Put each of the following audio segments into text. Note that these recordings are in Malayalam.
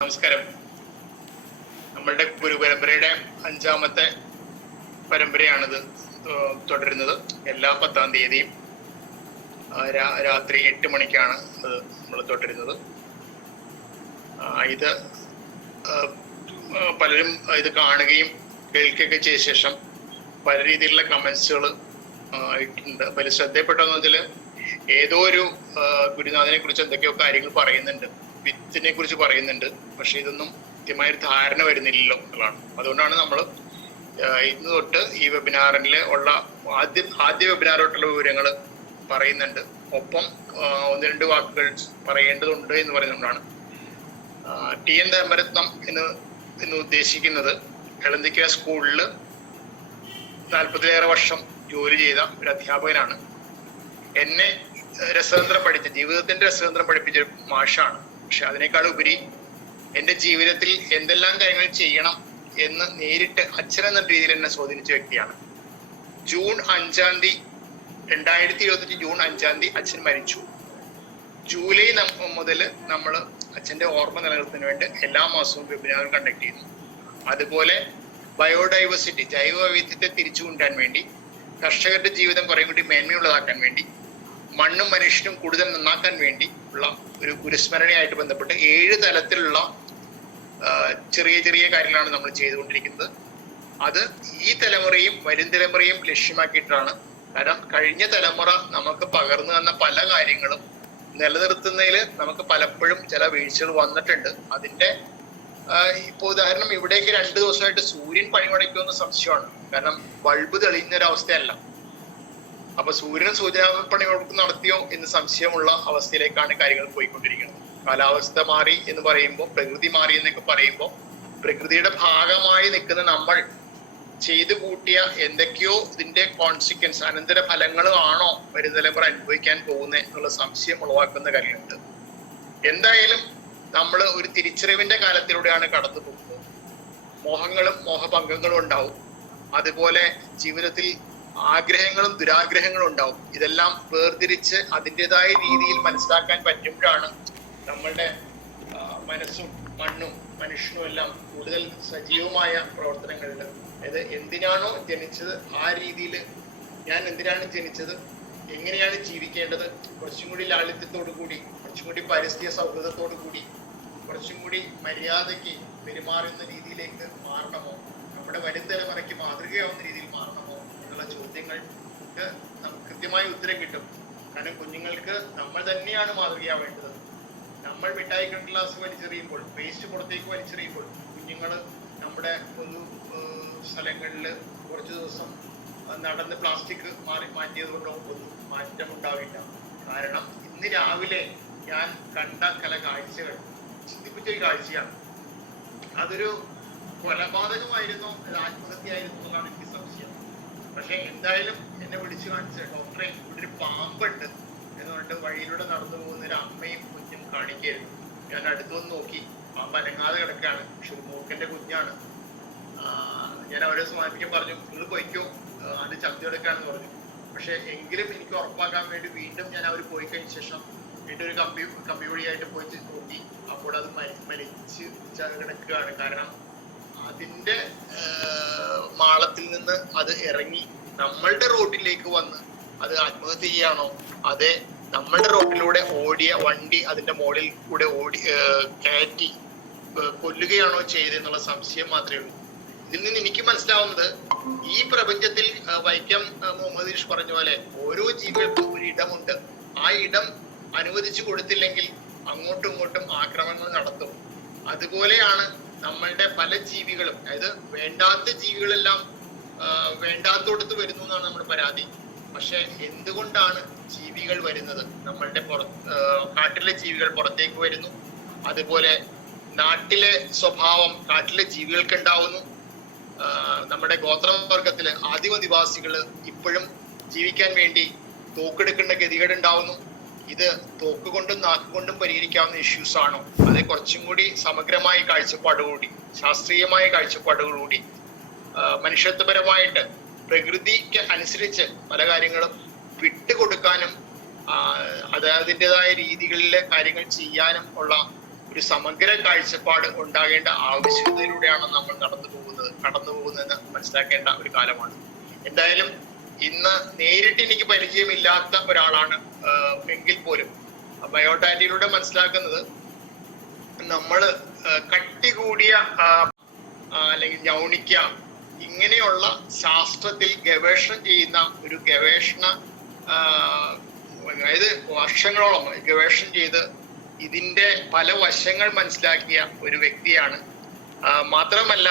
നമസ്കാരം. നമ്മളുടെ ഗുരുപരമ്പരയുടെ 5ാമത്തെ പരമ്പരയാണിത് തുടരുന്നത്. എല്ലാ 10-ാം തീയതിയും രാത്രി 8 മണിക്കാണ് അത് നമ്മൾ തുടരുന്നത്. ഇത് പലരും ഇത് കാണുകയും കേൾക്കുകയൊക്കെ ചെയ്ത ശേഷം പല രീതിയിലുള്ള കമന്റ്സുകൾ ഇട്ടുണ്ട്. പല ശ്രദ്ധയപ്പെട്ടതെന്ന് വെച്ചാൽ ഏതോ ഒരു ഗുരുനാഥനെ കുറിച്ച് എന്തൊക്കെയോ കാര്യങ്ങൾ പറയുന്നുണ്ട്, വിത്തിനെ കുറിച്ച് പറയുന്നുണ്ട്. പക്ഷെ ഇതൊന്നും കൃത്യമായൊരു ധാരണ വരുന്നില്ലല്ലോ എന്നുള്ളതാണ്. അതുകൊണ്ടാണ് നമ്മൾ ഇന്ന് തൊട്ട് ഈ വെബിനാറിൽ ഉള്ള ആദ്യ വെബിനാറോട്ടുള്ള വിവരങ്ങൾ പറയുന്നുണ്ട്. ഒപ്പം 1-2 വാക്കുകൾ പറയേണ്ടതുണ്ട് എന്ന് പറയുന്നതുകൊണ്ടാണ്. TN ധർമ്മരത്നം എന്ന് ഉദ്ദേശിക്കുന്നത് എളന്തിക്കര സ്കൂളിൽ 40-ലേറെ വർഷം ജോലി ചെയ്ത ഒരു അധ്യാപകനാണ്. എന്നെ ജീവിതത്തിന്റെ രസതന്ത്രം പഠിപ്പിച്ച ഒരു മാഷാണ്. പക്ഷെ അതിനേക്കാൾ ഉപരി എൻ്റെ ജീവിതത്തിൽ എന്തെല്ലാം കാര്യങ്ങൾ ചെയ്യണം എന്ന് നേരിട്ട് അച്ഛൻ എന്ന രീതിയിൽ എന്നെ സ്വാധീനിച്ച വ്യക്തിയാണ്. ജൂൺ 5-ാം തീയതി 2025 ജൂൺ 5-ാം തീയതി അച്ഛൻ മരിച്ചു. ജൂലൈ മുതൽ നമ്മൾ അച്ഛൻ്റെ ഓർമ്മ നിലനിർത്തുന്നതിന് വേണ്ടി എല്ലാ മാസവും വെബിനാർ കണ്ടക്ട് ചെയ്യുന്നു. അതുപോലെ ബയോഡൈവേഴ്സിറ്റി, ജൈവ വൈവിധ്യത്തെ തിരിച്ചു കൊണ്ടുവരാൻ വേണ്ടി, കർഷകരുടെ ജീവിതം കുറെ കൂടി മേന്മയുള്ളതാക്കാൻ വേണ്ടി, മണ്ണും മനുഷ്യനും കൂടുതൽ നന്നാക്കാൻ വേണ്ടി ഉള്ള ഒരു ഗുരുസ്മരണയായിട്ട് ബന്ധപ്പെട്ട് 7 തലത്തിലുള്ള ചെറിയ ചെറിയ കാര്യങ്ങളാണ് നമ്മൾ ചെയ്തുകൊണ്ടിരിക്കുന്നത്. അത് ഈ തലമുറയും വരും തലമുറയും ലക്ഷ്യമാക്കിയിട്ടാണ്. കാരണം കഴിഞ്ഞ തലമുറ നമുക്ക് പകർന്നു തന്ന പല കാര്യങ്ങളും നിലനിർത്തുന്നതിൽ നമുക്ക് പലപ്പോഴും ചില വീഴ്ചകൾ വന്നിട്ടുണ്ട്. അതിന്റെ ഇപ്പൊ ഉദാഹരണം, ഇവിടേക്ക് 2 ദിവസമായിട്ട് സൂര്യൻ പണിമുടക്കുമെന്ന് സംശയമാണ്. കാരണം ബൾബ് തെളിയുന്നൊരവസ്ഥയല്ല. അപ്പൊ സൂര്യൻ സൂര്യാപണിമുടക്ക് നടത്തിയോ എന്ന് സംശയമുള്ള അവസ്ഥയിലേക്കാണ് കാര്യങ്ങൾ പോയിക്കൊണ്ടിരിക്കുന്നത്. കാലാവസ്ഥ മാറി എന്ന് പറയുമ്പോൾ, പ്രകൃതി മാറി എന്നൊക്കെ പറയുമ്പോൾ, പ്രകൃതിയുടെ ഭാഗമായി നിൽക്കുന്ന നമ്മൾ ചെയ്തു കൂട്ടിയ എന്തൊക്കെയോ ഇതിന്റെ കോൺസിക്വൻസ്, അനന്തര ഫലങ്ങളാണോ വരും തലമുറ അനുഭവിക്കാൻ പോകുന്നത് എന്നുള്ള സംശയം ഉളവാക്കുന്ന കാര്യമുണ്ട്. എന്തായാലും നമ്മൾ ഒരു തിരിച്ചറിവിന്റെ കാലത്തിലൂടെയാണ് കടന്നു പോകുന്നത്. മോഹങ്ങളും മോഹഭംഗങ്ങളും ഉണ്ടാവും. അതുപോലെ ജീവിതത്തിൽ ആഗ്രഹങ്ങളും ദുരാഗ്രഹങ്ങളും ഉണ്ടാവും. ഇതെല്ലാം വേർതിരിച്ച് അതിൻ്റെതായ രീതിയിൽ മനസ്സിലാക്കാൻ പറ്റുമ്പോഴാണ് നമ്മളുടെ മനസ്സും മണ്ണും മനുഷ്യനും എല്ലാം കൂടുതൽ സജീവമായ പ്രവർത്തനങ്ങളിൽ, അതായത് എന്തിനാണോ ജനിച്ചത് ആ രീതിയിൽ ഞാൻ എന്തിനാണ് ജനിച്ചത്, എങ്ങനെയാണ് ജീവിക്കേണ്ടത്, കുറച്ചും കൂടി ലാളിത്യത്തോടു കൂടി, കുറച്ചും കൂടി പരിസ്ഥിതി സൗഹൃദത്തോടു കൂടി, കുറച്ചും കൂടി മര്യാദയ്ക്ക് പെരുമാറുന്ന രീതിയിലേക്ക് മാറണമോ, നമ്മുടെ വരും തലമുറയ്ക്ക് മാതൃകയാവുന്ന രീതിയിൽ മാറണമോ എന്നുള്ള ചോദ്യങ്ങൾക്ക് നമുക്ക് കൃത്യമായ ഉത്തരം കിട്ടും. കാരണം കുഞ്ഞുങ്ങൾക്ക് നമ്മൾ തന്നെയാണ് മാതൃകയാവേണ്ടത്. നമ്മൾ മിഠായി ഗ്ലാസ് വലിച്ചെറിയുമ്പോൾ, വേസ്റ്റ് പുറത്തേക്ക് വലിച്ചെറിയുമ്പോൾ, കുഞ്ഞുങ്ങൾ നമ്മുടെ പൊതു സ്ഥലങ്ങളിൽ കുറച്ച് ദിവസം നടന്ന് പ്ലാസ്റ്റിക് മാറ്റിയത് കൊണ്ടോ ഒന്നും മാറ്റം ഉണ്ടാവില്ല. കാരണം ഇന്ന് രാവിലെ ഞാൻ കണ്ട ചില കാഴ്ചകൾ ചിന്തിപ്പിച്ചൊരു കാഴ്ചയാണ്. അതൊരു കൊലപാതകമായിരുന്നോ അത് ആത്മഹത്യയായിരുന്നു എന്നാണ് എനിക്ക് സംശയം. പക്ഷെ എന്തായാലും എന്നെ വിളിച്ചു കാണിച്ച ഡോക്ടറെ, ഇവിടെ ഒരു പാമ്പുണ്ട് എന്ന് പറഞ്ഞിട്ട് വഴിയിലൂടെ നടന്നു പോകുന്ന ഒരു അമ്മയും കുഞ്ഞും കാണിക്കായിരുന്നു. ഞാൻ അടുത്തുനിന്ന് നോക്കി, പാമ്പ് അനങ്ങാതെ കിടക്കുകയാണ്. പക്ഷെ ഒരു മൂക്കന്റെ കുഞ്ഞാണ്. ഞാൻ അവരെ സമാപിക്കാൻ പറഞ്ഞു, നിങ്ങൾ പോയിക്കോ, അത് ചത്തിയെടുക്കാന്ന് പറഞ്ഞു. പക്ഷെ എങ്കിലും എനിക്ക് ഉറപ്പാക്കാൻ വേണ്ടി വീണ്ടും ഞാൻ അവർ പോയി കഴിഞ്ഞ ശേഷം വീണ്ടും ഒരു കമ്പി വഴിയായിട്ട് പോയി നോക്കി. അപ്പോൾ അത് മരിച്ച് കിടക്കുകയാണ്. കാരണം അതിന്റെ മാളത്തിൽ നിന്ന് അത് ഇറങ്ങി നമ്മളുടെ റോഡിലേക്ക് വന്ന് അത് ആത്മഹത്യ ചെയ്യാണോ, അതെ നമ്മളുടെ റോഡിലൂടെ ഓടിയ വണ്ടി അതിന്റെ മുകളിൽ കൂടെ കയറ്റി കൊല്ലുകയാണോ ചെയ്തെന്നുള്ള സംശയം മാത്രമേ ഉള്ളൂ. ഇതിൽ നിന്ന് എനിക്ക് മനസ്സിലാവുന്നത്, ഈ പ്രപഞ്ചത്തിൽ വൈക്കം മുഹമ്മദ് ഈഷ് പറഞ്ഞ പോലെ ഓരോ ജീവികൾക്കും ഒരു ഇടമുണ്ട്. ആ ഇടം അനുവദിച്ചു കൊടുത്തില്ലെങ്കിൽ അങ്ങോട്ടും ഇങ്ങോട്ടും ആക്രമണങ്ങൾ നടത്തും. അതുപോലെയാണ് നമ്മളുടെ പല ജീവികളും, അതായത് വേണ്ടാത്ത ജീവികളെല്ലാം വേണ്ടാത്തോടത്ത് വരുന്നു എന്നാണ് നമ്മുടെ പരാതി. പക്ഷെ എന്തുകൊണ്ടാണ് ജീവികൾ വരുന്നത്? നമ്മളുടെ കാട്ടിലെ ജീവികൾ പുറത്തേക്ക് വരുന്നു. അതുപോലെ നാട്ടിലെ സ്വഭാവം കാട്ടിലെ ജീവികൾക്ക് ഉണ്ടാവുന്നു. നമ്മുടെ ഗോത്രവർഗത്തിലെ ആദിമനിവാസികൾ ഇപ്പോഴും ജീവിക്കാൻ വേണ്ടി തോക്കെടുക്കേണ്ട ഗതികേട് ഉണ്ടാവുന്നു. ഇത് തോക്കുകൊണ്ടും നാക്കുകൊണ്ടും പരിഹരിക്കാവുന്ന ഇഷ്യൂസ് ആണോ? അത് കുറച്ചും കൂടി സമഗ്രമായ കാഴ്ചപ്പാടുകൂടി, ശാസ്ത്രീയമായ കാഴ്ചപ്പാടുകളൂടി, മനുഷ്യത്വപരമായിട്ട് പ്രകൃതിക്ക് അനുസരിച്ച് പല കാര്യങ്ങളും വിട്ടുകൊടുക്കാനും അതിൻ്റെതായ രീതികളിലെ കാര്യങ്ങൾ ചെയ്യാനും ഉള്ള ഒരു സമഗ്ര കാഴ്ചപ്പാട് ഉണ്ടാകേണ്ട ആവശ്യകതയിലൂടെയാണ് നമ്മൾ കടന്നു പോകുന്നതെന്ന് മനസ്സിലാക്കേണ്ട ഒരു കാലമാണ്. എന്തായാലും ഇന്ന് നേരിട്ട് എനിക്ക് പരിചയമില്ലാത്ത ഒരാളാണ് എങ്കിൽ പോലും ബയോഡാറ്റയിലൂടെ മനസ്സിലാക്കുന്നത് നമ്മള് കട്ടി കൂടിയ അല്ലെങ്കിൽ ഞൗണിക്ക ഇങ്ങനെയുള്ള ശാസ്ത്രത്തിൽ ഗവേഷണം ചെയ്യുന്ന ഒരു അതായത് വർഷങ്ങളോളം ഗവേഷണം ചെയ്ത് ഇതിന്റെ പല വശങ്ങൾ മനസ്സിലാക്കിയ ഒരു വ്യക്തിയാണ്. മാത്രമല്ല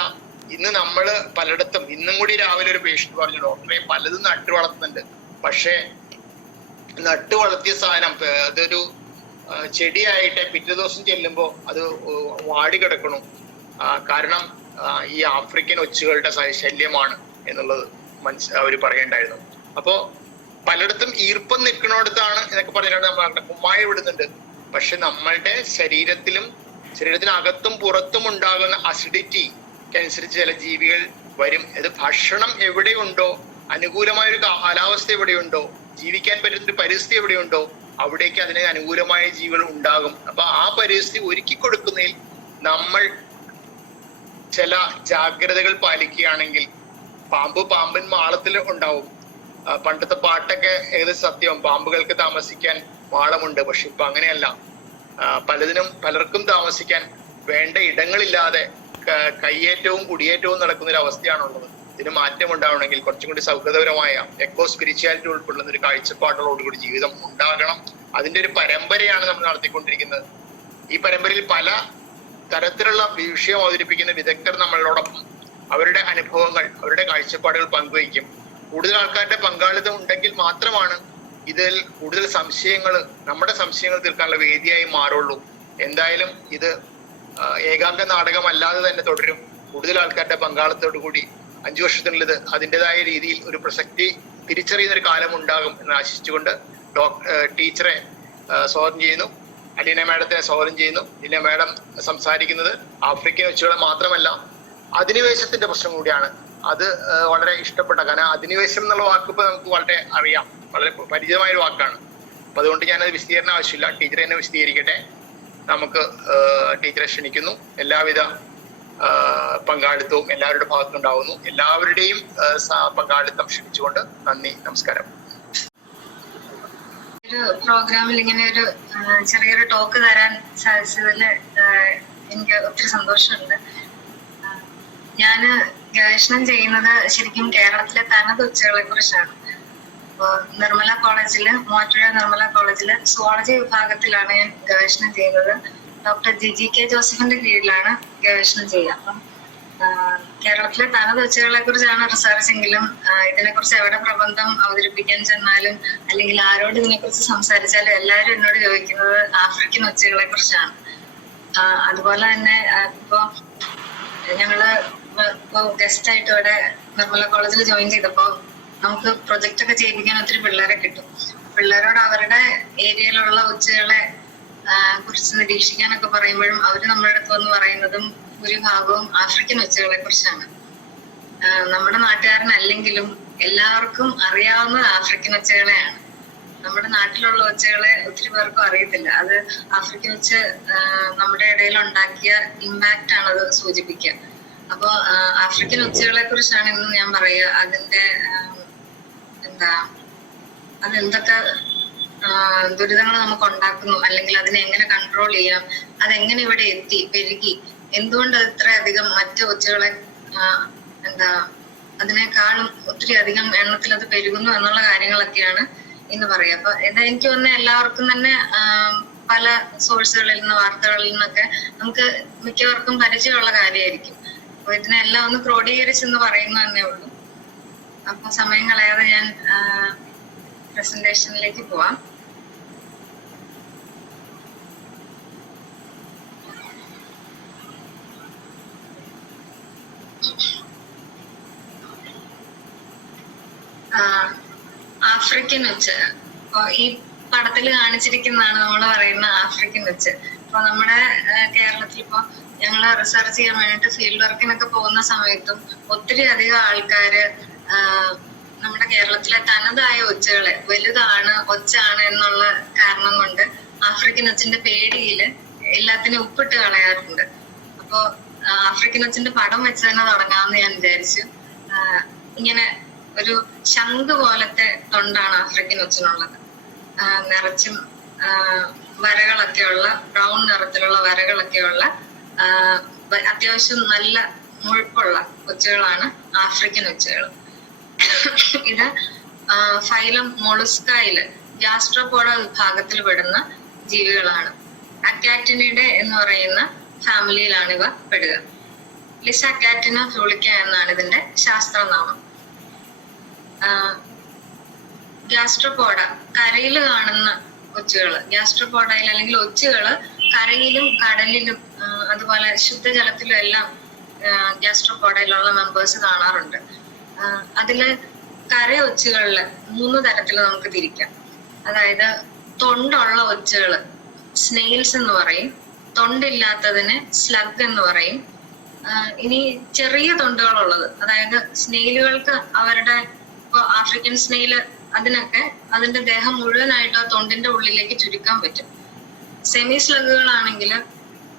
ഇന്ന് നമ്മള് പലയിടത്തും, ഇന്നും കൂടി രാവിലെ ഒരു പേഷ്യന്റ് പറഞ്ഞു, ഡോക്ടറെ പലതും നട്ടു വളർത്തുന്നുണ്ട്, പക്ഷേ നട്ടു വളർത്തിയ സാധനം അതൊരു ചെടിയായിട്ട് പിറ്റേ ദിവസം ചെല്ലുമ്പോൾ അത് വാടി കിടക്കണം. കാരണം ഈ ആഫ്രിക്കൻ ഒച്ചുകളുടെ ശല്യമാണ് എന്നുള്ളത് അവര് പറയണ്ടായിരുന്നു. അപ്പോ പലയിടത്തും ഈർപ്പം നിൽക്കുന്നിടത്താണ് എന്നൊക്കെ പറഞ്ഞിട്ട് നമ്മൾ കുമ്മായി വിടുന്നുണ്ട്. പക്ഷെ നമ്മളുടെ ശരീരത്തിനകത്തും പുറത്തും ഉണ്ടാകുന്ന അസിഡിറ്റിക്കനുസരിച്ച് ചില ജീവികൾ വരും. അത് ഭക്ഷണം എവിടെയുണ്ടോ, അനുകൂലമായ ഒരു കാലാവസ്ഥ എവിടെയുണ്ടോ, ജീവിക്കാൻ പറ്റുന്ന ഒരു പരിസ്ഥിതി എവിടെയുണ്ടോ, അവിടേക്ക് അതിന് അനുകൂലമായ ജീവികൾ ഉണ്ടാകും. അപ്പൊ ആ പരിസ്ഥിതി ഒരുക്കി കൊടുക്കുന്നതിൽ നമ്മൾ ചില ജാഗ്രതകൾ പാലിക്കുകയാണെങ്കിൽ പാമ്പൻ മാളത്തിൽ ഉണ്ടാവും. പണ്ടത്തെ പാട്ടൊക്കെ ഏകദേശം സത്യവും, പാമ്പുകൾക്ക് താമസിക്കാൻ മാളമുണ്ട്. പക്ഷെ ഇപ്പൊ അങ്ങനെയല്ല. പലർക്കും താമസിക്കാൻ വേണ്ട ഇടങ്ങളില്ലാതെ കയ്യേറ്റവും കുടിയേറ്റവും നടക്കുന്ന ഒരു അവസ്ഥയാണുള്ളത്. ഇതിന് മാറ്റം ഉണ്ടാവണമെങ്കിൽ കുറച്ചും കൂടി സൗഹൃദപരമായ എക്കോ സ്പിരിച്വാലിറ്റി ഉൾക്കൊള്ളുന്ന ഒരു കാഴ്ചപ്പാടുകളോടുകൂടി ജീവിതം ഉണ്ടാകണം. അതിന്റെ ഒരു പരമ്പരയാണ് നമ്മൾ നടത്തിക്കൊണ്ടിരിക്കുന്നത്. ഈ പരമ്പരയിൽ പല തരത്തിലുള്ള വിഷയം അവതരിപ്പിക്കുന്ന വിദഗ്ധർ നമ്മളോടൊപ്പം അവരുടെ അനുഭവങ്ങൾ, അവരുടെ കാഴ്ചപ്പാടുകൾ പങ്കുവയ്ക്കും. കൂടുതൽ ആൾക്കാരുടെ പങ്കാളിത്തം ഉണ്ടെങ്കിൽ മാത്രമാണ് ഇതിൽ കൂടുതൽ നമ്മുടെ സംശയങ്ങൾ തീർക്കാനുള്ള വേദിയായി മാറുള്ളൂ. എന്തായാലും ഇത് ഏകാംഗ നാടകമല്ലാതെ തന്നെ തുടരും. കൂടുതൽ ആൾക്കാരുടെ പങ്കാളിത്തത്തോടു കൂടി 5 വർഷത്തിനുള്ളിൽ ഇത് അതിൻ്റെതായ രീതിയിൽ ഒരു പ്രസക്തി തിരിച്ചറിയുന്ന ഒരു കാലം ഉണ്ടാകും എന്ന് ആശിച്ചുകൊണ്ട് ടീച്ചറെ സ്വാഗതം ചെയ്യുന്നു. അലീന മാഡത്തെ സ്വാഗതം ചെയ്യുന്നു. അലീന മാഡം സംസാരിക്കുന്നത് ആഫ്രിക്കൻ ഒച്ചുകളെ മാത്രമല്ല അധിനിവേശത്തിന്റെ പ്രശ്നം കൂടിയാണ്. അത് വളരെ ഇഷ്ടപ്പെട്ട, കാരണം അധിനിവേശം എന്നുള്ള വാക്ക് ഇപ്പൊ നമുക്ക് വളരെ അറിയാം, വളരെ പരിചിതമായ ഒരു വാക്കാണ്. അപ്പൊ അതുകൊണ്ട് ഞാനത് വിശദീകരണം ആവശ്യമില്ല, ടീച്ചർ തന്നെ വിശദീകരിക്കട്ടെ. നമുക്ക് ടീച്ചറെ ക്ഷണിക്കുന്നു. എല്ലാവിധ പങ്കാളിത്തവും എല്ലാവരുടെ ഭാഗത്തുണ്ടാവുന്നു. എല്ലാവരുടെയും പങ്കാളിത്തം ക്ഷണിച്ചുകൊണ്ട് നന്ദി, നമസ്കാരം. ഒരു പ്രോഗ്രാമിൽ ഇങ്ങനെ ഒരു ചെറിയൊരു ടോക്ക് തരാൻ സാധിച്ചതിൽ എനിക്ക് ഒത്തിരി സന്തോഷമുണ്ട്. ഞാന് ഗവേഷണം ചെയ്യുന്നത് ശരിക്കും കേരളത്തിലെ തനത് ഒച്ചുകളെ കുറിച്ചാണ്. അപ്പോൾ മൂവാറ്റുപുഴ നിർമ്മല കോളേജില് സുവോളജി വിഭാഗത്തിലാണ് ഞാൻ ഗവേഷണം ചെയ്യുന്നത്. ഡോക്ടർ GK ജോസഫിന്റെ കീഴിലാണ് ഗവേഷണം ചെയ്യുക. അപ്പം കേരളത്തിലെ തനത് ഒച്ചുകളെ കുറിച്ചാണ് റിസർച്ച് എങ്കിലും ഇതിനെക്കുറിച്ച് എവിടെ പ്രബന്ധം അവതരിപ്പിക്കാൻ ചെന്നാലും അല്ലെങ്കിൽ ആരോട് ഇതിനെക്കുറിച്ച് സംസാരിച്ചാലും എല്ലാവരും എന്നോട് ചോദിക്കുന്നത് ആഫ്രിക്കൻ ഒച്ചുകളെ കുറിച്ചാണ്. അതുപോലെ തന്നെ ഇപ്പോ ഞങ്ങള് ഗസ്റ്റ് ആയിട്ട് ഇവിടെ നിർമ്മല കോളേജിൽ ജോയിൻ ചെയ്തപ്പോ നമുക്ക് പ്രൊജക്റ്റ് ഒക്കെ ചെയ്യിപ്പിക്കാൻ ഒത്തിരി പിള്ളേരെ കിട്ടും. പിള്ളേരോട് അവരുടെ ഏരിയയിലുള്ള ഒച്ചുകളെ കുറിച്ച് നിരീക്ഷിക്കാനൊക്കെ പറയുമ്പോഴും അവര് നമ്മുടെ അടുത്ത് വന്ന് പറയുന്നതും ഭൂരിഭാഗവും ആഫ്രിക്കൻ ഒച്ചുകളെ കുറിച്ചാണ്. നമ്മുടെ നാട്ടുകാരനല്ലെങ്കിലും എല്ലാവർക്കും അറിയാവുന്നത് ആഫ്രിക്കൻ ഒച്ചുകളെയാണ്. നമ്മുടെ നാട്ടിലുള്ള ഒച്ചുകളെ ഒത്തിരി പേർക്കും അറിയത്തില്ല. അത് ആഫ്രിക്കൻ ഒച്ച് നമ്മുടെ ഇടയിൽ ഉണ്ടാക്കിയ ഇമ്പാക്റ്റ് ആണ് അത് സൂചിപ്പിക്കുക. അപ്പൊ ആഫ്രിക്കൻ ഒച്ചുകളെ കുറിച്ചാണ് ഇന്ന് ഞാൻ പറയുക. അതിന്റെ അതെന്തൊക്കെ ദുരിതങ്ങൾ നമുക്ക് ഉണ്ടാക്കുന്നു, അല്ലെങ്കിൽ അതിനെ എങ്ങനെ കൺട്രോൾ ചെയ്യാം, അതെങ്ങനെ ഇവിടെ എത്തി പെരുകി, എന്തുകൊണ്ട് അത് ഇത്രയധികം മറ്റു ഒച്ചുകളെ അതിനേക്കാളും ഒത്തിരി അധികം എണ്ണത്തിൽ അത് പെരുകുന്നു എന്നുള്ള കാര്യങ്ങളൊക്കെയാണ് ഇന്ന് പറയാം. അപ്പൊ എനിക്ക് തോന്നുന്ന എല്ലാവർക്കും തന്നെ പല സോഴ്സുകളിൽ നിന്ന്, വാർത്തകളിൽ നിന്നൊക്കെ നമുക്ക് മിക്കവർക്കും പരിചയമുള്ള കാര്യമായിരിക്കും. അപ്പൊ ഇതിനെല്ലാം ഒന്ന് ക്രോഡീകരിച്ചെന്ന് പറയുന്നു തന്നെ ഉള്ളൂ. അപ്പൊ സമയം കളയാതെ ഞാൻ പ്രസന്റേഷനിലേക്ക് പോവാം. ആഫ്രിക്കൻ ഒച്ച് ഈ പടത്തിൽ കാണിച്ചിരിക്കുന്നതാണ് നമ്മൾ പറയുന്ന ആഫ്രിക്കൻ ഒച്ച്. അപ്പൊ നമ്മുടെ കേരളത്തിൽ ഇപ്പൊ ഞങ്ങള് റിസർച്ച് ചെയ്യാൻ വേണ്ടിട്ട് ഫീൽഡ് വർക്കിനൊക്കെ പോകുന്ന സമയത്തും ഒത്തിരി അധികം ആൾക്കാര് നമ്മുടെ കേരളത്തിലെ തനതായ ഒച്ചുകളെ, വലുതാണ് ഒച്ചാണ് എന്നുള്ള കാരണം കൊണ്ട് ആഫ്രിക്കൻ ഒച്ചിന്റെ പേടിയില് എല്ലാത്തിനും ഉപ്പിട്ട് കളയാറുണ്ട്. അപ്പോ ആഫ്രിക്കൻ ഒച്ചിന്റെ പടം വെച്ച് തന്നെ തുടങ്ങാമെന്ന് ഞാൻ വിചാരിച്ചു. ഇങ്ങനെ ഒരു ശംഖ് പോലത്തെ തൊണ്ടാണ് ആഫ്രിക്കൻ ഒച്ചിനുള്ളത്. നിറച്ചും വരകളൊക്കെയുള്ള ബ്രൗൺ നിറത്തിലുള്ള വരകളൊക്കെയുള്ള അത്യാവശ്യം നല്ല മുഴുപ്പുള്ള ഒച്ചുകളാണ് ആഫ്രിക്കൻ ഒച്ചുകൾ. ഇത് ഫൈലം മൊളുസ്കയില് ഗ്യാസ്ട്രോപോഡ വിഭാഗത്തിൽ പെടുന്ന ജീവികളാണ്. അക്കാറ്റിനിഡെ എന്ന് പറയുന്ന ഫാമിലിയിലാണ് ഇവ പെടുക. ലിസഅക്കാറ്റിന ഫ്ലൂളിക്ക എന്നാണ് ഇതിന്റെ ശാസ്ത്രനാമം. ഗ്യാസ്ട്രോപോഡ കരയിൽ കാണുന്ന ഒച്ചുകള്, ഗ്യാസ്ട്രോപോഡയിൽ അല്ലെങ്കിൽ ഒച്ചുകള് കരയിലും കടലിലും അതുപോലെ ശുദ്ധജലത്തിലും എല്ലാം ഗ്യാസ്ട്രോപോഡയിലുള്ള മെമ്പേഴ്സ് കാണാറുണ്ട്. അതില് കര ഒച്ചുകളില് 3 തരത്തിൽ നമുക്ക് തിരിക്കാം. അതായത് തൊണ്ടുള്ള ഒച്ചുകള് സ്നെയിൽസ് എന്ന് പറയും, തൊണ്ടില്ലാത്തതിന് സ്ലഗ് എന്ന് പറയും. ഇനി ചെറിയ തൊണ്ടുകളുള്ളത്, അതായത് സ്നെയിലുകൾക്ക് അവരുടെ ആഫ്രിക്കൻ സ്നെയില് അതിനൊക്കെ അതിന്റെ ദേഹം മുഴുവനായിട്ട് ആ തൊണ്ടിന്റെ ഉള്ളിലേക്ക് ചുരുക്കാൻ പറ്റും. സെമി സ്ലഗുകളാണെങ്കിൽ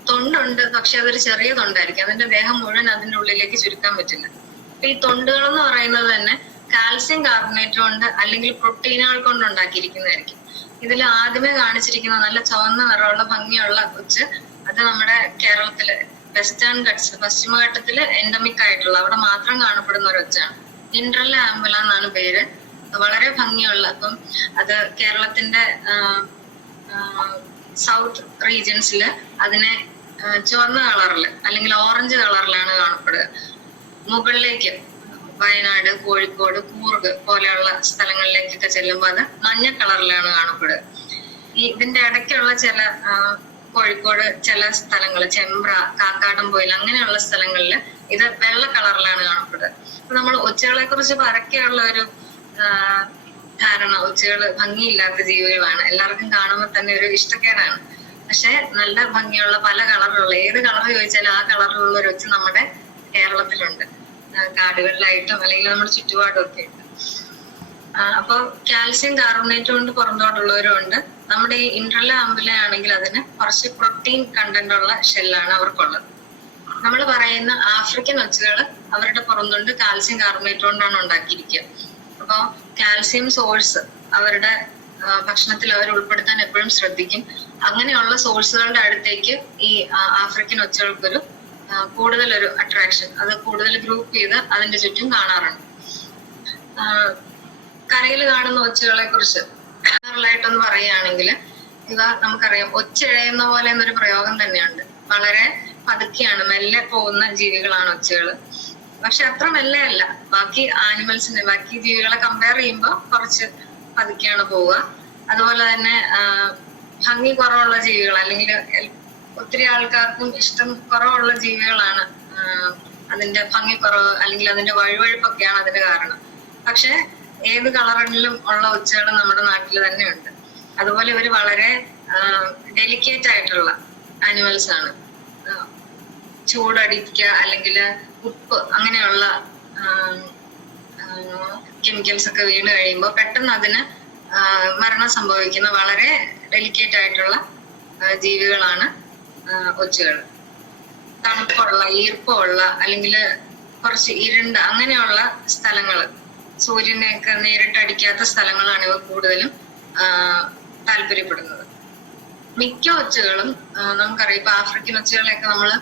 തൊണ്ടുണ്ട്, പക്ഷെ അതൊരു ചെറിയ തൊണ്ടായിരിക്കും, അതിന്റെ ദേഹം മുഴുവൻ അതിന്റെ ഉള്ളിലേക്ക് ചുരുക്കാൻ പറ്റില്ല. അപ്പൊ ഈ തൊണ്ടുകൾ എന്ന് പറയുന്നത് തന്നെ കാൽസ്യം കാർബണേറ്റ് കൊണ്ട് അല്ലെങ്കിൽ പ്രോട്ടീനുകൾ കൊണ്ട് ഉണ്ടാക്കിയിരിക്കുന്നതായിരിക്കും. ഇതിൽ ആദ്യമേ കാണിച്ചിരിക്കുന്ന നല്ല ചുവന്ന നിറമുള്ള ഭംഗിയുള്ള ഒച്ച്, അത് നമ്മുടെ കേരളത്തില് വെസ്റ്റേൺ ഗട്ട്സ് പശ്ചിമഘട്ടത്തില് എൻഡമിക് ആയിട്ടുള്ള അവിടെ മാത്രം കാണപ്പെടുന്ന ഒരു ഒച്ചാണ്. ഇൻട്രല്ല ആംബുല എന്നാണ് പേര്. വളരെ ഭംഗിയുള്ള, അപ്പം അത് കേരളത്തിന്റെ സൗത്ത് റീജിയൻസില് അതിനെ ചുവന്ന കളറില് അല്ലെങ്കിൽ ഓറഞ്ച് കളറിലാണ് കാണപ്പെടുക. മുകളിലേക്ക് വയനാട്, കോഴിക്കോട്, കൂർഗ് പോലെയുള്ള സ്ഥലങ്ങളിലേക്കൊക്കെ ചെല്ലുമ്പോൾ അത് മഞ്ഞ കളറിലാണ് കാണപ്പെടുക. ഇതിന്റെ ഇടയ്ക്കുള്ള ചില കോഴിക്കോട് ചില സ്ഥലങ്ങൾ, ചെമ്പ്ര, കാക്കാടംപൊയിൽ അങ്ങനെയുള്ള സ്ഥലങ്ങളിൽ ഇത് വെള്ള കളറിലാണ് കാണപ്പെടുക. അപ്പൊ നമ്മൾ ഒച്ചുകളെ കുറിച്ച് പരക്കെയുള്ള ഒരു ധാരണ, ഒച്ചുകള് ഭംഗിയില്ലാത്ത ജീവികളാണ്, എല്ലാവർക്കും കാണുമ്പോൾ തന്നെ ഒരു ഇഷ്ടക്കേടാണ്. പക്ഷെ നല്ല ഭംഗിയുള്ള പല കളറിലുള്ള, ഏത് കളർ ചോദിച്ചാലും ആ കളറിലുള്ള ഒരു ഒച്ച് നമ്മുടെ കേരളത്തിലുണ്ട്, കാടുകളിലായിട്ടും അല്ലെങ്കിൽ നമ്മുടെ ചുറ്റുപാടും ഒക്കെ ഉണ്ട്. അപ്പൊ കാൽസ്യം കാർബണേറ്റ് കൊണ്ട് പുറന്തോടുള്ളവരും ഉണ്ട്. നമ്മുടെ ഈ ഇൻട്രല്ല ആംബുല ആണെങ്കിൽ അതിന് കുറച്ച് പ്രോട്ടീൻ കണ്ടന്റ് ഉള്ള ഷെല്ലാണ് അവർക്കുള്ളത്. നമ്മൾ പറയുന്ന ആഫ്രിക്കൻ ഒച്ചുകൾ അവരുടെ പുറന്തുകൊണ്ട് കാൽസ്യം കാർബണേറ്റ് കൊണ്ടാണ് ഉണ്ടാക്കിയിരിക്കുക. അപ്പൊ കാൽസ്യം സോഴ്സ് അവരുടെ ഭക്ഷണത്തിൽ അവർ ഉൾപ്പെടുത്താൻ എപ്പോഴും ശ്രദ്ധിക്കും. അങ്ങനെയുള്ള സോഴ്സുകളുടെ അടുത്തേക്ക് ഈ ആഫ്രിക്കൻ ഒച്ചുകൾക്കൊരു കൂടുതലൊരു അട്രാക്ഷൻ, അത് കൂടുതൽ ഗ്രൂപ്പ് ചെയ്ത് അതിന്റെ ചുറ്റും കാണാറുണ്ട്. കരയിൽ കാണുന്ന ഒച്ചുകളെ കുറിച്ച് ആയിട്ടൊന്ന് പറയുകയാണെങ്കിൽ, ഇവ നമുക്കറിയാം ഒച്ചിഴയുന്ന പോലെ എന്നൊരു പ്രയോഗം തന്നെയുണ്ട്. വളരെ പതുക്കെയാണ്, മെല്ലെ പോകുന്ന ജീവികളാണ് ഒച്ചുകൾ. പക്ഷെ അത്ര മെല്ലെ അല്ല, ബാക്കി ആനിമൽസിനെ, ബാക്കി ജീവികളെ കമ്പയർ ചെയ്യുമ്പോൾ കുറച്ച് പതുക്കെയാണ് പോവുക. അതുപോലെ തന്നെ ഭംഗി കുറവുള്ള ജീവികൾ അല്ലെങ്കിൽ ഒത്തിരി ആൾക്കാർക്കും ഇഷ്ടം കുറവുള്ള ജീവികളാണ് അതിന്റെ ഭംഗി കുറവ് അല്ലെങ്കിൽ അതിന്റെ വഴുവഴുപ്പൊക്കെയാണ് അതിന്റെ കാരണം. പക്ഷെ ഏത് കളറിലും ഉള്ള ഒച്ചുകൾ നമ്മുടെ നാട്ടിൽ തന്നെ ഉണ്ട്. അതുപോലെ ഇവർ വളരെ ഡെലിക്കേറ്റ് ആയിട്ടുള്ള ആനിമൽസ് ആണ്. ചൂടടിക്കുക അല്ലെങ്കിൽ ഉപ്പ് അങ്ങനെയുള്ള കെമിക്കൽസ് ഒക്കെ വീണ് കഴിയുമ്പോൾ പെട്ടെന്ന് അതിന് മരണം സംഭവിക്കുന്ന വളരെ ഡെലിക്കേറ്റ് ആയിട്ടുള്ള ജീവികളാണ് ഒച്ചുകൾ. തണുപ്പുള്ള, ഈർപ്പമുള്ള അല്ലെങ്കിൽ കുറച്ച് ഇരുണ്ട അങ്ങനെയുള്ള സ്ഥലങ്ങൾ, സൂര്യനെയൊക്കെ നേരിട്ട് അടിക്കാത്ത സ്ഥലങ്ങളാണ് ഇവ കൂടുതലും താല്പര്യപ്പെടുന്നത്. മിക്ക ഒച്ചുകളും നമുക്കറിയാം, ഇപ്പൊ ആഫ്രിക്കൻ ഒച്ചുകളെയൊക്കെ നമ്മള്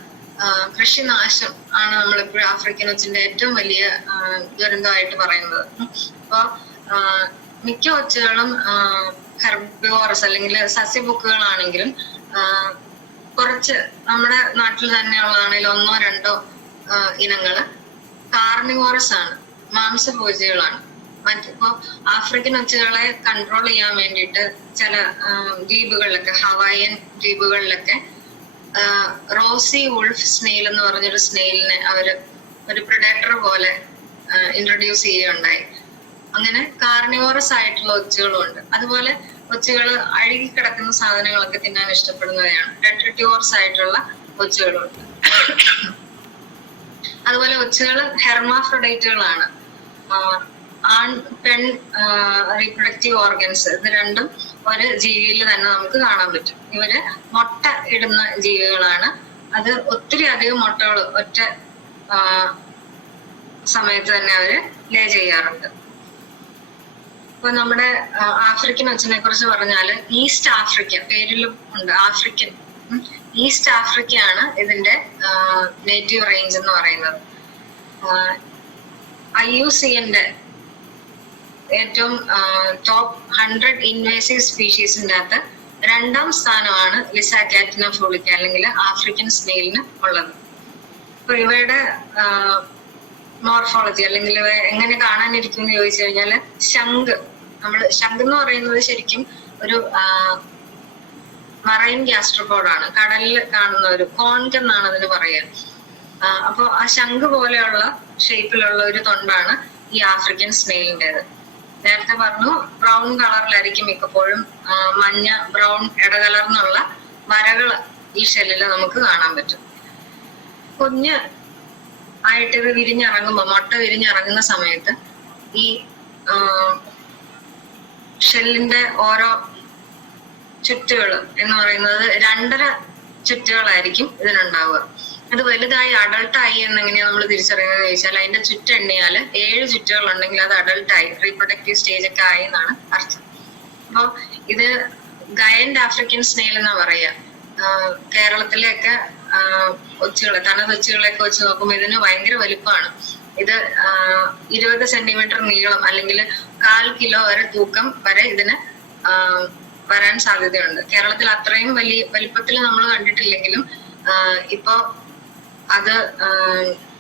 കൃഷിനാശം ആണ് നമ്മളെപ്പോഴും ആഫ്രിക്കൻ ഒച്ചിന്റെ ഏറ്റവും വലിയ ദുരന്തമായിട്ട് പറയുന്നത്. അപ്പൊ മിക്ക ഒച്ചുകളും ഹെർബിവോറസ് അല്ലെങ്കിൽ സസ്യബുക്കുകളാണെങ്കിലും കുറച്ച് നമ്മുടെ നാട്ടിൽ തന്നെയുള്ളതാണെങ്കിൽ 1-2 ഇനങ്ങള് കാർണിവോറസ് ആണ്, മാംസഭോജികളാണ്. മറ്റിപ്പോ ആഫ്രിക്കൻ ഒച്ചുകളെ കൺട്രോൾ ചെയ്യാൻ വേണ്ടിയിട്ട് ചില ദ്വീപുകളിലൊക്കെ, ഹവായിയൻ ദ്വീപുകളിലൊക്കെ റോസി വുൾഫ് സ്നെയിൽ എന്ന് പറഞ്ഞൊരു സ്നെയിലിനെ അവര് ഒരു പ്രിഡേറ്റർ പോലെ ഇൻട്രൊഡ്യൂസ് ചെയ്യുകയുണ്ടായി. അങ്ങനെ കാർണിവോറസ് ആയിട്ടുള്ള ഒച്ചുകളും ഉണ്ട്. അതുപോലെ ഒച്ചുകൾ അഴുകിക്കിടക്കുന്ന സാധനങ്ങളൊക്കെ തിന്നാൻ ഇഷ്ടപ്പെടുന്നവയാണ്. ഡെട്രിറ്റിവോറസ് ആയിട്ടുള്ള ഒച്ചുകളുണ്ട്. അതുപോലെ ഒച്ചുകൾ ഹെർമാഫ്രൊഡൈറ്റുകളാണ്. ആൺ പെൺ റീപ്രൊഡക്റ്റീവ് ഓർഗൻസ് ഇത് രണ്ടും ഒരു ജീവിയിൽ തന്നെ നമുക്ക് കാണാൻ പറ്റും. ഇവര് മുട്ട ഇടുന്ന ജീവികളാണ്. അത് ഒത്തിരി അധികം മുട്ടകൾ ഒറ്റ സമയത്ത് തന്നെ അവര് ലേ ചെയ്യാറുണ്ട്. ഇപ്പൊ നമ്മുടെ ആഫ്രിക്കൻ ഒച്ചിനെ കുറിച്ച് പറഞ്ഞാല് ഈസ്റ്റ് ആഫ്രിക്ക പേരിലും ഉണ്ട്, ആഫ്രിക്കൻ. ഈസ്റ്റ് ആഫ്രിക്കയാണ് ഇതിന്റെ നേറ്റീവ് റേഞ്ച് എന്ന് പറയുന്നത്. IUCN-ന്റെ ഏറ്റവും ടോപ്പ് 100 ഇൻവേസീവ് സ്പീഷീസിന്റെ അകത്ത് 2ാം സ്ഥാനമാണ് ലിസാകാറ്റിന ഫ്രൂളിക്ക അല്ലെങ്കിൽ ആഫ്രിക്കൻ സ്നെയിലിന് ഉള്ളത്. അപ്പൊ ഇവയുടെ മോർഫോളജി അല്ലെങ്കിൽ എങ്ങനെ കാണാനിരിക്കും എന്ന് ചോദിച്ചു കഴിഞ്ഞാല് ശംഖ് എന്ന് പറയുന്നത് ശരിക്കും ഒരു മറൈൻ ഗ്യാസ്ട്രോപോഡാണ്. കടലിൽ കാണുന്ന ഒരു കോൺക് എന്നാണ് അതിന് പറയുക. അപ്പൊ ആ ശംഖ് പോലെയുള്ള ഷേപ്പിലുള്ള ഒരു തൊണ്ടാണ് ഈ ആഫ്രിക്കൻ സ്നെയിലിൻ്റെത്. നേരത്തെ പറഞ്ഞു ബ്രൗൺ കളറിലായിരിക്കും മിക്കപ്പോഴും, മഞ്ഞ ബ്രൗൺ ഇടകലർന്നുള്ള വരകൾ ഈ ഷെല്ലില് നമുക്ക് കാണാൻ പറ്റും. കുഞ്ഞ് ആയിട്ട് ഇത് മുട്ട വിരിഞ്ഞിറങ്ങുന്ന സമയത്ത് ഈ ഷെല്ലിന്റെ ഓരോ ചുറ്റുകൾ എന്ന് പറയുന്നത് 2.5 ചുറ്റുകളായിരിക്കും ഇതിനുണ്ടാവുക. അത് വലുതായി അഡൾട്ടായി എന്നെങ്ങനെയാ നമ്മൾ തിരിച്ചറിയുന്നത് ചോദിച്ചാൽ അതിന്റെ ചുറ്റെണ്ണിയാല് 7 ചുറ്റുകൾ ഉണ്ടെങ്കിൽ അത് അഡൾട്ടായി, റീപ്രൊഡക്റ്റീവ് സ്റ്റേജ് ഒക്കെ ആയി എന്നാണ് അർത്ഥം. അപ്പൊ ഇത് ഗയന്റ് ആഫ്രിക്കൻ സ്നെയിൽ എന്നാ പറയാ. കേരളത്തിലെയൊക്കെ ഒച്ചുകളെ തനതൊച്ചുകളെയൊക്കെ വെച്ച് നോക്കുമ്പോൾ ഇതിന് ഭയങ്കര വലുപ്പമാണ്. ഇത് 20 സെന്റിമീറ്റർ നീളം അല്ലെങ്കിൽ 1/4 കിലോ വരെ തൂക്കം വരെ ഇതിന് വരാൻ സാധ്യതയുണ്ട്. കേരളത്തിൽ അത്രയും വലിപ്പത്തിൽ നമ്മൾ കണ്ടിട്ടില്ലെങ്കിലും ഇപ്പൊ അത്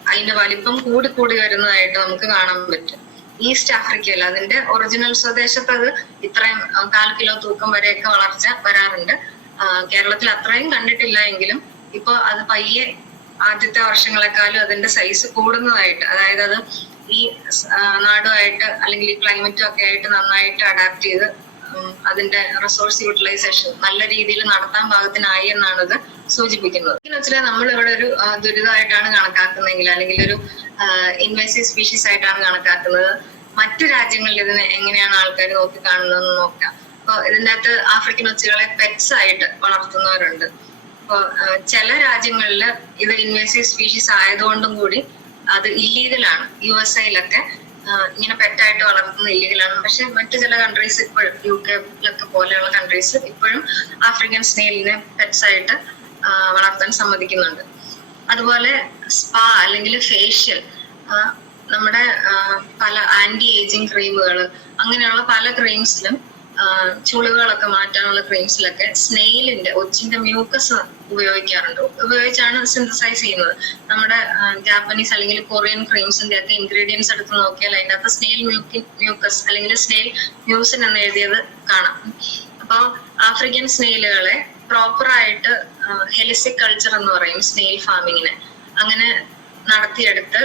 അതിന്റെ വലിപ്പം കൂടി വരുന്നതായിട്ട് നമുക്ക് കാണാൻ പറ്റും. ഈസ്റ്റ് ആഫ്രിക്കയിൽ അതിന്റെ ഒറിജിനൽ സ്വദേശത്ത് അത് ഇത്രയും 1/4 കിലോ തൂക്കം വരെയൊക്കെ വളർച്ച വരാറുണ്ട്. കേരളത്തിൽ അത്രയും കണ്ടിട്ടില്ല എങ്കിലും ഇപ്പൊ അത് പയ്യെ ആദ്യത്തെ വർഷങ്ങളെക്കാളും അതിന്റെ സൈസ് കൂടുന്നതായിട്ട്, അതായത് അത് ഈ നാടുമായിട്ട് അല്ലെങ്കിൽ ഈ ക്ലൈമറ്റും ഒക്കെ ആയിട്ട് നന്നായിട്ട് അഡാപ്റ്റ് ചെയ്ത് അതിന്റെ റിസോഴ്സ് യൂട്ടിലൈസേഷൻ നല്ല രീതിയിൽ നടത്താൻ പാകത്തിനായി എന്നാണ് ഇത് സൂചിപ്പിക്കുന്നത്. വെച്ചാൽ നമ്മൾ ഇവിടെ ഒരു ദുരിതമായിട്ടാണ് കണക്കാക്കുന്നതെങ്കിൽ അല്ലെങ്കിൽ ഒരു ഇൻവേസീവ് സ്പീഷീസ് ആയിട്ടാണ് കണക്കാക്കുന്നത്, മറ്റു രാജ്യങ്ങളിൽ ഇതിനെ എങ്ങനെയാണ് ആൾക്കാർ നോക്കിക്കാണുന്നതെന്ന് നോക്കാം. അപ്പൊ ഇതിൻ്റെ അകത്ത് ആഫ്രിക്കൻ ഒച്ചുകളെ പെറ്റ്സ് ആയിട്ട് വളർത്തുന്നവരുണ്ട്. അപ്പൊ ചില രാജ്യങ്ങളിൽ ഇത് ഇൻവേസീവ് സ്പീഷീസ് ആയതുകൊണ്ടും കൂടി അത് ഇല്ലീഗലാണ്. USA-ലൊക്കെ ഇങ്ങനെ പെറ്റായിട്ട് വളർത്തുന്നത് ഇല്ലീഗലാണ്. പക്ഷെ മറ്റു ചില കൺട്രീസ് ഇപ്പോഴും UK-ലൊക്കെ പോലെയുള്ള കൺട്രീസ് ഇപ്പോഴും ആഫ്രിക്കൻ സ്നെയിലിനെ പെറ്റ്സ് ആയിട്ട് വളർത്താൻ സമ്മതിക്കുന്നുണ്ട്. അതുപോലെ സ്പാ അല്ലെങ്കിൽ ഫേഷ്യൽ, നമ്മുടെ പല ആന്റി ഏജിങ് ക്രീമുകൾ അങ്ങനെയുള്ള പല ക്രീംസിലും ചുളിവുകളൊക്കെ മാറ്റാനുള്ള ക്രീംസിലൊക്കെ സ്നെയിലിന്റെ ഒച്ചിന്റെ മ്യൂക്കസ് ഉപയോഗിച്ചാണ് സിന്തസൈസ് ചെയ്യുന്നത്. നമ്മുടെ ജാപ്പനീസ് അല്ലെങ്കിൽ കൊറിയൻ ക്രീംസിന്റെ ഒക്കെ ഇൻഗ്രീഡിയൻസ് എടുത്ത് നോക്കിയാൽ അതിൻ്റെ അകത്ത് സ്നെയിൽ മ്യൂക്കസ് അല്ലെങ്കിൽ സ്നെയിൽ മ്യൂസിൻ എന്ന് എഴുതിയത് കാണാം. അപ്പൊ ആഫ്രിക്കൻ സ്നെയിലുകളെ പ്രോപ്പറായിട്ട് ഹെലിസിക് കൾച്ചർ എന്ന് പറയും സ്നെയിൽ ഫാമിങ്ങിനെ, അങ്ങനെ നടത്തിയെടുത്ത്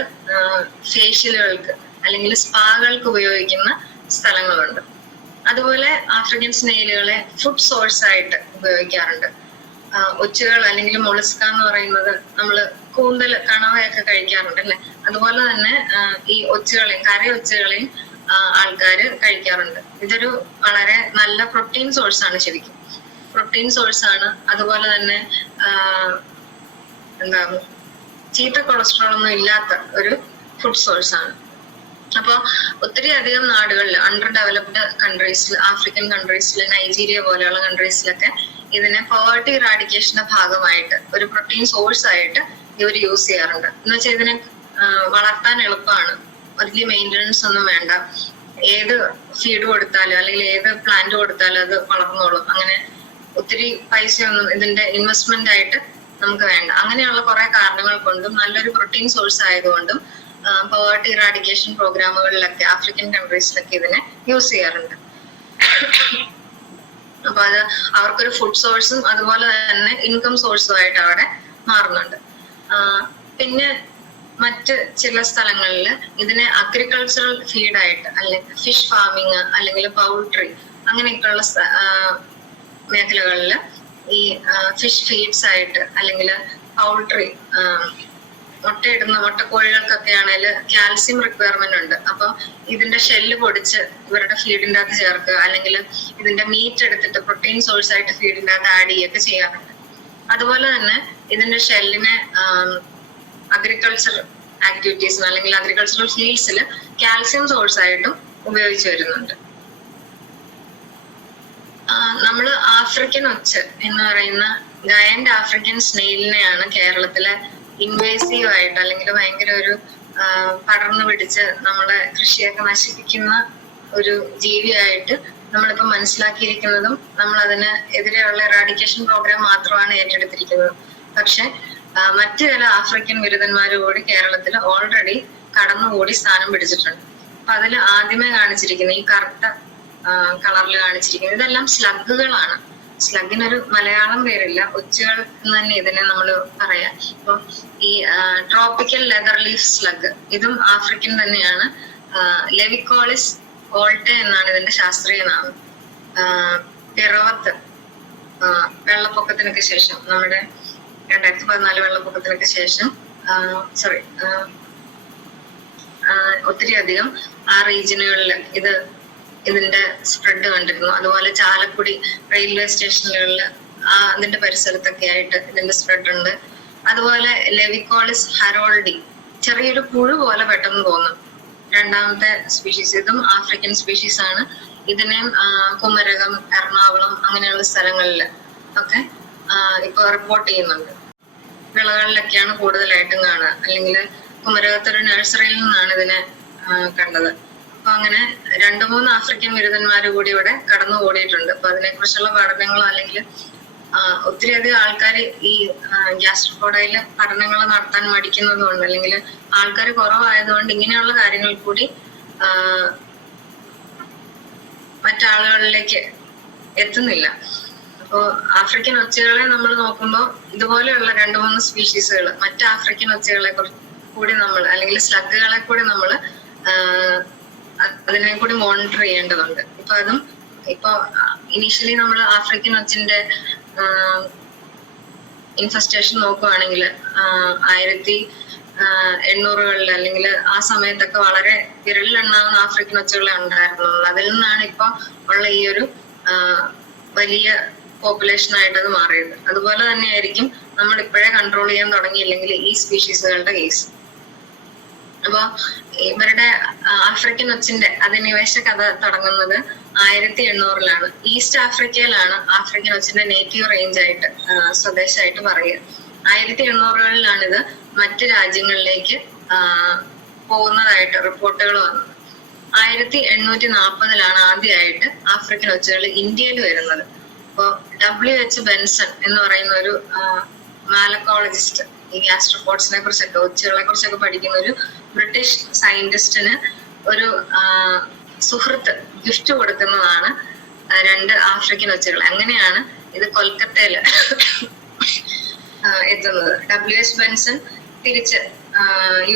ഫേഷ്യലുകൾക്ക് അല്ലെങ്കിൽ സ്പാകൾക്ക് ഉപയോഗിക്കുന്ന സ്ഥലങ്ങളുണ്ട്. അതുപോലെ ആഫ്രിക്കൻ സ്നെയിലുകളെ ഫുഡ് സോഴ്സ് ആയിട്ട് ഉപയോഗിക്കാറുണ്ട്. ഒച്ചുകൾ അല്ലെങ്കിൽ മൊളിസ്ക എന്ന് പറയുന്നത് നമ്മള് കൂന്തൽ കണവയൊക്കെ കഴിക്കാറുണ്ട് അല്ലെ, അതുപോലെ തന്നെ ഈ ഒച്ചുകളെയും കരയൊച്ചുകളെയും ആൾക്കാര് കഴിക്കാറുണ്ട്. ഇതൊരു വളരെ നല്ല പ്രോട്ടീൻ സോഴ്സ് ആണ്, ശരിക്കും പ്രോട്ടീൻ സോഴ്സ് ആണ്. അതുപോലെ തന്നെ ചീത്ത കൊളസ്ട്രോൾ ഒന്നും ഇല്ലാത്ത ഒരു ഫുഡ് സോഴ്സ് ആണ്. അപ്പൊ ഒത്തിരി അധികം നാടുകളിൽ അണ്ടർ ഡെവലപ്ഡ് കൺട്രീസിൽ, ആഫ്രിക്കൻ കൺട്രീസിൽ, നൈജീരിയ പോലെയുള്ള കൺട്രീസിലൊക്കെ ഇതിനെ പോവർട്ടി ഇറാഡിക്കേഷന്റെ ഭാഗമായിട്ട് ഒരു പ്രോട്ടീൻ സോഴ്സ് ആയിട്ട് ഇവർ യൂസ് ചെയ്യാറുണ്ട്. എന്ന് വെച്ചാൽ ഇതിനെ വളർത്താൻ എളുപ്പമാണ്, വലിയ മെയിൻ്റനൻസ് ഒന്നും വേണ്ട, ഏത് ഫീഡ് കൊടുത്താലും അല്ലെങ്കിൽ ഏത് പ്ലാന്റ് കൊടുത്താലും അത് വളർന്നോളും. അങ്ങനെ ഒത്തിരി പൈസയൊന്നും ഇതിന്റെ ഇൻവെസ്റ്റ്മെന്റ് ആയിട്ട് നമുക്ക് വേണ്ട. അങ്ങനെയുള്ള കുറെ കാരണങ്ങൾ കൊണ്ടും നല്ലൊരു പ്രോട്ടീൻ സോഴ്സ് ആയതുകൊണ്ടും പോവർട്ടി ഇറാഡിക്കേഷൻ പ്രോഗ്രാമുകളിലൊക്കെ ആഫ്രിക്കൻ കൺട്രീസിലൊക്കെ ഇതിനെ യൂസ് ചെയ്യാറുണ്ട്. അപ്പൊ അത് അവർക്കൊരു ഫുഡ് സോഴ്സും അതുപോലെ തന്നെ ഇൻകം സോഴ്സും ആയിട്ട് അവിടെ മാറുന്നുണ്ട്. പിന്നെ മറ്റ് ചില സ്ഥലങ്ങളിൽ ഇതിനെ അഗ്രികൾച്ചറൽ ഫീഡായിട്ട് അല്ലെങ്കിൽ ഫിഷ് ഫാമിങ് അല്ലെങ്കിൽ പൗൾട്രി അങ്ങനെയൊക്കെയുള്ള മേഖലകളിൽ ഈ ഫിഷ് ഫീഡ്സ് ആയിട്ട് അല്ലെങ്കിൽ പൗൾട്രി മുട്ടയിടുന്ന മുട്ടക്കോഴികൾക്കൊക്കെ ആണെങ്കിൽ കാൽസ്യം റിക്വയർമെന്റ് ഉണ്ട്. അപ്പൊ ഇതിന്റെ ഷെല്ല് പൊടിച്ച് ഇവരുടെ ഫീഡിന്റെ അകത്ത് ചേർക്കുക, അല്ലെങ്കിൽ ഇതിന്റെ മീറ്റ് എടുത്തിട്ട് പ്രോട്ടീൻ സോഴ്സ് ആയിട്ട് ഫീഡിന്റെ അകത്ത് ആഡ് ചെയ്യുകയൊക്കെ ചെയ്യാറുണ്ട്. അതുപോലെ തന്നെ ഇതിന്റെ ഷെല്ലിനെ അഗ്രികൾച്ചർ ആക്ടിവിറ്റീസിന് അല്ലെങ്കിൽ അഗ്രികൾച്ചറൽ ഫീൽഡ്സിൽ കാൽസ്യം സോഴ്സ് ആയിട്ടും ഉപയോഗിച്ചു വരുന്നുണ്ട്. നമ്മൾ ആഫ്രിക്കൻ ഒച്ച് എന്ന് പറയുന്ന ഗയന്റ് ആഫ്രിക്കൻ സ്നെയിലിനെയാണ് കേരളത്തിലെ ഇൻവേസീവ് ആയിട്ട് അല്ലെങ്കിൽ ഭയങ്കര ഒരു പടർന്നു പിടിച്ച് നമ്മളെ കൃഷിയൊക്കെ നശിപ്പിക്കുന്ന ഒരു ജീവിയായിട്ട് നമ്മളിപ്പോ മനസ്സിലാക്കിയിരിക്കുന്നതും നമ്മൾ അതിന് എതിരെയുള്ള എറാഡിക്കേഷൻ പ്രോഗ്രാം മാത്രമാണ് ഏറ്റെടുത്തിരിക്കുന്നത്. പക്ഷെ മറ്റു ചില ആഫ്രിക്കൻ ബിരുദന്മാർ കൂടി കേരളത്തിൽ ഓൾറെഡി കടന്നുകൂടി സ്ഥാനം പിടിച്ചിട്ടുണ്ട്. അപ്പൊ അതിൽ ആദ്യമേ കാണിച്ചിരിക്കുന്ന ഈ കറുത്ത കളറിൽ കാണിച്ചിരിക്കുന്നത് ഇതെല്ലാം സ്ലഗുകളാണ്. സ്ലഗിനൊരു മലയാളം പേരില്ല, ഒച്ചുകൾ എന്ന് തന്നെ ഇതിനെ നമ്മൾ പറയാം. ഇപ്പൊ ഈ ട്രോപ്പിക്കൽ ലെതർ ലീഫ് സ്ലഗ് ഇതും ആഫ്രിക്കൻ തന്നെയാണ്. ലെവിക്കോളിസ് ഓൾട്ടെ എന്നാണ് ഇതിന്റെ ശാസ്ത്രീയ നാമം. പിറവത്ത് വെള്ളപ്പൊക്കത്തിനൊക്കെ ശേഷം, നമ്മുടെ 2014 വെള്ളപ്പൊക്കത്തിനൊക്കെ ശേഷം ഒത്തിരി അധികം ആ റീജിയനുകളിൽ ഇതിന്റെ സ്പ്രെഡ് കണ്ടിരുന്നു. അതുപോലെ ചാലക്കുടി റെയിൽവേ സ്റ്റേഷനുകളിൽ അതിന്റെ പരിസരത്തൊക്കെ ആയിട്ട് ഇതിന്റെ സ്പ്രെഡ് ഉണ്ട്. അതുപോലെ ലെവിക്കോളിസ് ഹരോൾഡി ചെറിയൊരു പുഴു പോലെ പെട്ടെന്ന് തോന്നും, രണ്ടാമത്തെ സ്പീഷീസ്. ഇതും ആഫ്രിക്കൻ സ്പീഷീസ് ആണ്. ഇതിനെയും കുമരകം, എറണാകുളം അങ്ങനെയുള്ള സ്ഥലങ്ങളിൽ ഒക്കെ ഇപ്പൊ റിപ്പോർട്ട് ചെയ്യുന്നുണ്ട്. വിളകളിലൊക്കെയാണ് കൂടുതലായിട്ടും കാണുക, അല്ലെങ്കിൽ കുമരകത്തൊരു നഴ്സറിയിൽ നിന്നാണ് ഇതിനെ കണ്ടത്. അപ്പൊ അങ്ങനെ 2-3 ആഫ്രിക്കൻ ബിരുദന്മാർ കൂടി ഇവിടെ കടന്നു ഓടിയിട്ടുണ്ട്. അപ്പൊ അതിനെക്കുറിച്ചുള്ള പഠനങ്ങളോ അല്ലെങ്കിൽ ഒത്തിരി അധികം ആൾക്കാർ ഈ ഗ്യാസ്ട്രോപോഡയില് പഠനങ്ങൾ നടത്താൻ മടിക്കുന്നതുകൊണ്ട് അല്ലെങ്കിൽ ആൾക്കാർ കുറവായതുകൊണ്ട് ഇങ്ങനെയുള്ള കാര്യങ്ങൾ കൂടി മറ്റാളുകളിലേക്ക് എത്തുന്നില്ല. അപ്പോ ആഫ്രിക്കൻ ഒച്ചകളെ നമ്മൾ നോക്കുമ്പോൾ ഇതുപോലെയുള്ള 2-3 സ്പീഷീസുകൾ മറ്റ് ആഫ്രിക്കൻ ഒച്ചകളെ കൂടി നമ്മൾ അല്ലെങ്കിൽ സ്ലഗുകളെ കൂടി നമ്മൾ അതിനെ കൂടി മോണിറ്റർ ചെയ്യേണ്ടതുണ്ട്. ഇപ്പൊ ഇനീഷ്യലി നമ്മൾ ആഫ്രിക്കൻ ഒച്ചിന്റെ ഇൻഫെസ്റ്റേഷൻ നോക്കുവാണെങ്കിൽ 1800-കളിൽ അല്ലെങ്കിൽ ആ സമയത്തൊക്കെ വളരെ വിരലിലെണ്ണാവുന്ന ആഫ്രിക്കൻ ഒച്ചുകളെ ഉണ്ടായിരുന്നുള്ളൂ. അതിൽ നിന്നാണ് ഇപ്പൊ ഉള്ള ഈ ഒരു വലിയ പോപ്പുലേഷൻ ആയിട്ട് അത് മാറിയത്. അതുപോലെ തന്നെയായിരിക്കും നമ്മൾ ഇപ്പോഴേ കൺട്രോൾ ചെയ്യാൻ തുടങ്ങിയില്ലെങ്കിൽ ഈ സ്പീഷീസുകളുടെ കേസ്. അപ്പൊ ഇവരുടെ ആഫ്രിക്കൻ ഒച്ചിന്റെ അധിനിവേശ കഥ തുടങ്ങുന്നത് 1800-ലാണ്. ഈസ്റ്റ് ആഫ്രിക്കയിലാണ് ആഫ്രിക്കൻ ഒച്ചിന്റെ നേറ്റീവ് റേഞ്ച് ആയിട്ട് സ്വദേശമായിട്ട് പറയുക. 1800-കളിലാണ് ഇത് മറ്റ് രാജ്യങ്ങളിലേക്ക് പോകുന്നതായിട്ട് റിപ്പോർട്ടുകൾ വന്നത്. 1840-ലാണ് ആദ്യമായിട്ട് ആഫ്രിക്കൻ ഒച്ചുകൾ ഇന്ത്യയിൽ വരുന്നത്. അപ്പൊ WH ബെൻസൺ എന്ന് പറയുന്ന ഒരു മാലക്കോളജിസ്റ്റ് ഈ ഗ്യാസ്ട്രോപോഡ്സിനെ കുറിച്ചൊക്കെ ഒച്ചുകളെ കുറിച്ചൊക്കെ പഠിക്കുന്ന ഒരു ബ്രിട്ടീഷ് സയന്റിസ്റ്റിന് ഒരു സുഹൃത്ത് ഗിഫ്റ്റ് കൊടുക്കുന്നതാണ് 2 ആഫ്രിക്കൻ ഒച്ചുകൾ. അങ്ങനെയാണ് ഇത് കൊൽക്കത്തയില് എത്തുന്നത്. WH ബെൻസൺ തിരിച്ച്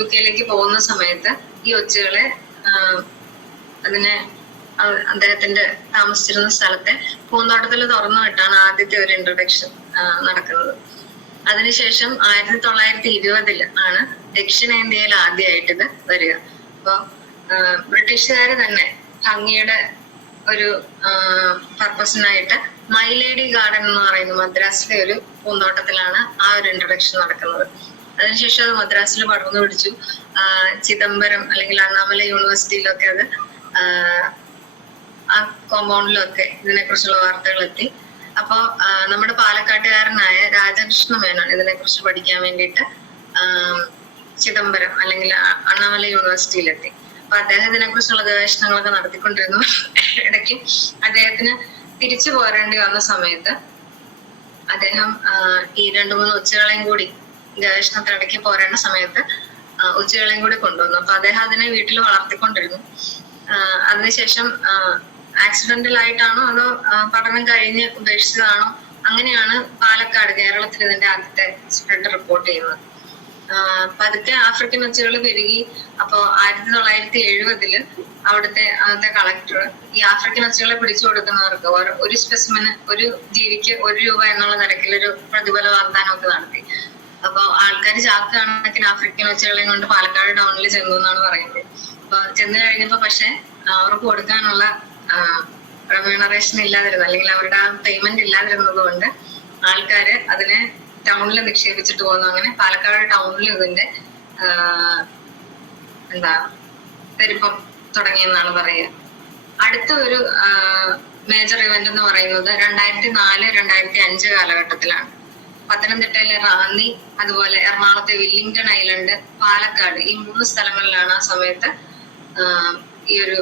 UK-യിലേക്ക് പോകുന്ന സമയത്ത് ഈ ഒച്ചുകളെ അദ്ദേഹത്തിന്റെ താമസിച്ചിരുന്ന സ്ഥലത്തെ പൂന്തോട്ടത്തിൽ തുറന്നു വിട്ടാണ് ആദ്യത്തെ ഒരു ഇൻട്രൊഡക്ഷൻ നടക്കുന്നത്. അതിനുശേഷം 1920 ആണ് ദക്ഷിണേന്ത്യയിൽ ആദ്യമായിട്ട് ഇത് വരിക. അപ്പൊ ബ്രിട്ടീഷുകാര് തന്നെ ഭംഗിയുടെ ഒരു പർപ്പസിനായിട്ട് മൈലേഡി ഗാർഡൻ എന്ന് പറയുന്ന മദ്രാസിലെ ഒരു പൂന്തോട്ടത്തിലാണ് ആ ഒരു ഇൻട്രൊഡക്ഷൻ നടക്കുന്നത്. അതിനുശേഷം അത് മദ്രാസിൽ പടർന്നു പിടിച്ചു. ചിദംബരം അല്ലെങ്കിൽ അണ്ണാമല യൂണിവേഴ്സിറ്റിയിലൊക്കെ അത് ആ കോമ്പൗണ്ടിലൊക്കെ ഇതിനെക്കുറിച്ചുള്ള വാർത്തകൾ എത്തി. അപ്പോ നമ്മുടെ പാലക്കാട്ടുകാരനായ രാജകൃഷ്ണ മേനോൻ ഇതിനെക്കുറിച്ച് പഠിക്കാൻ വേണ്ടിയിട്ട് ചിദംബരം അല്ലെങ്കിൽ അണ്ണാമല യൂണിവേഴ്സിറ്റിയിലെത്തി. അപ്പൊ അദ്ദേഹം ഇതിനെക്കുറിച്ചുള്ള ഗവേഷണങ്ങളൊക്കെ നടത്തിക്കൊണ്ടിരുന്നു. ഇടയ്ക്ക് അദ്ദേഹത്തിന് തിരിച്ചു പോരേണ്ടി വന്ന സമയത്ത് അദ്ദേഹം ഈ 2-3 ഒച്ചുകളെയും കൂടി ഗവേഷണത്തിനിടയ്ക്ക് പോരേണ്ട സമയത്ത് ഒച്ചുകളെയും കൂടി കൊണ്ടുവന്നു. അപ്പൊ അദ്ദേഹം അതിനെ വീട്ടിൽ വളർത്തിക്കൊണ്ടിരുന്നു. അതിനുശേഷം ആക്സിഡന്റൽ ആയിട്ടാണോ അതോ പഠനം കഴിഞ്ഞ് ഉപേക്ഷിച്ചതാണോ, അങ്ങനെയാണ് പാലക്കാട് കേരളത്തിൽ ഇതിന്റെ ആദ്യത്തെ സ്പ്രെഡ് റിപ്പോർട്ട് ചെയ്യുന്നത്. പതുക്കെ ആഫ്രിക്കൻ ഒച്ചുകൾ പെരുകി. അപ്പോ 1970 അവിടുത്തെ കളക്ടർ ഈ ആഫ്രിക്കൻ ഒച്ചുകളെ പിടിച്ചു കൊടുക്കുന്നവർക്ക് ഒരു സ്പെസിമെന് ഒരു ജീവിക്ക് 1 രൂപ എന്നുള്ള നിരക്കിൽ ഒരു പ്രതിഫല വാഗ്ദാനമൊക്കെ നടത്തി. അപ്പൊ ആൾക്കാർ ആൾക്കാർ ചാക്ക് കണക്കിന് ആഫ്രിക്കൻ ഒച്ചകളെയും കൊണ്ട് പാലക്കാട് ടൗണിൽ ചെന്നു എന്നാണ് പറയുന്നത്. അപ്പൊ ചെന്ന് കഴിഞ്ഞപ്പോ പക്ഷെ അവർക്ക് കൊടുക്കാനുള്ള റെമ്യൂണറേഷൻ ഇല്ലാതിരുന്നു, അല്ലെങ്കിൽ അവരുടെ ആ പേയ്മെന്റ് ഇല്ലാതിരുന്നത് കൊണ്ട് ആൾക്കാര് അതിനെ ടൗണിൽ നിക്ഷേപിച്ചിട്ട് പോകുന്നു. അങ്ങനെ പാലക്കാട് ടൗണിൽ ഇതിന്റെ പെരുപ്പം തുടങ്ങിയെന്നാണ് പറയുക. അടുത്ത ഒരു മേജർ ഇവന്റ് എന്ന് പറയുന്നത് 2004-2005 കാലഘട്ടത്തിലാണ്. പത്തനംതിട്ടയിലെ റാന്നി, അതുപോലെ എറണാകുളത്തെ വില്ലിംഗ്ടൺ ഐലൻഡ്, പാലക്കാട്, ഈ 3 സ്ഥലങ്ങളിലാണ് ആ സമയത്ത് ഈ ഒരു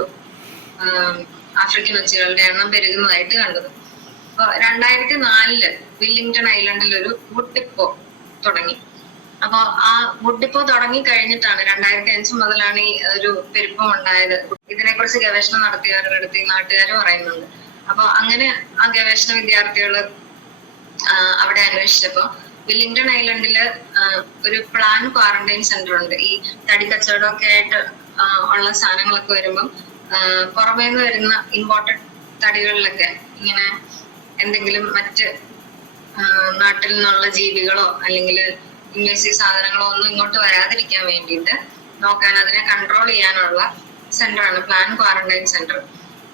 ആഫ്രിക്കൻ ഒച്ചുകളുടെ എണ്ണം പെരുകുന്നതായിട്ട് കണ്ടത്. അപ്പൊ 2004 വില്ലിംഗ്ടൺ ഐലൻഡിൽ ഒരു വുഡ് ഡിപ്പോ തുടങ്ങി. അപ്പൊ ആ വുഡ് ഡിപ്പോ തുടങ്ങി കഴിഞ്ഞിട്ടാണ് 2005 മുതലാണ് ഈ ഒരു പെരുപ്പം ഉണ്ടായത്. ഇതിനെക്കുറിച്ച് ഗവേഷണം നടത്തിയവരുടെ അടുത്ത് ഈ നാട്ടുകാർ പറയുന്നുണ്ട്. അപ്പൊ അങ്ങനെ ആ ഗവേഷണ വിദ്യാർത്ഥികള് അവിടെ അന്വേഷിച്ചപ്പോ വില്ലിംഗ്ടൺ ഐലൻഡില് ഒരു പ്ലാൻ ക്വാറന്റൈൻ സെന്റർ ഉണ്ട്. ഈ തടി കച്ചവടമൊക്കെ ആയിട്ട് ഉള്ള സാധനങ്ങളൊക്കെ വരുമ്പം പുറമേ നിന്ന് വരുന്ന ഇമ്പോർട്ടഡ് തടികളിലൊക്കെ ഇങ്ങനെ എന്തെങ്കിലും മറ്റ് നാട്ടിൽ നിന്നുള്ള ജീവികളോ അല്ലെങ്കിൽ ഇൻവേസീവ് സാധനങ്ങളോ ഒന്നും ഇങ്ങോട്ട് വരാതിരിക്കാൻ വേണ്ടിയിട്ട് നോക്കാൻ, അതിനെ കൺട്രോൾ ചെയ്യാനുള്ള സെന്ററാണ് പ്ലാൻ ക്വാറന്റൈൻ സെന്റർ.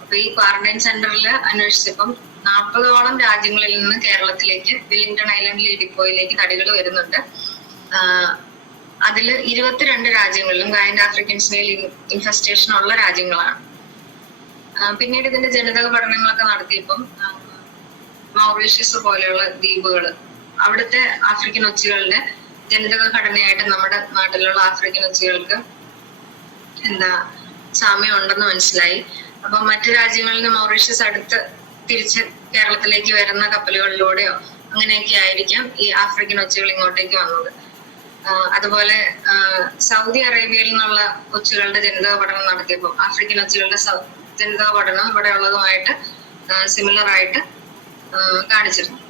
അപ്പൊ ഈ ക്വാറന്റൈൻ സെന്ററിൽ അന്വേഷിച്ചപ്പം 40ഓളം രാജ്യങ്ങളിൽ നിന്ന് കേരളത്തിലേക്ക് വില്ലിംഗ്ടൺ ഐലൻഡിലെ ഡിപ്പോയിലേക്ക് തടികൾ വരുന്നുണ്ട്. അതിൽ 22 രാജ്യങ്ങളിലും ഗൈൻഡ് ആഫ്രിക്കൻ സ്നെയിൽ ഇൻഫെസ്റ്റേഷൻ ഉള്ള രാജ്യങ്ങളാണ്. പിന്നീട് ഇതിന്റെ ജനിതക പഠനങ്ങളൊക്കെ നടത്തിയപ്പം മൗറീഷ്യസ് പോലെയുള്ള ദ്വീപുകള്, അവിടുത്തെ ആഫ്രിക്കൻ ഒച്ചുകളുടെ ജനിതക ഘടനയായിട്ട് നമ്മുടെ നാട്ടിലുള്ള ആഫ്രിക്കൻ ഒച്ചുകൾക്ക് സാമ്യം ഉണ്ടെന്ന് മനസ്സിലായി. അപ്പൊ മറ്റു രാജ്യങ്ങളിൽ നിന്ന് മൗറീഷ്യസ് അടുത്ത് തിരിച്ച് കേരളത്തിലേക്ക് വരുന്ന കപ്പലുകളിലൂടെയോ അങ്ങനെയൊക്കെ ആയിരിക്കാം ഈ ആഫ്രിക്കൻ ഒച്ചുകൾ ഇങ്ങോട്ടേക്ക് വന്നത്. അതുപോലെ സൗദി അറേബ്യയിൽ നിന്നുള്ള ഒച്ചുകളുടെ ജനിതക പഠനം നടത്തിയപ്പോൾ ആഫ്രിക്കൻ ഒച്ചുകളുടെ ജനിതക പഠനം ഇവിടെ ഉള്ളതുമായിട്ട് സിമിലർ ആയിട്ട് കാണിച്ചിരുന്നു.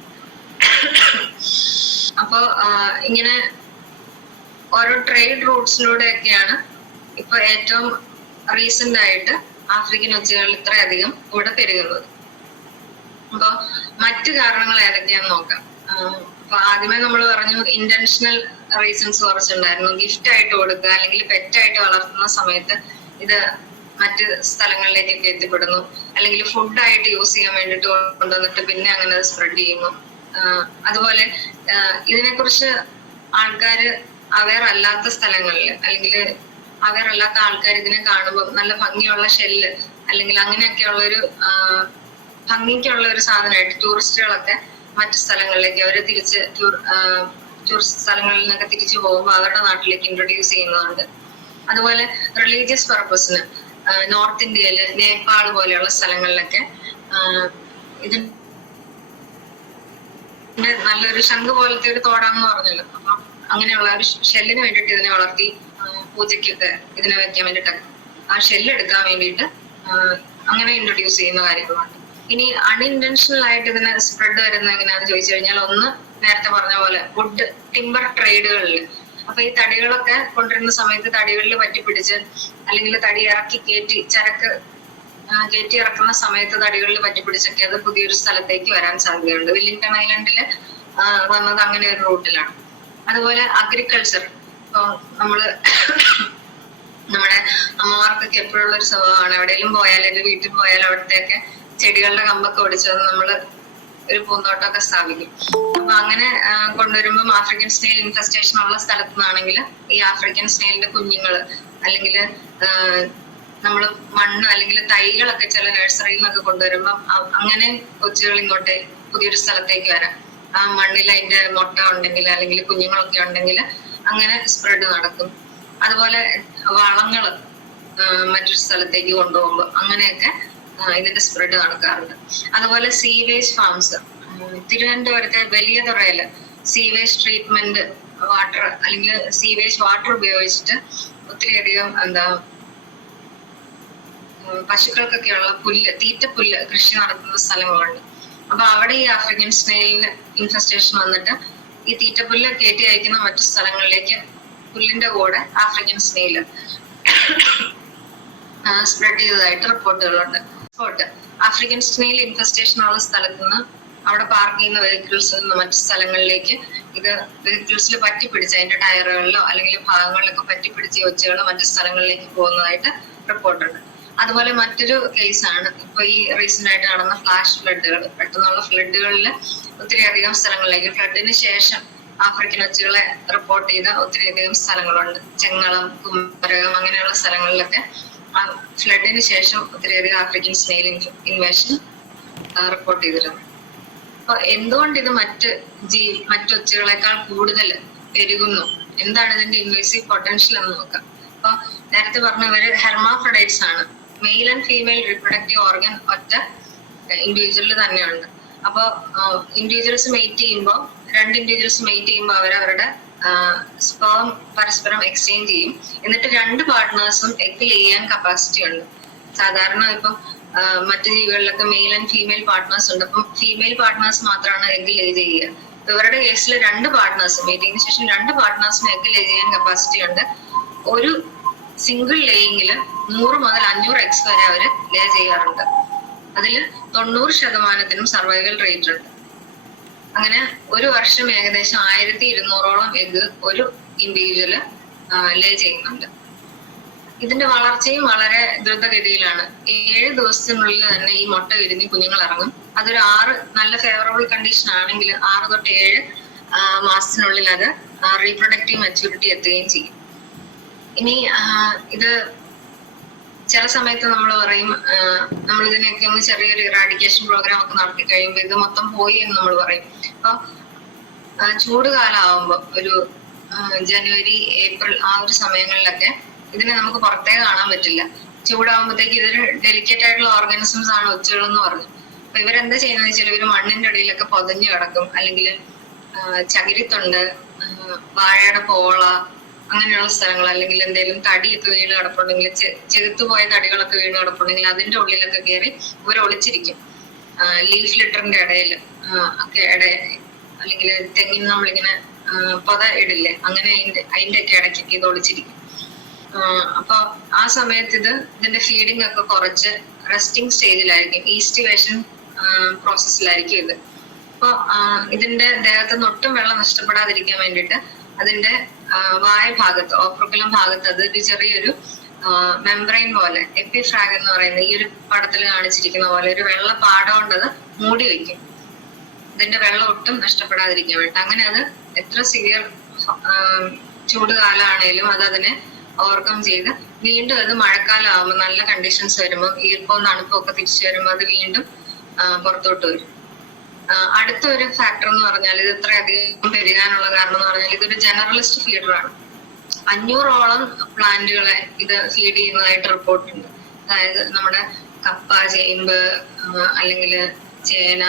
അപ്പോ ഇങ്ങനെ ഓരോ ട്രേഡ് റൂട്ട്സിലൂടെയൊക്കെയാണ് ഇപ്പൊ ഏറ്റവും റീസെന്റ് ആയിട്ട് ആഫ്രിക്കൻ ഒച്ചുകൾ ഇത്രയധികം ഇവിടെ പെരുകുന്നത്. അപ്പൊ മറ്റു കാരണങ്ങൾ ഏതൊക്കെയാന്ന് നോക്കാം. അപ്പൊ ആദ്യമേ നമ്മൾ പറഞ്ഞു ഇന്റൻഷണൽ റീസൺസ് കുറച്ചുണ്ടായിരുന്നു. ഗിഫ്റ്റ് ആയിട്ട് കൊടുക്കുക അല്ലെങ്കിൽ പെറ്റായിട്ട് വളർത്തുന്ന സമയത്ത് ഇത് മറ്റ് സ്ഥലങ്ങളിലേക്കൊക്കെ എത്തിപ്പെടുന്നു, അല്ലെങ്കിൽ ഫുഡായിട്ട് യൂസ് ചെയ്യാൻ വേണ്ടിയിട്ട് കൊണ്ടുവന്നിട്ട് പിന്നെ അങ്ങനെ അത് സ്പ്രെഡ് ചെയ്യുന്നു. അതുപോലെ ഇതിനെക്കുറിച്ച് ആൾക്കാര് അവെയർ അല്ലാത്ത സ്ഥലങ്ങളിൽ, അല്ലെങ്കിൽ അവെയർ അല്ലാത്ത ആൾക്കാർ ഇതിനെ കാണുമ്പോൾ നല്ല ഭംഗിയുള്ള ഷെല്ല് അല്ലെങ്കിൽ അങ്ങനെയൊക്കെയുള്ള ഒരു ഭംഗിക്കുള്ള ഒരു സാധനമായിട്ട് ടൂറിസ്റ്റുകളൊക്കെ മറ്റു സ്ഥലങ്ങളിലേക്ക് അവര് തിരിച്ച് ടൂറിസ്റ്റ് സ്ഥലങ്ങളിൽ നിന്നൊക്കെ തിരിച്ചു പോകുമ്പോൾ അവരുടെ നാട്ടിലേക്ക് ഇൻട്രൊഡ്യൂസ് ചെയ്യുന്നുണ്ട്. അതുപോലെ റിലീജിയസ് പർപ്പസിന് നോർത്ത് ഇന്ത്യയില് നേപ്പാൾ പോലെയുള്ള സ്ഥലങ്ങളിലൊക്കെ ഇതിന്റെ നല്ലൊരു ശംഖ് പോലത്തെ ഒരു തോടാന്ന് പറഞ്ഞല്ലോ. അപ്പൊ അങ്ങനെയുള്ള ഒരു ഷെല്ലിന് വേണ്ടിയിട്ട് ഇതിനെ വളർത്തി പൂജയ്ക്കൊക്കെ ഇതിനെ വെക്കാൻ വേണ്ടിയിട്ടൊക്കെ ആ ഷെല്ല് എടുക്കാൻ വേണ്ടിയിട്ട് അങ്ങനെ ഇൻട്രൊഡ്യൂസ് ചെയ്യുന്ന കാര്യങ്ങളുണ്ട്. ഇനി അൺഇൻറ്റൻഷണൽ ആയിട്ട് ഇതിന് സ്പ്രെഡ് വരുന്നത് എങ്ങനെയാണെന്ന് ചോദിച്ചു കഴിഞ്ഞാൽ, ഒന്ന് നേരത്തെ പറഞ്ഞ പോലെ വുഡ് ടിമ്പർ ട്രേഡുകളിൽ, അപ്പൊ ഈ തടികളൊക്കെ കൊണ്ടുവരുന്ന സമയത്ത് തടികളിൽ പറ്റിപ്പിടിച്ച് അല്ലെങ്കിൽ തടി ഇറക്കി ചരക്ക് കയറ്റി ഇറക്കുന്ന സമയത്ത് തടികളിൽ പറ്റിപ്പിടിച്ചൊക്കെ അത് പുതിയൊരു സ്ഥലത്തേക്ക് വരാൻ സാധ്യതയുണ്ട്. വില്ലിംഗ്ടൺ ഐലൻഡില് വന്നത് അങ്ങനെ ഒരു റൂട്ടിലാണ്. അതുപോലെ അഗ്രികൾച്ചർ, ഇപ്പൊ നമ്മുടെ അമ്മമാർക്കൊക്കെ എപ്പോഴുള്ള ഒരു സ്വഭാവമാണ്, എവിടെയെങ്കിലും പോയാൽ ഒരു വീട്ടിൽ പോയാൽ അവിടത്തേക്ക് ചെടികളുടെ കമ്പൊക്കെ ഒടിച്ച് നമ്മള് ഒരു പൂന്തോട്ടമൊക്കെ സ്ഥാപിക്കും. അപ്പൊ അങ്ങനെ കൊണ്ടുവരുമ്പം ആഫ്രിക്കൻ സ്നെയിൽ ഇൻഫെസ്റ്റേഷൻ ഉള്ള സ്ഥലത്തു നിന്നാണെങ്കിൽ ഈ ആഫ്രിക്കൻ സ്നെയിലിന്റെ കുഞ്ഞുങ്ങള് അല്ലെങ്കിൽ നമ്മള് മണ്ണ് അല്ലെങ്കിൽ തൈകളൊക്കെ ചില നഴ്സറിയിൽ നിന്നൊക്കെ കൊണ്ടുവരുമ്പം അങ്ങനെ കൊച്ചുകൾ ഇങ്ങോട്ട് പുതിയൊരു സ്ഥലത്തേക്ക് വരാം. ആ മണ്ണിൽ അതിന്റെ മുട്ട ഉണ്ടെങ്കിൽ അല്ലെങ്കിൽ കുഞ്ഞുങ്ങളൊക്കെ ഉണ്ടെങ്കിൽ അങ്ങനെ സ്പ്രെഡ് നടക്കും. അതുപോലെ വളങ്ങള് മറ്റൊരു സ്ഥലത്തേക്ക് കൊണ്ടുപോകുമ്പോൾ അങ്ങനെയൊക്കെ ഇതിന്റെ സ്പ്രെഡ് നടക്കാറുണ്ട്. അതുപോലെ സീവേജ് ഫാംസ്, തിരുവനന്തപുരത്തെ വലിയ തുറയില് സീവേജ് ട്രീറ്റ്മെന്റ് വാട്ടർ അല്ലെങ്കിൽ സീവേജ് വാട്ടർ ഉപയോഗിച്ചിട്ട് ഒത്തിരിയധികം പശുക്കൾക്കൊക്കെയുള്ള തീറ്റപ്പുല്ല് കൃഷി നടത്തുന്ന സ്ഥലങ്ങളുണ്ട്. അപ്പൊ അവിടെ ഈ ആഫ്രിക്കൻ സ്നെയിലിന് ഇൻഫെസ്റ്റേഷൻ വന്നിട്ട് ഈ തീറ്റപ്പുല്ല് കയറ്റി അയക്കുന്ന മറ്റു സ്ഥലങ്ങളിലേക്ക് പുല്ലിന്റെ കൂടെ ആഫ്രിക്കൻ സ്നെയില് സ്പ്രെഡ് ചെയ്തതായിട്ട് റിപ്പോർട്ടുകളുണ്ട്. ആഫ്രിക്കൻ സ്നെയിൽ ഇൻഫെസ്റ്റേഷൻ ഉള്ള സ്ഥലത്ത് നിന്ന് അവിടെ പാർക്ക് ചെയ്യുന്ന വെഹിക്കിൾസിൽ നിന്ന് മറ്റു സ്ഥലങ്ങളിലേക്ക് ഇത് വെഹിക്കിൾസിൽ പറ്റിപ്പിടിച്ച് അതിന്റെ ടയറുകളിലോ അല്ലെങ്കിൽ ഭാഗങ്ങളിലൊക്കെ പറ്റിപ്പിടിച്ച് ഒച്ചകൾ മറ്റു സ്ഥലങ്ങളിലേക്ക് പോകുന്നതായിട്ട് റിപ്പോർട്ടുണ്ട്. അതുപോലെ മറ്റൊരു കേസാണ് ഇപ്പൊ ഈ റീസെന്റ് ആയിട്ട് നടന്ന ഫ്ലാഷ് ഫ്ലഡുകൾ. പെട്ടെന്നുള്ള ഫ്ലഡുകളിൽ ഒത്തിരിയധികം സ്ഥലങ്ങളിലേക്ക് ഫ്ലഡിന് ശേഷം ആഫ്രിക്കൻ ഒച്ചുകളെ റിപ്പോർട്ട് ചെയ്ത ഒത്തിരിയധികം സ്ഥലങ്ങളുണ്ട്. ചെങ്ങളം, കുമരകം അങ്ങനെയുള്ള സ്ഥലങ്ങളിലൊക്കെ ഫ്ലഡിന് ശേഷം ഒത്തിരിയധികം ആഫ്രിക്കൻ സ്നെയിൽ ഇൻവേഷൻ റിപ്പോർട്ട് ചെയ്തിരുന്നു. അപ്പൊ എന്തുകൊണ്ട് ഇത് മറ്റൊച്ചുകളെക്കാൾ കൂടുതൽ പെരുകുന്നു, എന്താണ് ഇതിന്റെ ഇൻവേസീവ് പൊട്ടൻഷ്യൽ എന്ന് നോക്കാം. അപ്പൊ നേരത്തെ പറഞ്ഞവര് ഹെർമാഫ്രഡൈറ്റ്സ് ആണ്. Male and female reproductive organ ഒറ്റ ഇൻഡിവിജ്വലിൽ തന്നെയുണ്ട്. അപ്പൊ ഇൻഡിവിജ്വൽസ് മെയ്റ്റ് ചെയ്യുമ്പോൾ രണ്ട് ഇൻഡിവിജ്വൽസ് മെയ്റ്റ് ചെയ്യുമ്പോൾ അവരവരുടെ സ്പേം പരസ്പരം എക്സ്ചേഞ്ച് ചെയ്യും. എന്നിട്ട് രണ്ട് പാർട്ട്നേഴ്സും എഗ് ചെയ്യാൻ കപ്പാസിറ്റി ഉണ്ട്. സാധാരണ ഇപ്പം മറ്റു ജീവികളിലൊക്കെ മെയിൽ ആൻഡ് ഫീമെയിൽ പാർട്ട്നേഴ്സ് ഉണ്ട്. അപ്പം ഫീമെയിൽ പാർട്ട്നേഴ്സ് മാത്രമാണ് എഗ് ലേ ചെയ്യുക. ഇവരുടെ കേസിൽ രണ്ട് പാർട്ട്നേഴ്സും മീറ്റിംഗിന് ശേഷം രണ്ട് പാർട്ട്നേഴ്സിനും എഗ് ലേ ചെയ്യാൻ കപ്പാസിറ്റി ഉണ്ട്. ഒരു സിംഗിൾ ലേയിങ്ങിൽ 100 മുതൽ 500 എഗ്സ് വരെ അവര് ലേ ചെയ്യാറുണ്ട്. അതിൽ 90% സർവൈവൽ റേറ്റ് ഉണ്ട്. അങ്ങനെ ഒരു വർഷം ഏകദേശം 1200ഓളം എഗ് ഒരു ഇൻഡിവിജ്വല് ലേ ചെയ്യുന്നുണ്ട്. ഇതിന്റെ വളർച്ചയും വളരെ ദ്രുതഗതിയിലാണ്. 7 ദിവസത്തിനുള്ളിൽ തന്നെ ഈ മുട്ട വിരിഞ്ഞ് കുഞ്ഞുങ്ങൾ ഇറങ്ങും. അതൊരു 6 നല്ല ഫേവറബിൾ കണ്ടീഷൻ ആണെങ്കിൽ 6 തൊട്ട് 7 മാസത്തിനുള്ളിൽ അത് റീപ്രൊഡക്റ്റീവ് മെച്യൂരിറ്റി എത്തുകയും ചെയ്യും. ഇനി ഇത് ചില സമയത്ത് നമ്മൾ പറയും നമ്മൾ ഇതിനൊക്കെ ഒന്ന് ചെറിയൊരു ഇറാഡിക്കേഷൻ പ്രോഗ്രാം ഒക്കെ നടത്തി കഴിയുമ്പോൾ ഇത് മൊത്തം പോയി എന്ന് നമ്മൾ പറയും. അപ്പൊ ചൂട് കാലമാകുമ്പോ ഒരു ജനുവരി, ഏപ്രിൽ ആ ഒരു സമയങ്ങളിലൊക്കെ ഇതിനെ നമുക്ക് പുറത്തേക്ക് കാണാൻ പറ്റില്ല. ചൂടാകുമ്പോഴത്തേക്ക് ഇതൊരു ഡെലിക്കേറ്റ് ആയിട്ടുള്ള ഓർഗാനിസംസ് ആണ് ഒച്ചുകൾ എന്ന് പറഞ്ഞു. അപ്പൊ ഇവരെന്താ ചെയ്യുന്നത് വെച്ചാൽ ഇവര് മണ്ണിന്റെ അടിയിലൊക്കെ പൊതഞ്ഞു കിടക്കും, അല്ലെങ്കിൽ ചകിരിത്തൊണ്ട്, വാഴയുടെ പോള അങ്ങനെയുള്ള സ്ഥലങ്ങൾ, അല്ലെങ്കിൽ എന്തെങ്കിലും തടിയൊക്കെ വീണ് കിടപ്പുണ്ടെങ്കിൽ ചെകുത്തുപോയ തടികളൊക്കെ വീണ് കിടപ്പുണ്ടെങ്കിൽ അതിന്റെ ഉള്ളിലൊക്കെ കയറി ഇവർ ഒളിച്ചിരിക്കും. ലീഫ് ലിറ്ററിന്റെ ഇടയിൽ ഒക്കെ അല്ലെങ്കിൽ തെങ്ങിന് നമ്മളിങ്ങനെ പൊത ഇടില്ലേ, അങ്ങനെ അതിന്റെ ഒക്കെ ഇടയ്ക്കൊക്കെ ഇത് ഒളിച്ചിരിക്കും. അപ്പൊ ആ സമയത്ത് ഇതിന്റെ ഫീഡിങ് ഒക്കെ കുറച്ച് റെസ്റ്റിംഗ് സ്റ്റേജിലായിരിക്കും, ഈസ്റ്റിവേഷൻ പ്രോസസ്സിലായിരിക്കും ഇത്. അപ്പൊ ഇതിന്റെ ദേഹത്ത് ഒട്ടും വെള്ളം നഷ്ടപ്പെടാതിരിക്കാൻ വേണ്ടിയിട്ട് അതിന്റെ വായ ഭാഗത്ത്, ഓപ്രിക്കുലം ഭാഗത്ത് അതൊരു ചെറിയൊരു മെംബ്രെയിൻ പോലെ, എപ്പിഫ്രാഗ് എന്ന് പറയുന്ന ഈ ഒരു പടത്തിൽ കാണിച്ചിരിക്കുന്ന പോലെ ഒരു വെള്ള പാട കൊണ്ട് അത് മൂടി വെക്കും, ഇതിന്റെ വെള്ളം ഒട്ടും നഷ്ടപ്പെടാതിരിക്കാൻ വേണ്ടി. അങ്ങനെ അത് എത്ര സിവിയർ ചൂട് കാലമാണേലും അത് അതിനെ ഓവർകം ചെയ്ത് വീണ്ടും അത് മഴക്കാലം ആകുമ്പോൾ നല്ല കണ്ടീഷൻസ് വരുമ്പോൾ ഈർപ്പവും തണുപ്പും ഒക്കെ തിരിച്ചു വരുമ്പോൾ അത് വീണ്ടും പുറത്തോട്ട് വരും. അടുത്ത ഒരു ഫാക്ടർ എന്ന് പറഞ്ഞാൽ ഇത് ഇത്രയധികം പെരുകാനുള്ള കാരണം എന്ന് പറഞ്ഞാൽ ഇതൊരു ജനറലിസ്റ്റ് ഫീഡറാണ്. 500ഓളം പ്ലാന്റുകളെ ഇത് ഫീഡ് ചെയ്യുന്നതായിട്ട് റിപ്പോർട്ടുണ്ട്. അതായത് നമ്മുടെ കപ്പ, ചേമ്പ്, അല്ലെങ്കിൽ ചേന,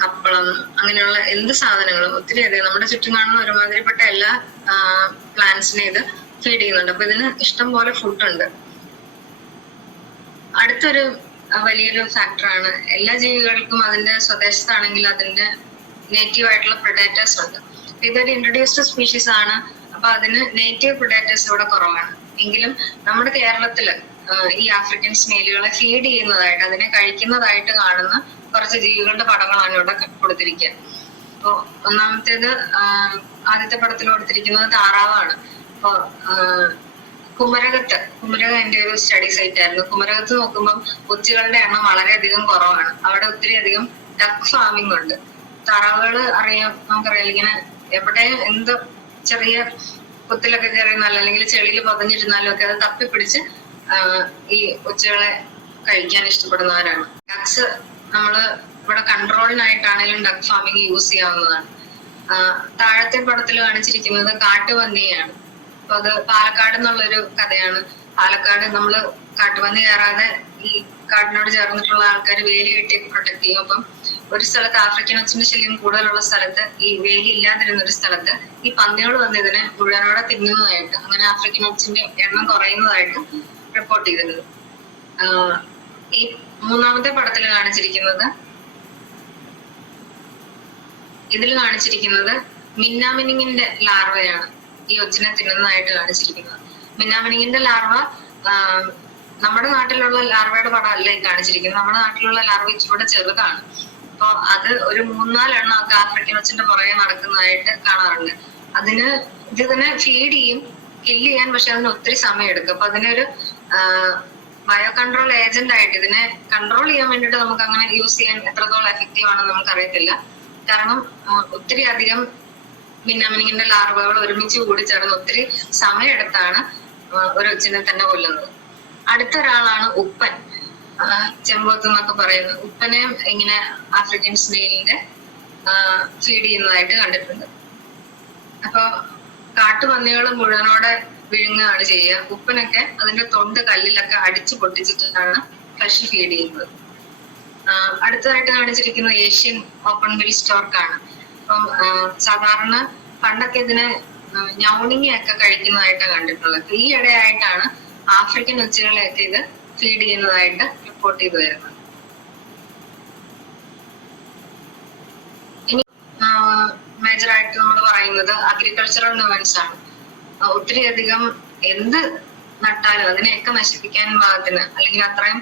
കപ്പളം, അങ്ങനെയുള്ള എന്ത് സാധനങ്ങളും ഒത്തിരി അധികം നമ്മുടെ ചുറ്റും കാണുന്ന ഒരുമാതിരിപ്പെട്ട എല്ലാ പ്ലാന്റ്സിനെ ഇത് ഫീഡ് ചെയ്യുന്നുണ്ട്. അപ്പൊ ഇതിന് ഇഷ്ടം പോലെ ഫുഡുണ്ട്. അടുത്തൊരു വലിയൊരു ഫാക്ടറാണ്, എല്ലാ ജീവികൾക്കും അതിന്റെ സ്വദേശത്താണെങ്കിൽ അതിന്റെ നേറ്റീവ് ആയിട്ടുള്ള പ്രിഡേറ്റേഴ്സ് ഉണ്ട്. ഇതൊരു ഇൻട്രൊഡ്യൂസ്ഡ് സ്പീഷീസ് ആണ്. അപ്പൊ അതിന് നേറ്റീവ് പ്രിഡേറ്റേഴ്സ് ഇവിടെ കുറവാണ്. എങ്കിലും നമ്മുടെ കേരളത്തില് ഈ ആഫ്രിക്കൻ സ്നേലുകളെ ഫീഡ് ചെയ്യുന്നതായിട്ട്, അതിനെ കഴിക്കുന്നതായിട്ട് കാണുന്ന കുറച്ച് ജീവികളുടെ പടങ്ങളാണ് ഇവിടെ കൊടുത്തിരിക്കുക. അപ്പൊ ഒന്നാമത്തേത് ആദ്യത്തെ പടത്തിൽ കൊടുത്തിരിക്കുന്നത് താറാവാണ്. അപ്പൊ കുമരകം എന്റെ ഒരു സ്റ്റഡി സൈറ്റ് ആയിരുന്നു. കുമരകത്ത് നോക്കുമ്പോൾ ഒച്ചുകളുടെ എണ്ണം വളരെയധികം കുറവാണ്. അവിടെ ഒത്തിരി അധികം ഡക്ക് ഫാമിംഗ് ഉണ്ട്. താറാവുകള് നമുക്കറിയാം ഇങ്ങനെ എവിടെ എന്ത് ചെറിയ കുത്തിലൊക്കെ കയറിയിരുന്നാലും അല്ലെങ്കിൽ ചെളിയിൽ പതഞ്ഞിരുന്നാലും ഒക്കെ അത് തപ്പിപ്പിടിച്ച് ഈ ഒച്ചുകളെ കഴിക്കാൻ ഇഷ്ടപ്പെടുന്നവരാണ്. ഡക്സ് നമ്മള് ഇവിടെ കൺട്രോളിനായിട്ടാണെങ്കിലും ഡക്ക് ഫാമിംഗ് യൂസ് ചെയ്യാവുന്നതാണ്. താഴത്തെ പടത്തിൽ കാണിച്ചിരിക്കുന്നത് കാട്ടുപന്നിയാണ്. അപ്പൊ അത് പാലക്കാട് എന്നുള്ളൊരു കഥയാണ്. പാലക്കാട് നമ്മള് കാട്ടുപന്നി കയറാതെ ഈ കാടിനോട് ചേർന്നിട്ടുള്ള ആൾക്കാർ വേലി കെട്ടിയൊക്കെ പ്രൊട്ടക്ട് ചെയ്യും. അപ്പം ഒരു സ്ഥലത്ത് ആഫ്രിക്കൻ ഒച്ചിന്റെ ശല്യം കൂടുതലുള്ള സ്ഥലത്ത്, ഈ വേലി ഇല്ലാതിരുന്ന ഒരു സ്ഥലത്ത് ഈ പന്നികൾ വന്ന് ഇതിനെ മുഴുവനോടെ തിന്നുന്നതായിട്ട്, അങ്ങനെ ആഫ്രിക്കൻ ഒച്ചിന്റെ എണ്ണം കുറയുന്നതായിട്ട് റിപ്പോർട്ട് ചെയ്തിരുന്നു. ഈ മൂന്നാമത്തെ പടത്തിൽ കാണിച്ചിരിക്കുന്നത്, ഇതിൽ കാണിച്ചിരിക്കുന്നത് മിന്നാമിനിങ്ങിന്റെ ലാർവയാണ് ഈ ഒച്ചിനെ തിന്നുന്നതായിട്ട് കാണിച്ചിരിക്കുന്നത്. മിന്നാമിനിങ്ങിന്റെ ലാർവ നമ്മുടെ നാട്ടിലുള്ള ലാർവയുടെ പടം അല്ല ഈ കാണിച്ചിരിക്കുന്നത്. നമ്മുടെ നാട്ടിലുള്ള ലാർവ ഇച്ചിലൂടെ ചെറുതാണ്. അപ്പൊ അത് ഒരു 3-4 ഒക്കെ ആഫ്രിക്കൻ ഒച്ചിന്റെ പുറകെ നടക്കുന്നതായിട്ട് കാണാറുണ്ട്. അതിന് ഇത് തന്നെ ഫീഡ് ചെയ്യും, കില്ല് ചെയ്യാൻ, പക്ഷെ അതിന് ഒത്തിരി സമയം എടുക്കും. അപ്പൊ അതിനൊരു ബയോ കൺട്രോൾ ഏജന്റ് ആയിട്ട് ഇതിനെ കൺട്രോൾ ചെയ്യാൻ വേണ്ടിയിട്ട് നമുക്ക് അങ്ങനെ യൂസ് ചെയ്യാൻ എത്രത്തോളം എഫക്റ്റീവ് ആണെന്ന് നമുക്ക് അറിയത്തില്ല. കാരണം ഒത്തിരി അധികം മിന്നാമിനിങ്ങിന്റെ ലാർവകൾ ഒരുമിച്ച് കൂടി ചേർന്ന് ഒത്തിരി സമയമെടുത്താണ് ഒരു ഒച്ചിനെ തന്നെ കൊല്ലുന്നത്. അടുത്തൊരാളാണ് ഉപ്പൻ, ചെമ്പോത്ത് എന്നൊക്കെ പറയുന്നത്. ഉപ്പനെ ഇങ്ങനെ ആഫ്രിക്കൻ സ്നെയിലിന്റെ ഫീഡ് ചെയ്യുന്നതായിട്ട് കണ്ടിട്ടുണ്ട്. അപ്പൊ കാട്ടുപന്നികൾ മുഴുവനോടെ വിഴുങ്ങുകയാണ് ചെയ്യുക. ഉപ്പനൊക്കെ അതിന്റെ തൊണ്ട് കല്ലിലൊക്കെ അടിച്ചു പൊട്ടിച്ചിട്ടാണ് ഫ്ലഷ് ഫീഡ് ചെയ്യുന്നത്. അടുത്തതായിട്ട് കാണിച്ചിരിക്കുന്നത് ഏഷ്യൻ ഓപ്പൺ ബിൽ സ്റ്റോർക്കാണ്. അപ്പം സാധാരണ പണ്ടൊക്കെ ഇതിനെ ഞൗണിങ്ങയൊക്കെ കഴിക്കുന്നതായിട്ടാണ് കണ്ടിട്ടുള്ളത്. ഈ ഇടയായിട്ടാണ് ആഫ്രിക്കൻ ഒച്ചുകളെയൊക്കെ ഇത് ഫീഡ് ചെയ്യുന്നതായിട്ട് റിപ്പോർട്ട് ചെയ്തു വരുന്നത്. ഇനി മേജറായിട്ട് നമ്മൾ പറയുന്നത് അഗ്രികൾച്ചറൽ നുവൻസ് ആണ്. ഒത്തിരി അധികം എന്ത് നട്ടാലും അതിനെയൊക്കെ നശിപ്പിക്കാൻ പാകത്തിന് അല്ലെങ്കിൽ അത്രയും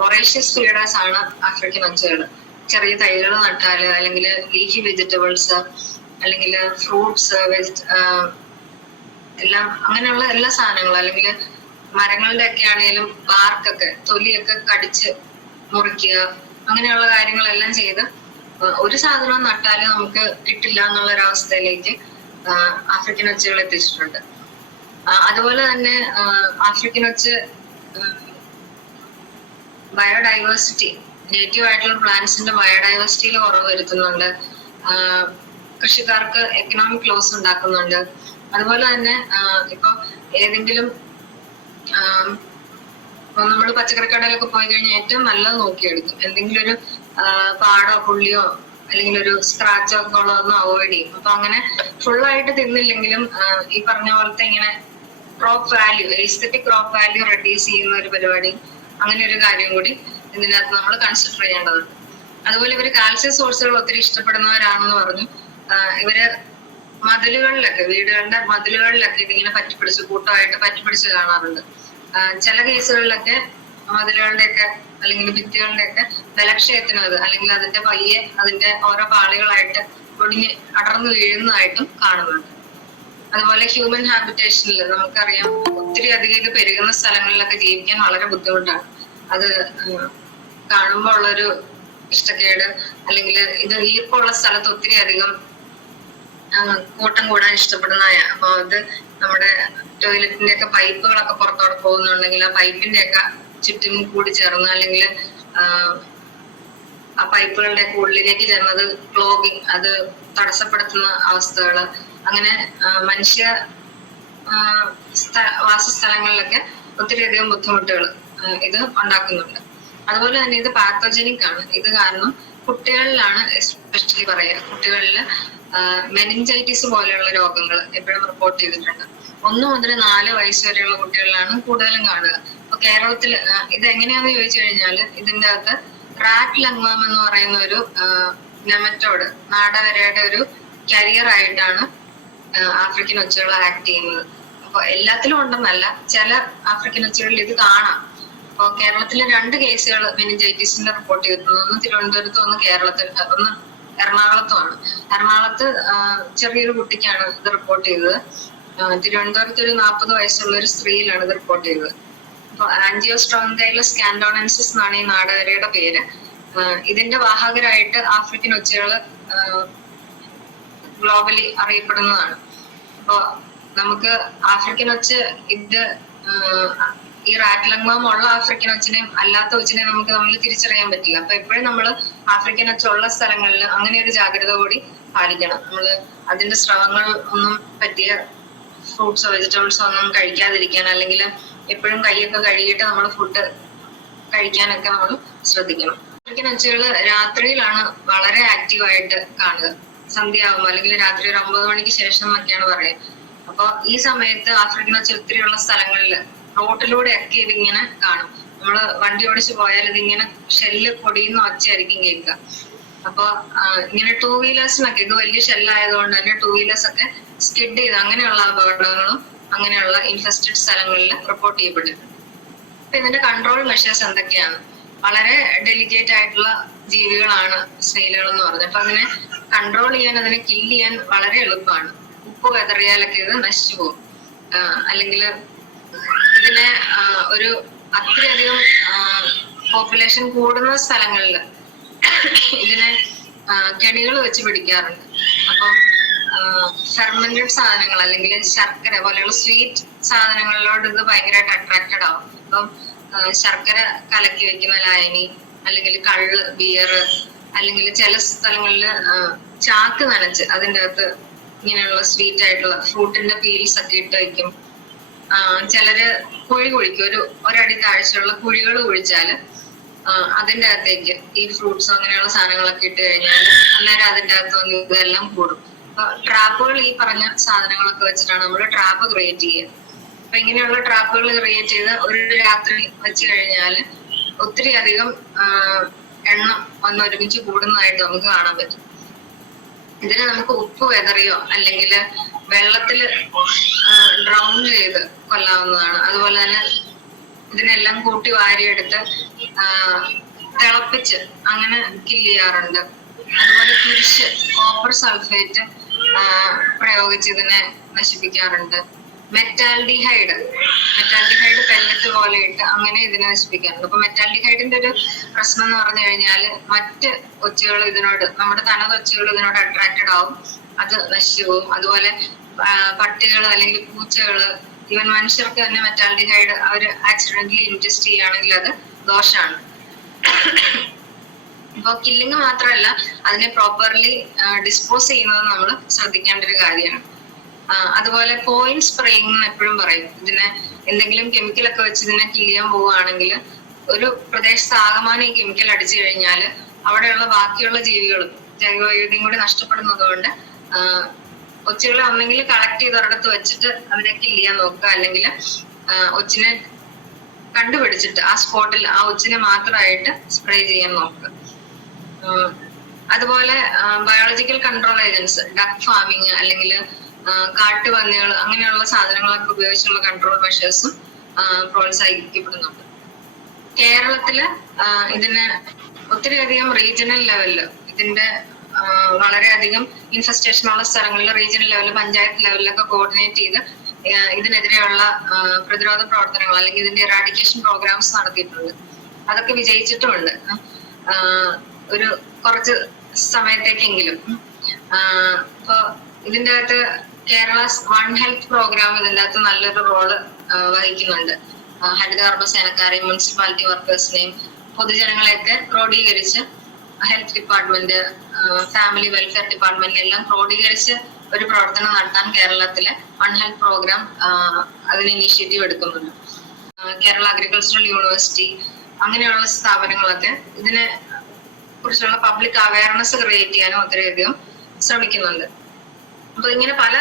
വൊറേഷ്യസ് ഫീഡേഴ്സ് ആണ് ആഫ്രിക്കൻ ഒച്ചുകൾ. ചെറിയ തൈകൾ നട്ടാല് അല്ലെങ്കിൽ ലീഫി വെജിറ്റബിൾസ് അല്ലെങ്കിൽ ഫ്രൂട്ട്സ് എല്ലാം അങ്ങനെയുള്ള എല്ലാ സാധനങ്ങളും അല്ലെങ്കിൽ മരങ്ങളുടെ ഒക്കെ ആണെങ്കിലും ബാർക്കൊക്കെ തൊലിയൊക്കെ കടിച്ച് മുറിക്കുക അങ്ങനെയുള്ള കാര്യങ്ങളെല്ലാം ചെയ്ത് ഒരു സാധനം നട്ടാല് നമുക്ക് കിട്ടില്ല എന്നുള്ള ഒരവസ്ഥയിലേക്ക് ആഫ്രിക്കൻ ഒച്ചുകൾ എത്തിച്ചിട്ടുണ്ട്. അതുപോലെ തന്നെ ആഫ്രിക്കൻ ഒച്ച് ബയോഡൈവേഴ്സിറ്റി, നേറ്റീവ് ആയിട്ടുള്ള പ്ലാന്റ്സിന്റെ ബയോഡൈവേഴ്സിറ്റിയിൽ കുറവ് വരുത്തുന്നുണ്ട്. കൃഷിക്കാർക്ക് എക്കണോമിക് ലോസ് ഉണ്ടാക്കുന്നുണ്ട്. അതുപോലെ തന്നെ ഇപ്പൊ ഏതെങ്കിലും നമ്മൾ പച്ചക്കറി കടയിലൊക്കെ പോയി കഴിഞ്ഞാൽ ഏറ്റവും നല്ലത് നോക്കിയെടുക്കും. എന്തെങ്കിലും ഒരു പാടോ പുള്ളിയോ അല്ലെങ്കിൽ ഒരു സ്ക്രാച്ചോ ഒക്കെ ഉള്ളതൊന്നും അവോയ്ഡ് ചെയ്യും. അപ്പൊ അങ്ങനെ ഫുള്ളായിട്ട് തിന്നില്ലെങ്കിലും ഈ പറഞ്ഞ പോലത്തെ ഇങ്ങനെ crop value, aesthetic crop value reduce ചെയ്യുന്ന ഒരു പരിപാടി, അങ്ങനെ ഒരു കാര്യം കൂടി ഇതിനകത്ത് നമ്മൾ കൺസിഡർ ചെയ്യേണ്ടതുണ്ട്. അതുപോലെ ഇവര് കാൽസ്യം സോഴ്സുകൾ ഒത്തിരി ഇഷ്ടപ്പെടുന്നവരാണെന്ന് പറഞ്ഞു. ഇവര് മതിലുകളിലൊക്കെ, വീടുകളുടെ മതിലുകളിലൊക്കെ ഇതിങ്ങനെ പറ്റിപ്പിടിച്ച് കൂട്ടമായിട്ട് പറ്റിപ്പിടിച്ച് കാണാറുണ്ട്. ചില കേസുകളിലൊക്കെ മതിലുകളുടെയൊക്കെ അല്ലെങ്കിൽ ഭിത്തികളുടെയൊക്കെ ബലക്ഷയത്തിനും അത് അല്ലെങ്കിൽ അതിന്റെ പയ്യെ അതിന്റെ ഓരോ പാളികളായിട്ട് ഒടിഞ്ഞ് അടർന്നു വീഴുന്നതായിട്ടും കാണുന്നുണ്ട്. അതുപോലെ ഹ്യൂമൻ ഹാബിറ്റേഷനിൽ നമുക്കറിയാം ഒത്തിരി അധികം ഇത് പെരുകുന്ന സ്ഥലങ്ങളിലൊക്കെ ജീവിക്കാൻ വളരെ ബുദ്ധിമുട്ടാണ്. അത് കാണുമ്പോൾ ഉള്ളൊരു ഇഷ്ടക്കേട് അല്ലെങ്കിൽ ഇത് ഈർപ്പമുള്ള സ്ഥലത്ത് ഒത്തിരി അധികം കൂട്ടം കൂടാൻ ഇഷ്ടപ്പെടുന്നതായ. അപ്പൊ അത് നമ്മുടെ ടോയ്ലറ്റിന്റെ ഒക്കെ പൈപ്പുകളൊക്കെ പുറത്തോടെ പോകുന്നുണ്ടെങ്കിൽ ആ പൈപ്പിന്റെ ഒക്കെ ചുറ്റും കൂടി ചേർന്ന് അല്ലെങ്കിൽ ആ പൈപ്പുകളുടെ ഒക്കെ ഉള്ളിലേക്ക് ചേർന്നത് ക്ലോഗിങ്, അത് തടസ്സപ്പെടുത്തുന്ന അവസ്ഥകള്, അങ്ങനെ മനുഷ്യ വാസസ്ഥലങ്ങളിലൊക്കെ ഒത്തിരി അധികം ബുദ്ധിമുട്ടുകൾ ഇത് ഉണ്ടാക്കുന്നുണ്ട്. അതുപോലെ തന്നെ ഇത് പാത്തോജനിക് ആണ്. ഇത് കാരണം കുട്ടികളിലാണ് എസ്പെഷ്യലി പറയുക. കുട്ടികളിൽ മെനിഞ്ചൈറ്റിസ് പോലെയുള്ള രോഗങ്ങൾ എപ്പോഴും റിപ്പോർട്ട് ചെയ്തിട്ടുണ്ട്. 1 മുതൽ 4 വയസ്സ് വരെയുള്ള കുട്ടികളിലാണ് കൂടുതലും കാണുക. അപ്പൊ കേരളത്തിൽ ഇത് എങ്ങനെയാന്ന് ചോദിച്ചു കഴിഞ്ഞാൽ ഇതിന്റെ അകത്ത് റാറ്റ് ലങ്വാം എന്ന് പറയുന്ന ഒരു നെമറ്റോഡ് നാടവരയുടെ ഒരു കരിയർ ആയിട്ടാണ് ആഫ്രിക്കൻ ഒച്ചുകൾ ആക്ട് ചെയ്യുന്നത്. അപ്പൊ എല്ലാത്തിലും ഉണ്ടെന്നല്ല, ചില ആഫ്രിക്കൻ ഒച്ചുകളിൽ ഇത് കാണാം. അപ്പൊ കേരളത്തിലെ 2 കേസുകൾ മെനിഞ്ചൈറ്റിസിന്റെ റിപ്പോർട്ട് ചെയ്തിട്ടുണ്ട്. ഒന്ന് തിരുവനന്തപുരത്തും ഒന്ന് കേരളത്തിൽ, ഒന്ന് എറണാകുളത്തുമാണ്. എറണാകുളത്ത് ചെറിയൊരു കുട്ടിക്കാണ് ഇത് റിപ്പോർട്ട് ചെയ്തത്. തിരുവനന്തപുരത്ത് ഒരു 40 വയസ്സുള്ള ഒരു സ്ത്രീയിലാണ് ഇത് റിപ്പോർട്ട് ചെയ്തത്. അപ്പൊ ആൻജിയോസ്ട്രോങ്കൈലസ് കാൻഡോണൻസിസ് എന്നാണ് ഈ നാടവരയുടെ പേര്. ഇതിന്റെ വാഹകരായിട്ട് ആഫ്രിക്കൻ ഒച്ചുകൾ ഗ്ലോബലി അറിയപ്പെടുന്നതാണ്. അപ്പൊ നമുക്ക് ആഫ്രിക്കൻ ഒച്ച് ഇത് ഈ റാറ്റ് ലങ്വാം ഉള്ള ആഫ്രിക്കൻ ഒച്ചിനെയും അല്ലാത്ത ഒച്ചിനെയും നമുക്ക് നമ്മൾ തിരിച്ചറിയാൻ പറ്റില്ല. അപ്പൊ എപ്പോഴും നമ്മൾ ആഫ്രിക്കൻ ഒച്ചുള്ള സ്ഥലങ്ങളിൽ അങ്ങനെ ഒരു ജാഗ്രത കൂടി പാലിക്കണം. നമ്മള് അതിന്റെ സ്രവങ്ങൾ ഒന്നും പറ്റിയ ഫ്രൂട്ട്സോ വെജിറ്റബിൾസോ ഒന്നും കഴിക്കാതിരിക്കാൻ, അല്ലെങ്കിൽ എപ്പോഴും കൈയൊക്കെ കഴുകിയിട്ട് നമ്മൾ ഫുഡ് കഴിക്കാനൊക്കെ നമ്മൾ ശ്രദ്ധിക്കണം. ആഫ്രിക്കൻ ഒച്ചുകൾ രാത്രിയിലാണ് വളരെ ആക്റ്റീവായിട്ട് കാണുക. സന്ധ്യയാകുമ്പോൾ അല്ലെങ്കിൽ രാത്രി ഒരു 9 മണിക്ക് ശേഷം എന്നൊക്കെയാണ് പറയുക. അപ്പൊ ഈ സമയത്ത് ആഫ്രിക്കൻ ഒച്ച ഒത്തിരിയുള്ള സ്ഥലങ്ങളിൽ റോട്ടിലൂടെ ഒക്കെ ഇതിങ്ങനെ കാണും. നമ്മള് വണ്ടി ഓടിച്ച് പോയാൽ ഇതിങ്ങനെ ഷെല്ല് പൊടിയുന്ന ഒച്ചയായിരിക്കും കേൾക്കുക. അപ്പൊ ഇങ്ങനെ 2 വീലേഴ്സിനൊക്കെ ഇത് വലിയ ഷെല്ലായതുകൊണ്ട് തന്നെ 2 വീലേഴ്സ് ഒക്കെ സ്കിഡ് ചെയ്ത് അങ്ങനെയുള്ള അപകടങ്ങളും അങ്ങനെയുള്ള ഇൻഫെസ്റ്റഡ് സ്ഥലങ്ങളിൽ റിപ്പോർട്ട് ചെയ്യപ്പെട്ടിട്ടുണ്ട്. അപ്പൊ ഇതിന്റെ കൺട്രോൾ മെഷേഴ്സ് എന്തൊക്കെയാണ്? വളരെ ഡെലിക്കേറ്റ് ആയിട്ടുള്ള ജീവികളാണ് സ്നെയിലുകൾ എന്ന് പറഞ്ഞത്. അപ്പൊ അതിനെ കൺട്രോൾ ചെയ്യാൻ, അതിനെ കില്ല് ചെയ്യാൻ വളരെ എളുപ്പമാണ്. ഉപ്പ് വെതറിയാലൊക്കെ ഇത് നശിച്ചു പോകും. അല്ലെങ്കിൽ ഇതിനെ ഒരു അത്രയധികം പോപ്പുലേഷൻ കൂടുന്ന സ്ഥലങ്ങളിൽ ഇതിനെ കെണികൾ വെച്ച് പിടിക്കാറുണ്ട്. അപ്പം ഫെർമെന്റഡ് സാധനങ്ങൾ അല്ലെങ്കിൽ ശർക്കര പോലെയുള്ള സ്വീറ്റ് സാധനങ്ങളിലോട് ഇത് ഭയങ്കരമായിട്ട് അട്രാക്റ്റഡ് ആവും. അപ്പം ശർക്കര കലക്കി വെക്കുന്ന ലായനി, അല്ലെങ്കിൽ കള്ള്, ബിയർ, അല്ലെങ്കിൽ ചില സ്ഥലങ്ങളിൽ ചാക്ക് നനച്ച് അതിൻ്റെ അകത്ത് ഇങ്ങനെയുള്ള സ്വീറ്റ് ആയിട്ടുള്ള ഫ്രൂട്ടിന്റെ പീൽസ് ഒക്കെ ഇട്ട് വെക്കും. ചിലര് കുഴി കുഴിക്കും, ഒരടി താഴ്ചയുള്ള കുഴികൾ കുഴിച്ചാല് അതിന്റെ അകത്തേക്ക് ഈ ഫ്രൂട്ട്സ് അങ്ങനെയുള്ള സാധനങ്ങളൊക്കെ ഇട്ട് കഴിഞ്ഞാൽ അന്നേരം അതിന്റെ അകത്ത് വന്ന് ഇതെല്ലാം കൂടും. അപ്പൊ ട്രാപ്പുകൾ ഈ പറഞ്ഞ സാധനങ്ങളൊക്കെ വെച്ചിട്ടാണ് നമ്മൾ ട്രാപ്പ് ക്രിയേറ്റ് ചെയ്യുക. അപ്പൊ ഇങ്ങനെയുള്ള ട്രാപ്പുകൾ ക്രിയേറ്റ് ചെയ്ത് ഒരു രാത്രി വെച്ച് കഴിഞ്ഞാല് ഒത്തിരി അധികം എണ്ണം വന്ന് ഒരുമിച്ച് കൂടുന്നതായിട്ട് നമുക്ക് കാണാൻ പറ്റും. ഇതിനെ നമുക്ക് ഉപ്പ് വെതറിയോ അല്ലെങ്കിൽ വെള്ളത്തിൽ ഡ്രൗൺ ചെയ്ത് കൊല്ലാവുന്നതാണ്. അതുപോലെ തന്നെ ഇതിനെല്ലാം കൂട്ടി വാരിയെടുത്ത് തിളപ്പിച്ച് അങ്ങനെ കില്ല് ചെയ്യാറുണ്ട്. അതുപോലെ കുരിശ്, കോപ്പർ സൾഫേറ്റ് പ്രയോഗിച്ച് ഇതിനെ നശിപ്പിക്കാറുണ്ട്. മെറ്റാൽഡിഹൈഡ് പെല്ലറ്റ് പോലെ ഇട്ട് അങ്ങനെ ഇതിനെ നശിപ്പിക്കാറുണ്ട്. അപ്പൊ മെറ്റാൽഡിഹൈഡിന്റെ ഒരു പ്രശ്നം എന്ന് പറഞ്ഞു കഴിഞ്ഞാല് മറ്റ് ഒച്ചുകൾ ഇതിനോട്, നമ്മുടെ തനതൊച്ചുകൾ ഇതിനോട് അട്രാക്റ്റഡ് ആവും, അത് നശിച്ചു പോകും. അതുപോലെ പട്ടികൾ അല്ലെങ്കിൽ പൂച്ചകള്, ഈവൻ മനുഷ്യർക്ക് തന്നെ മെറ്റാൽഡിഹൈഡ് അവർ ആക്സിഡന്റലി ഇൻജസ്റ്റ് ചെയ്യുകയാണെങ്കിൽ അത് ദോഷമാണ്. ഇപ്പൊ കില്ലിങ് മാത്രമല്ല, അതിനെ പ്രോപ്പർലി ഡിസ്പോസ് ചെയ്യുന്നത് നമ്മൾ ശ്രദ്ധിക്കേണ്ട ഒരു കാര്യമാണ്. അതുപോലെ പോയിന്റ് സ്പ്രേയിങ് എന്ന് എപ്പോഴും പറയും. ഇതിനെ എന്തെങ്കിലും കെമിക്കലൊക്കെ വെച്ച് ഇതിനെ കില്ല് ചെയ്യാൻ പോവുകയാണെങ്കിൽ ഒരു പ്രദേശത്ത് ആകമാനം ഈ കെമിക്കൽ അടിച്ചു കഴിഞ്ഞാൽ അവിടെയുള്ള ബാക്കിയുള്ള ജീവികളും ജൈവവൈവിധ്യം കൂടി നഷ്ടപ്പെടുന്നത് കൊണ്ട് ഒച്ചുകളെ ഒന്നെങ്കിൽ കളക്ട് ചെയ്ത് ഒരിടത്ത് വെച്ചിട്ട് അതിനെ കില്ല് ചെയ്യാൻ നോക്കുക, അല്ലെങ്കിൽ ഒച്ചിനെ കണ്ടുപിടിച്ചിട്ട് ആ സ്പോട്ടിൽ ആ ഒച്ചിനെ മാത്രമായിട്ട് സ്പ്രേ ചെയ്യാൻ നോക്കുക. അതുപോലെ biological control agents, duck farming അല്ലെങ്കിൽ കാട്ടുപന്നികൾ അങ്ങനെയുള്ള സാധനങ്ങളൊക്കെ ഉപയോഗിച്ചുള്ള കൺട്രോൾ മെഷേഴ്സും പ്രോത്സാഹിപ്പിക്കപ്പെടുന്നുണ്ട്. കേരളത്തില് ഇതിന് ഒത്തിരിയധികം റീജിയണൽ ലെവലില് ഇതിന്റെ വളരെയധികം ഇൻഫെസ്റ്റേഷൻ ഉള്ള സ്ഥലങ്ങളിൽ റീജിയണൽ ലെവലിൽ, പഞ്ചായത്ത് ലെവലിലൊക്കെ കോർഡിനേറ്റ് ചെയ്ത് ഇതിനെതിരെയുള്ള പ്രതിരോധ പ്രവർത്തനങ്ങൾ അല്ലെങ്കിൽ ഇതിന്റെ എറാഡിക്കേഷൻ പ്രോഗ്രാംസ് നടത്തിയിട്ടുണ്ട്. അതൊക്കെ വിജയിച്ചിട്ടുമുണ്ട്. ഒരു കുറച്ച് സമയത്തേക്കെങ്കിലും. ഇപ്പൊ ഇതിന്റെ അകത്ത് കേരള വൺ ഹെൽത്ത് പ്രോഗ്രാം ഇതിന്റെ അകത്ത് നല്ലൊരു റോള് വഹിക്കുന്നുണ്ട്. ഹരിതകർമ്മ സേനക്കാരെയും മുനിസിപ്പാലിറ്റി വർക്കേഴ്സിനെയും പൊതുജനങ്ങളെയൊക്കെ ക്രോഡീകരിച്ച് health department, family welfare department എല്ലാം ക്രോഡീകരിച്ച് ഒരു പ്രവർത്തനം നടത്താൻ കേരളത്തിലെ വൺ ഹെൽത്ത് പ്രോഗ്രാം അതിന് ഇനീഷ്യേറ്റീവ് എടുക്കുന്നുണ്ട്. കേരള അഗ്രികൾച്ചറൽ യൂണിവേഴ്സിറ്റി അങ്ങനെയുള്ള സ്ഥാപനങ്ങളൊക്കെ ഇതിനെ കുറിച്ചുള്ള പബ്ലിക് അവയർനെസ് ക്രിയേറ്റ് ചെയ്യാനും ഒത്തിരിയധികം ശ്രമിക്കുന്നുണ്ട്. അപ്പൊ ഇങ്ങനെ പല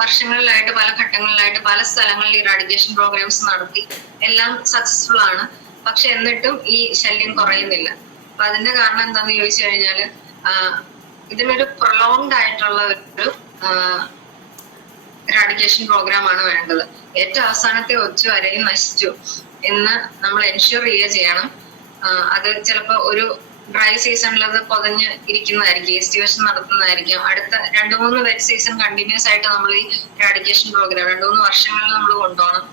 വർഷങ്ങളിലായിട്ട്, പല ഘട്ടങ്ങളിലായിട്ട്, പല സ്ഥലങ്ങളിൽ ഇറാഡിക്കേഷൻ പ്രോഗ്രാംസ് നടത്തി എല്ലാം സക്സസ്ഫുൾ ആണ്. പക്ഷെ എന്നിട്ടും ഈ ശല്യം കുറയുന്നില്ല. അപ്പൊ അതിന്റെ കാരണം എന്താന്ന് ചോദിച്ചു കഴിഞ്ഞാല് ഇതിനൊരു പ്രൊലോങ്ഡ് ആയിട്ടുള്ള ഒരു ഇറാഡിക്കേഷൻ പ്രോഗ്രാം ആണ് വേണ്ടത്. ഏറ്റവും അവസാനത്തെ ഒച്ചു വരെയും നശിച്ചു എന്ന് നമ്മൾ എൻഷുർ ചെയ്യണം. അത് ചിലപ്പോ ഒരു ഡ്രൈ സീസണിൽ അത് പൊതഞ്ഞ് ഇരിക്കുന്നതായിരിക്കും, എസ്റ്റിവേഷൻ നടത്തുന്നതായിരിക്കും. അടുത്ത 2-3 വെറ്റ് സീസൺ കണ്ടിന്യൂസ് ആയിട്ട് നമ്മൾ ഈ ഇറാഡിക്കേഷൻ പ്രോഗ്രാം 2-3 വർഷങ്ങളിൽ നമ്മൾ കൊണ്ടുപോകണം.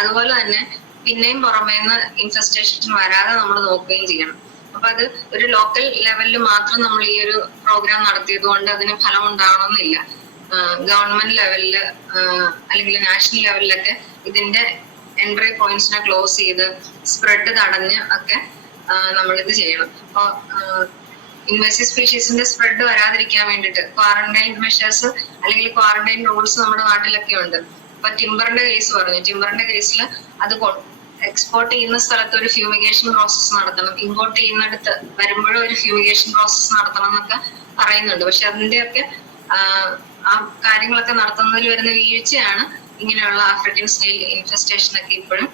അതുപോലെ തന്നെ പിന്നെയും പുറമേന്ന് ഇൻഫെസ്റ്റേഷൻ വരാതെ നമ്മൾ നോക്കുകയും ചെയ്യണം. അപ്പൊ അത് ഒരു ലോക്കൽ ലെവലിൽ മാത്രം നമ്മൾ ഈ ഒരു പ്രോഗ്രാം നടത്തിയത് കൊണ്ട് അതിന് ഫലം ഉണ്ടാവണമെന്നില്ല. ഗവൺമെന്റ് ലെവലില് അല്ലെങ്കിൽ നാഷണൽ ലെവലിലൊക്കെ ഇതിന്റെ എൻട്രി പോയിന്റ്സിനെ ക്ലോസ് ചെയ്ത് സ്പ്രെഡ് തടഞ്ഞ് ഒക്കെ നമ്മളിത് ചെയ്യണം. അപ്പൊ ഇൻവേസീവ് സ്പീഷീസിന്റെ സ്പ്രെഡ് വരാതിരിക്കാൻ വേണ്ടിയിട്ട് ക്വാറന്റൈൻ മെഷേഴ്സ് അല്ലെങ്കിൽ ക്വാറന്റൈൻ റൂൾസ് നമ്മുടെ നാട്ടിലൊക്കെ ഉണ്ട്. അപ്പൊ ടിമ്പറിന്റെ കേസ് പറഞ്ഞു. ടിമ്പറിന്റെ കേസിൽ അത് എക്സ്പോർട്ട് ചെയ്യുന്ന സ്ഥലത്ത് ഒരു ഫ്യൂമിഗേഷൻ പ്രോസസ് നടത്തണം, ഇമ്പോർട്ട് ചെയ്യുന്നിടത്ത് വരുമ്പോഴും ഒരു ഫ്യൂമിഗേഷൻ പ്രോസസ് നടത്തണം എന്നൊക്കെ പറയുന്നുണ്ട്. പക്ഷെ അതിന്റെയൊക്കെ ആ കാര്യങ്ങളൊക്കെ നടത്തുന്നതിൽ വരുന്ന വീഴ്ചയാണ് ഇങ്ങനെയുള്ള ആഫ്രിക്കൻ സ്നെയിൽ ഇൻഫെസ്റ്റേഷൻ ഒക്കെ ഇപ്പോഴും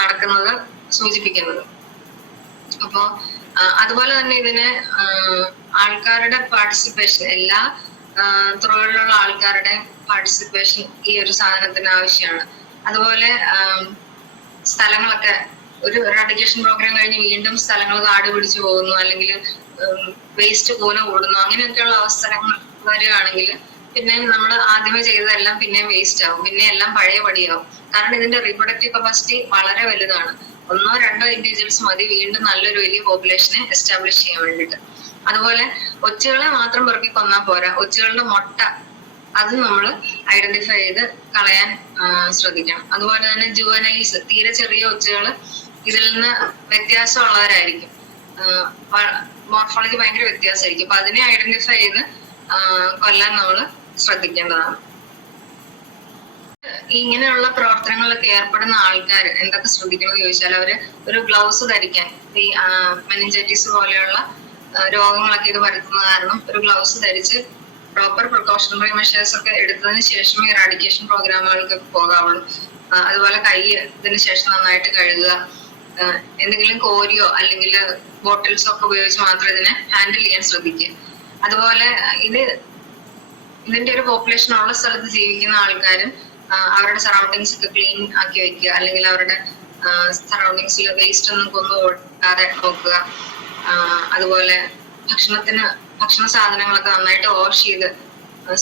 നടക്കുന്നത് സൂചിപ്പിക്കുന്നത്. അപ്പോ അതുപോലെ തന്നെ ഇതിന് ആൾക്കാരുടെ പാർട്ടിസിപ്പേഷൻ, എല്ലാ തൊഴിലുള്ള ആൾക്കാരുടെ പാർട്ടിസിപ്പേഷൻ ഈ ഒരു സാധനത്തിന് ആവശ്യമാണ്. അതുപോലെ സ്ഥലങ്ങളൊക്കെ ഒരു എറാഡിക്കേഷൻ പ്രോഗ്രാം കഴിഞ്ഞ് വീണ്ടും സ്ഥലങ്ങൾ കാട് പിടിച്ചു പോകുന്നു, അല്ലെങ്കിൽ വേസ്റ്റ് കൂന കൂടുന്നു, അങ്ങനെയൊക്കെയുള്ള അവസരങ്ങൾ വരികയാണെങ്കിൽ പിന്നെ നമ്മൾ ആദ്യമേ ചെയ്തതെല്ലാം പിന്നെയും വേസ്റ്റ് ആവും, പിന്നെ എല്ലാം പഴയ പടിയാവും. കാരണം ഇതിന്റെ റീപ്രൊഡക്റ്റീവ് കപ്പാസിറ്റി വളരെ വലുതാണ്. 1-2 ഇൻഡിവിജ്വൽസ് മതി വീണ്ടും നല്ലൊരു വലിയ പോപ്പുലേഷനെ എസ്റ്റാബ്ലിഷ് ചെയ്യാൻ വേണ്ടിയിട്ട്. അതുപോലെ ഒച്ചുകളെ മാത്രം പെറുക്കി കൊന്നാൽ പോരാ, ഒച്ചുകളുടെ മുട്ട അത് നമ്മൾ ഐഡന്റിഫൈ ചെയ്ത് കളയാൻ ശ്രദ്ധിക്കണം. അതുപോലെ തന്നെ ജുവനൈൽസ്, തീരെ ചെറിയ ഒച്ചുകൾ ഇതിൽ നിന്ന് വ്യത്യാസമുള്ളവരായിരിക്കും, മോർഫോളജി ഭയങ്കര വ്യത്യാസമായിരിക്കും. അപ്പൊ അതിനെ ഐഡന്റിഫൈ ചെയ്ത് കൊല്ലാൻ നമ്മൾ ശ്രദ്ധിക്കേണ്ടതാണ്. ഇങ്ങനെയുള്ള പ്രവർത്തനങ്ങളിലൊക്കെ ഏർപ്പെടുന്ന ആൾക്കാർ എന്തൊക്കെ ശ്രദ്ധിക്കണം എന്ന് ചോദിച്ചാൽ, അവര് ഒരു ഗ്ലൗസ് ധരിക്കാൻ, ഈ മെനിഞ്ചൈറ്റിസ് പോലെയുള്ള രോഗങ്ങളൊക്കെ ഇത് പരത്തുന്ന കാരണം ഒരു ഗ്ലൗസ് ധരിച്ച് പ്രോപ്പർ പ്രിക്കോഷണറി മെഷേഴ്സ് ഒക്കെ എടുത്തതിന് ശേഷമേ എറാഡിക്കേഷൻ പ്രോഗ്രാമുകൾക്ക് പോകാവുള്ളൂ. അതുപോലെ കൈ ഇതിന് ശേഷം നന്നായിട്ട് കഴുകുക, എന്തെങ്കിലും കോരിയോ അല്ലെങ്കിൽ ബോട്ടിൽസോ ഒക്കെ ഉപയോഗിച്ച് മാത്രം ഇതിനെ ഹാൻഡിൽ ചെയ്യാൻ ശ്രദ്ധിക്കുക. അതുപോലെ ഇതിന്റെ ഒരു പോപ്പുലേഷൻ ഉള്ള സ്ഥലത്ത് ജീവിക്കുന്ന ആൾക്കാരും അവരുടെ സറൗണ്ടിങ്സ് ഒക്കെ ക്ലീൻ ആക്കി വെക്കുക, അല്ലെങ്കിൽ അവരുടെ സറൗണ്ടിങ്സിൽ വേസ്റ്റ് ഒന്നും കൊണ്ടുപോകാതെ നോക്കുക. അതുപോലെ ഭക്ഷണ സാധനങ്ങളൊക്കെ നന്നായിട്ട് വാഷ് ചെയ്ത്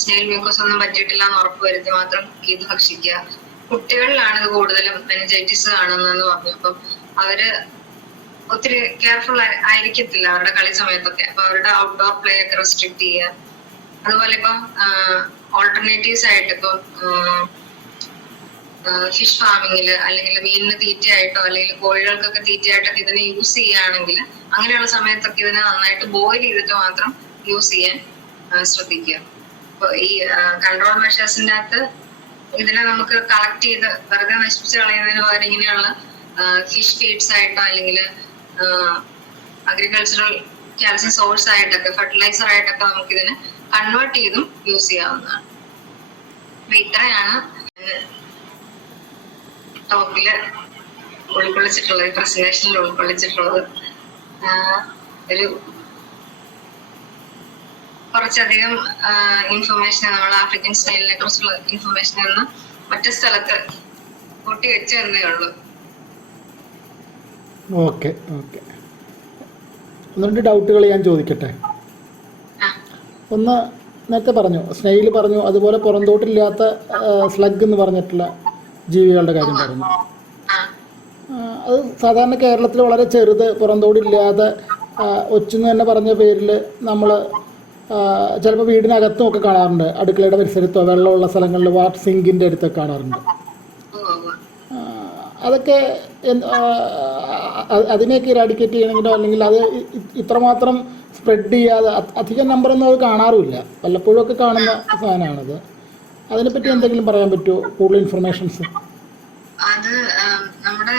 സ്നെയിൽ മ്യൂക്കസ് ഒന്നും പറ്റിയിട്ടില്ല എന്ന് ഉറപ്പുവരുത്തി മാത്രം ഇത് ഭക്ഷിക്കുക. കുട്ടികളിലാണ് ഇത് കൂടുതലും മെനിഞ്ചൈറ്റിസ് കാണുന്നതെന്ന് പറഞ്ഞു. അപ്പം അവര് ഒത്തിരി കെയർഫുൾ ആയിരിക്കത്തില്ല അവരുടെ കളി സമയത്തൊക്കെ. അപ്പൊ അവരുടെ ഔട്ട്ഡോർ പ്ലേ ഒക്കെ റെസ്ട്രിക്ട് ചെയ്യുക. അതുപോലെ ഇപ്പം ഓൾട്ടർനേറ്റീവ്സ് ആയിട്ട് ഇപ്പം ഫിഷ് ഫാമിങ്ങില് അല്ലെങ്കിൽ മീനിന് തീറ്റയായിട്ടോ അല്ലെങ്കിൽ കോഴികൾക്കൊക്കെ തീറ്റയായിട്ടൊക്കെ ഇതിനെ യൂസ് ചെയ്യുകയാണെങ്കിൽ അങ്ങനെയുള്ള സമയത്തൊക്കെ ഇതിനെ നന്നായിട്ട് ബോയിൽ ചെയ്തിട്ട് മാത്രം യൂസ് ചെയ്യാൻ ശ്രദ്ധിക്കുക. അപ്പൊ ഈ കൺട്രോൾ മെഷേഴ്സിന്റെ അകത്ത് ഇതിനെ നമുക്ക് കളക്ട് ചെയ്ത് വെറുതെ നശിപ്പിച്ച് കളയുന്നതിന് പകരം ഇങ്ങനെയുള്ള ഫിഷ് ഫീഡ്സ് ആയിട്ടോ അല്ലെങ്കിൽ അഗ്രികൾച്ചറൽ കാൽസ്യം സോഴ്സ് ആയിട്ടൊക്കെ ഫെർട്ടിലൈസർ ആയിട്ടൊക്കെ നമുക്ക് ഇതിനെ കൺവേർട്ട് ചെയ്തും യൂസ് ചെയ്യാവുന്നതാണ്. അപ്പൊ ഇത്രയാണ് ടോക്കില് ഉൾക്കൊള്ളിച്ചിട്ടുള്ളത്, പ്രസന്റേഷനിൽ ഉൾക്കൊള്ളിച്ചിട്ടുള്ളത്. ഒരു കുറച്ചധികം ഇൻഫർമേഷൻ നമ്മൾ ആഫ്രിക്കൻ സ്റ്റൈലിനെ കുറിച്ചുള്ള ഇൻഫർമേഷൻ എന്ന് മറ്റു സ്ഥലത്ത് കൂട്ടി വെച്ചു എന്നേ ഉള്ളൂ. ഓക്കെ ഓക്കെ, ഒന്ന് രണ്ട് ഡൗട്ടുകൾ ഞാൻ ചോദിക്കട്ടെ. ഒന്ന്, നേരത്തെ പറഞ്ഞു സ്നെയിൽ പറഞ്ഞു, അതുപോലെ പുറന്തോട്ടില്ലാത്ത സ്ലഗ് എന്ന് പറഞ്ഞിട്ടുള്ള ജീവികളുടെ കാര്യം പറഞ്ഞു. അത് സാധാരണ കേരളത്തിൽ വളരെ ചെറുത്, പുറന്തോടില്ലാതെ ഒച്ചെന്ന് തന്നെ പറഞ്ഞ പേരിൽ നമ്മൾ ചിലപ്പോൾ വീടിനകത്തും ഒക്കെ കാണാറുണ്ട്, അടുക്കളയുടെ പരിസരത്തോ വെള്ളമുള്ള സ്ഥലങ്ങളിൽ വാട്ടർ സിങ്കിൻ്റെ അടുത്തൊക്കെ കാണാറുണ്ട്. അതൊക്കെ അതിനെയൊക്കെ ഇറാഡിക്കേറ്റ് ചെയ്യണമെങ്കിലോ അല്ലെങ്കിൽ അത് ഇത്രമാത്രം സ്പ്രെഡ് ചെയ്യാതെ അധികം നമ്പറൊന്നും അത് കാണാറുമില്ല, വല്ലപ്പോഴും ഒക്കെ കാണുന്ന സാധനമാണത്. അതിനെപ്പറ്റി എന്തെങ്കിലും പറയാൻ പറ്റുമോ, കൂടുതൽ ഇൻഫർമേഷൻസ്? അത് നമ്മുടെ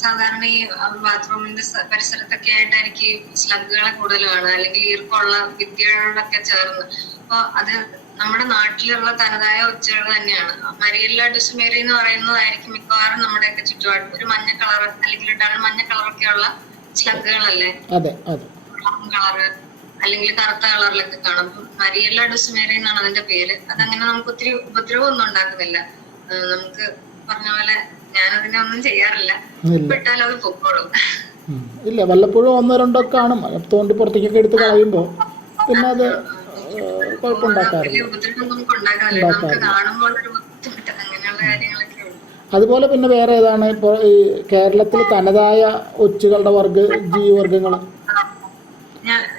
സാധാരണ ഈ ബാത്റൂമിന്റെ പരിസരത്തൊക്കെ ആയിട്ട് എനിക്ക് സ്ലഗുകളെ കൂടുതലാണ്, അല്ലെങ്കിൽ ഈർപ്പമുള്ള ഭിത്തികളോടൊക്കെ ചേർന്ന്. അപ്പൊ അത് നമ്മുടെ നാട്ടിലുള്ള തനതായ ഒച്ചകൾ തന്നെയാണ്. മരിയല്ല ഡുസുമേരി എന്ന് പറയുന്നതായിരിക്കും മിക്കവാറും നമ്മുടെയൊക്കെ ചുറ്റുപാട്. ഒരു മഞ്ഞ കളർ അല്ലെങ്കിൽ ഡൾ മഞ്ഞ കളറൊക്കെയുള്ള സ്ലഗുകളല്ലേ, ബ്രൗൺ കളറ് അല്ലെങ്കിൽ കറുത്ത കളറിലൊക്കെ കാണും. മരിയല്ല ഡുസുമേരി എന്നാണ് അതിന്റെ പേര്. അതങ്ങനെ നമുക്ക് ഒത്തിരി ഉപദ്രവം ഒന്നും ഉണ്ടാക്കുന്നില്ല. നമുക്ക് പറഞ്ഞ പോലെ ഞാനതിനെ ഒന്നും ചെയ്യാറില്ല, വിട്ടാലും അത് പൊക്കോളും. ഇല്ല, വല്ലപ്പോഴും 1-2 കാണും, തോണ്ടി പുറത്തേക്കൊക്കെ എടുത്ത് കളയുമ്പോ പിന്നെ അത് കുഴപ്പമുണ്ടാക്കാറില്ല. അതുപോലെ പിന്നെ വേറെ ഏതാണ് ഇപ്പോൾ ഈ കേരളത്തിൽ തനതായ ഒച്ചുകളുടെ ജീവിവർഗങ്ങൾ?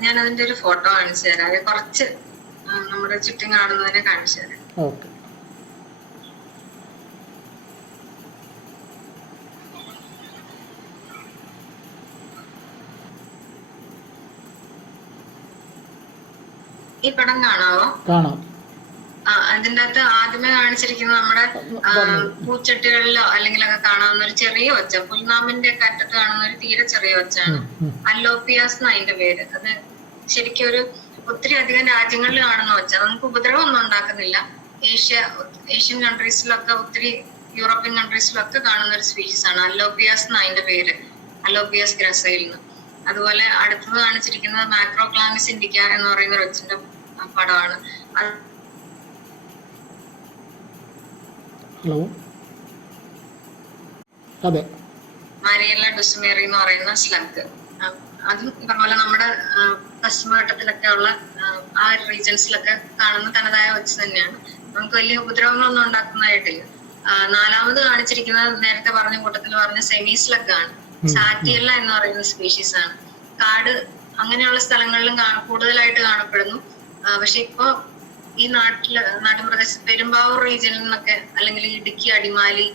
ഞാൻ അതിന്റെ ഒരു ഫോട്ടോ കാണിച്ചു തരാം. കുറച്ച് നമ്മുടെ ചുറ്റും കാണുന്നതിനെ കാണിച്ചു തരാം. ഓക്കെ. ഈ പടം കാണാവോ? കാണാം. അതിന്റെ അകത്ത് ആദ്യമേ കാണിച്ചിരിക്കുന്നത് നമ്മുടെ പൂച്ചട്ടികളിലോ അല്ലെങ്കിലൊക്കെ കാണാവുന്ന ഒരു ചെറിയ ഒച്ച, പുൽനാമിന്റെ ഒക്കെ അറ്റത്ത് കാണുന്ന ഒരു തീരെ ചെറിയ ഒച്ചാണ്. അല്ലോപ്പിയാസ് എന്ന് അതിന്റെ പേര്. അത് ശരിക്കും ഒരു ഒത്തിരി അധികം രാജ്യങ്ങളിൽ കാണുന്ന ഒച്ച. നമുക്ക് ഉപദ്രവം ഒന്നും ഉണ്ടാക്കുന്നില്ല. ഏഷ്യൻ കൺട്രീസിലൊക്കെ ഒത്തിരി യൂറോപ്യൻ കൺട്രീസിലൊക്കെ കാണുന്ന ഒരു സ്പീഷീസ് ആണ് അല്ലോപ്പിയാസ് എന്ന് അതിന്റെ പേര്, അല്ലോപ്പിയാസ് ഗ്രസൈൽ. അതുപോലെ അടുത്തത് കാണിച്ചിരിക്കുന്നത് മാക്രോക്ലാമിസ് ഇൻഡിക്ക എന്ന് പറയുന്ന ഒരു ഒച്ചിന്റെ പടമാണ്. ഹലോ, അതെ, മാരിയല്ല ഡുസുമേറി എന്ന് പറയുന്ന സ്ലഗ്. അതും പറഞ്ഞ പോലെ നമ്മുടെ പശ്ചിമഘട്ടത്തിലൊക്കെ ഉള്ള ആ റീജൻസിലൊക്കെ കാണുന്ന തനതായ ഒച്ച തന്നെയാണ്. നമുക്ക് വലിയ ഉപദ്രവങ്ങളൊന്നും ഉണ്ടാക്കുന്നതായിട്ടില്ല. നാലാമത് കാണിച്ചിരിക്കുന്നത് നേരത്തെ പറഞ്ഞ കൂട്ടത്തിൽ പറഞ്ഞ സെമി സ്ലഗ് ആണ്. സാറ്റിയല്ല എന്ന് പറയുന്ന സ്പീഷീസ് ആണ്. കാട് അങ്ങനെയുള്ള സ്ഥലങ്ങളിലും കൂടുതലായിട്ട് കാണപ്പെടുന്നു. പക്ഷെ ഇപ്പൊ ഈ നാട്ടുപ്രദേശത്ത് പെരുമ്പാവൂർ റീജിയനിൽ നിന്നൊക്കെ, അല്ലെങ്കിൽ ഇടുക്കി, അടിമാലി,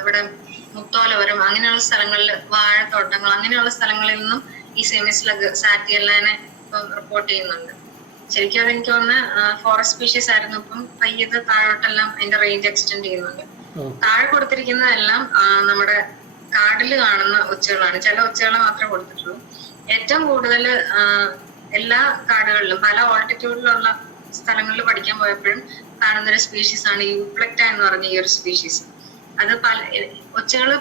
ഇവിടെ മുത്തോലപുരം അങ്ങനെയുള്ള സ്ഥലങ്ങളിൽ, വാഴത്തോട്ടങ്ങൾ അങ്ങനെയുള്ള സ്ഥലങ്ങളിൽ നിന്നും ഈ സെമി സ്ലഗ് സാറ്റിയല്ലാനെ ഇപ്പം റിപ്പോർട്ട് ചെയ്യുന്നുണ്ട്. ശരിക്കും അതെനിക്ക് തോന്നുന്നു ഫോറസ്റ്റ് സ്പീഷീസ് ആയിരുന്നു. ഇപ്പം പയ്യത് താഴോട്ടെല്ലാം അതിന്റെ റേഞ്ച് എക്സ്റ്റെൻഡ് ചെയ്യുന്നുണ്ട്. താഴെ കൊടുത്തിരിക്കുന്നതെല്ലാം നമ്മുടെ കാടിൽ കാണുന്ന ഒച്ചകളാണ്. ചില ഒച്ചകൾ മാത്രമേ കൊടുത്തിട്ടുള്ളൂ. ഏറ്റവും കൂടുതൽ എല്ലാ കാടുകളിലും പല ഓൾട്ടിറ്റ്യൂഡിലുള്ള സ്ഥലങ്ങളിൽ പഠിക്കാൻ പോയപ്പോഴും കാണുന്ന ഒരു സ്പീഷീസ് ആണ് യൂപ്ലെക്റ്റ എന്ന് പറഞ്ഞ ഈ ഒരു സ്പീഷീസ്. അത് ഒച്ചകള്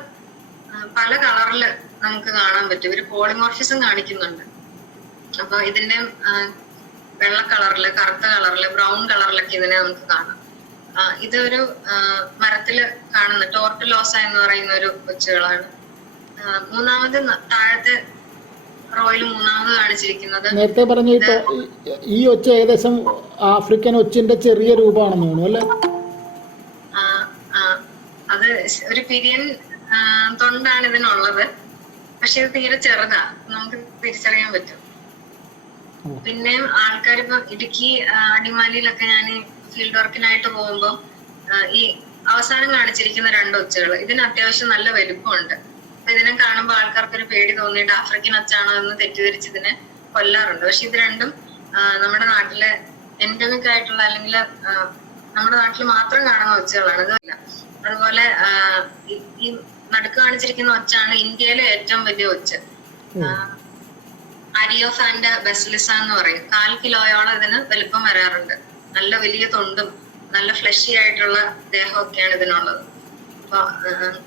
പല കളറിൽ നമുക്ക് കാണാൻ പറ്റും. ഇവര് പോളിമോർഫിസം കാണിക്കുന്നുണ്ട്. അപ്പൊ ഇതിന്റെ വെള്ള കളറില്, കറുത്ത കളറില്, ബ്രൗൺ കളറിലൊക്കെ ഇതിനെ നമുക്ക് കാണാം. ഇതൊരു മരത്തില് കാണുന്ന ടോർട്ടുലോസ എന്ന് പറയുന്ന ഒരു ഒച്ചകളാണ്. മൂന്നാമത് താഴത്തെ റോയിൽ മൂന്നാമത് കാണിച്ചിരിക്കുന്നത് നേരത്തെ പറഞ്ഞു ഈ ഒച്ച ഏകദേശം ആഫ്രിക്കൻ ഒച്ചിന്റെ ചെറിയ രൂപമാണെന്ന് തോന്നുന്നു അല്ലെ? അത് ഒരു പിരിയൻ തൊണ്ടാണ് ഇതിനുള്ളത്. പക്ഷെ ഇത് തീരെ ചെറുതാ, നമുക്ക് തിരിച്ചറിയാൻ പറ്റും. പിന്നെ ആൾക്കാർ ഇപ്പൊ ഇടുക്കി, അടിമാലിയിലൊക്കെ ഞാൻ ഫീൽഡ് വർക്കിനായിട്ട് പോകുമ്പോൾ ഈ അവസാനം കാണിച്ചിരിക്കുന്ന രണ്ട് ഒച്ചകൾ, ഇതിന് അത്യാവശ്യം നല്ല വലുപ്പമുണ്ട്. അപ്പൊ ഇതിനെ കാണുമ്പോൾ ആൾക്കാർക്കൊരു പേടി തോന്നിയിട്ട് ആഫ്രിക്കൻ ഒച്ചാണോ എന്ന് തെറ്റിദ്ധരിച്ച് ഇതിനെ കൊല്ലാറുണ്ട്. പക്ഷെ ഇത് രണ്ടും നമ്മുടെ നാട്ടിലെ എൻഡമിക് ആയിട്ടുള്ള, അല്ലെങ്കിൽ നമ്മുടെ നാട്ടിൽ മാത്രം കാണുന്ന ഒച്ചകളാണ്. ഇതില്ല. അതുപോലെ ഈ നടുക്ക് കാണിച്ചിരിക്കുന്ന ഒച്ചാണ് ഇന്ത്യയിലെ ഏറ്റവും വലിയ ഒച്ച്. അരിയോഫാൻഡ ബസിലിസ എന്ന് പറയും. 4 കിലോയോളം ഇതിന് വലുപ്പം വരാറുണ്ട്. നല്ല വലിയ തൊണ്ടും നല്ല ഫ്ലഷി ആയിട്ടുള്ള ദേഹമൊക്കെയാണ് ഇതിനുള്ളത്. അപ്പൊ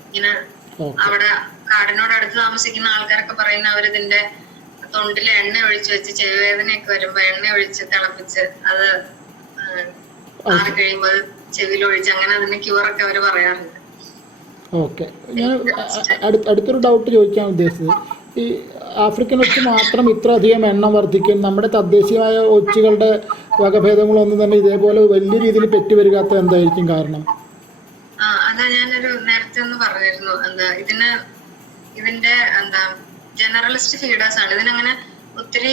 ഇങ്ങനെ അവിടെ കാടിനോടടുത്ത് താമസിക്കുന്ന ആൾക്കാരൊക്കെ പറയുന്ന അവരിതിന്റെ തൊണ്ടിൽ എണ്ണ ഒഴിച്ച് വെച്ച് ചെവിവേദനയൊക്കെ വരുമ്പോ എണ്ണ ഒഴിച്ച് തിളപ്പിച്ച് അത് ആറി കഴിയുമ്പോ ചെവിയിൽ ഒഴിച്ച് അങ്ങനെ അതിന്റെ ക്യൂറൊക്കെ അവര് പറയാറുണ്ട്. ഓക്കെ, ഞാൻ അടുത്തൊരു ഡൗട്ട് ചോദിക്കാൻ ഉദ്ദേശിച്ചത്, ഈ ആഫ്രിക്കൻ ഒച്ച് മാത്രം ഇത്ര അധികം എണ്ണം വർദ്ധിക്കും, നമ്മുടെ തദ്ദേശീയമായ ഒച്ചുകളുടെ വകഭേദങ്ങളൊന്നും തന്നെ ഇതേപോലെ വലിയ രീതിയിൽ പെറ്റുവരുകാത്ത എന്തായിരിക്കും കാരണം? അതാ ഞാനൊരു നേരത്തെ ഒന്ന് പറഞ്ഞിരുന്നു. ഇതിന്റെ ജനറലിസ്റ്റ് ഫീഡേഴ്സ് ആണ്. ഇതിനങ്ങനെ ഒത്തിരി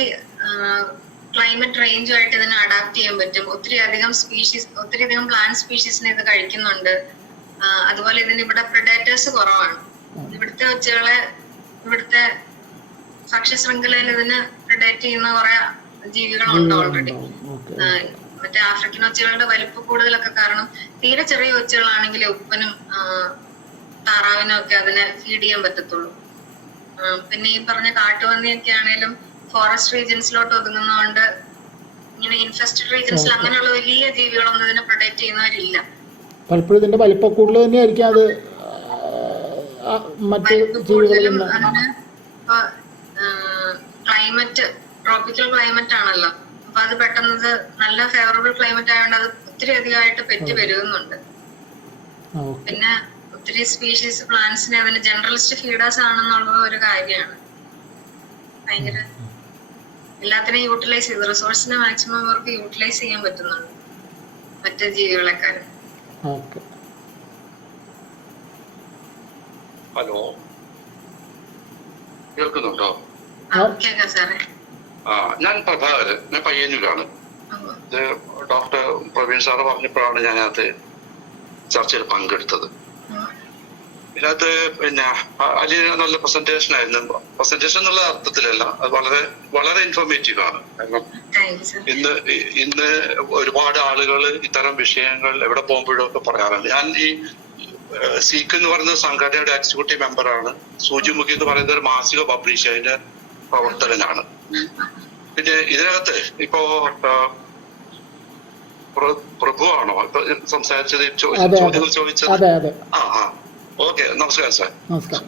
ക്ലൈമറ്റ് റേഞ്ചുമായിട്ട് ഇതിനെ അഡാപ്റ്റ് ചെയ്യാൻ പറ്റും. ഒത്തിരി അധികം പ്ലാന്റ് സ്പീഷീസിനെ ഇത് കഴിക്കുന്നുണ്ട്. അതുപോലെ ഇതിന് ഇവിടെ പ്രെഡേറ്റേഴ്സ് കുറവാണ്. ഇവിടുത്തെ ഒച്ചകളെ ഇവിടുത്തെ ഭക്ഷ്യശൃംഖലയിൽ ഇതിന് പ്രെഡേറ്റ് ചെയ്യുന്ന കുറെ ജീവികളുണ്ട് ഓൾറെഡി. മറ്റേ ആഫ്രിക്കൻ ഒച്ചകളുടെ വലിപ്പം കൂടുതലൊക്കെ കാരണം തീരെ ചെറിയ ഒച്ചകളാണെങ്കിൽ ഉപ്പനും താറാവിനും ഒക്കെ അതിനെ ഫീഡ് ചെയ്യാൻ പറ്റത്തുള്ളൂ. പിന്നെ ഈ പറഞ്ഞ കാട്ടുപന്നിയൊക്കെ ആണെങ്കിലും ഫോറസ്റ്റ് റീജൻസിലോട്ട് ഒതുങ്ങുന്നതുകൊണ്ട് ഇങ്ങനെ ഇൻഫെസ്റ്റഡ് റീജൻസിൽ അങ്ങനെയുള്ള വലിയ ജീവികളൊന്നും ഇതിനെ പ്രൊട്ടക്ട് ചെയ്യുന്നവരില്ല. പലപ്പോഴും ഇതിന്റെ വലിപ്പം കൂടുതൽ തന്നെയായിരിക്കും അത് മറ്റു ജീവികളിൽ. ക്ലൈമറ്റ് ട്രോപ്പിക്കൽ ക്ലൈമറ്റ് ആണല്ലോ. അപ്പൊ അത് പെട്ടെന്ന് നല്ല ഫേവറബിൾ ക്ലൈമറ്റ് ആയതുകൊണ്ട് അത് ഒത്തിരി അധികമായിട്ട് പെറ്റ് പെരുകുന്നുണ്ട്. പിന്നെ ഒത്തിരി സ്പീഷീസ് പ്ലാന്റ്സിനെ അതിന് ജനറലിസ്റ്റ് ഫീഡേഴ്സ് ആണെന്നുള്ളത് ഒരു കാര്യമാണ്. ഭയങ്കര എല്ലാത്തിനെയും യൂട്ടിലൈസ് ചെയ്ത് റിസോഴ്സിനെ മാക്സിമം അവർക്ക് യൂട്ടിലൈസ് ചെയ്യാൻ പറ്റുന്നുണ്ട് മറ്റു ജീവികളെക്കാളും. ഹലോ, കേൾക്കുന്നുണ്ടോ? കേൾക്കാം സാറേ. ഞാൻ പ്രഭാകരൻ, ഞാൻ പയ്യന്നൂരാണ്. ഇത് ഡോക്ടർ പ്രവീൺ സാറ് പറഞ്ഞപ്പോഴാണ് ഞാനത് ചർച്ചയിൽ പങ്കെടുത്തത്. ഇതിനകത്ത് പിന്നെ അതിന് നല്ല പ്രസന്റേഷൻ ആയിരുന്നു. പ്രസന്റേഷൻ എന്നുള്ള അർത്ഥത്തിലല്ല, അത് വളരെ വളരെ ഇൻഫോർമേറ്റീവ് ആണ്. കാരണം ഇന്ന് ഒരുപാട് ആളുകൾ ഇത്തരം വിഷയങ്ങൾ എവിടെ പോകുമ്പോഴും ഒക്കെ പറയാറുണ്ട്. ഞാൻ ഈ സീക്ക് എന്ന് പറയുന്ന സംഘടനയുടെ എക്സിക്യൂട്ടീവ് മെമ്പറാണ്. സൂചിമുഖി എന്ന് പറയുന്ന ഒരു മാസിക പബ്ലിഷ് അതിന്റെ പ്രവർത്തകനാണ്. പിന്നെ ഇതിനകത്ത് ഇപ്പോ പ്രഭു ആണോ ഇപ്പൊ സംസാരിച്ചത്, ചോദ്യങ്ങൾ ചോദിച്ചത്? ഓക്കെ, നമസ്കാരം സാർ.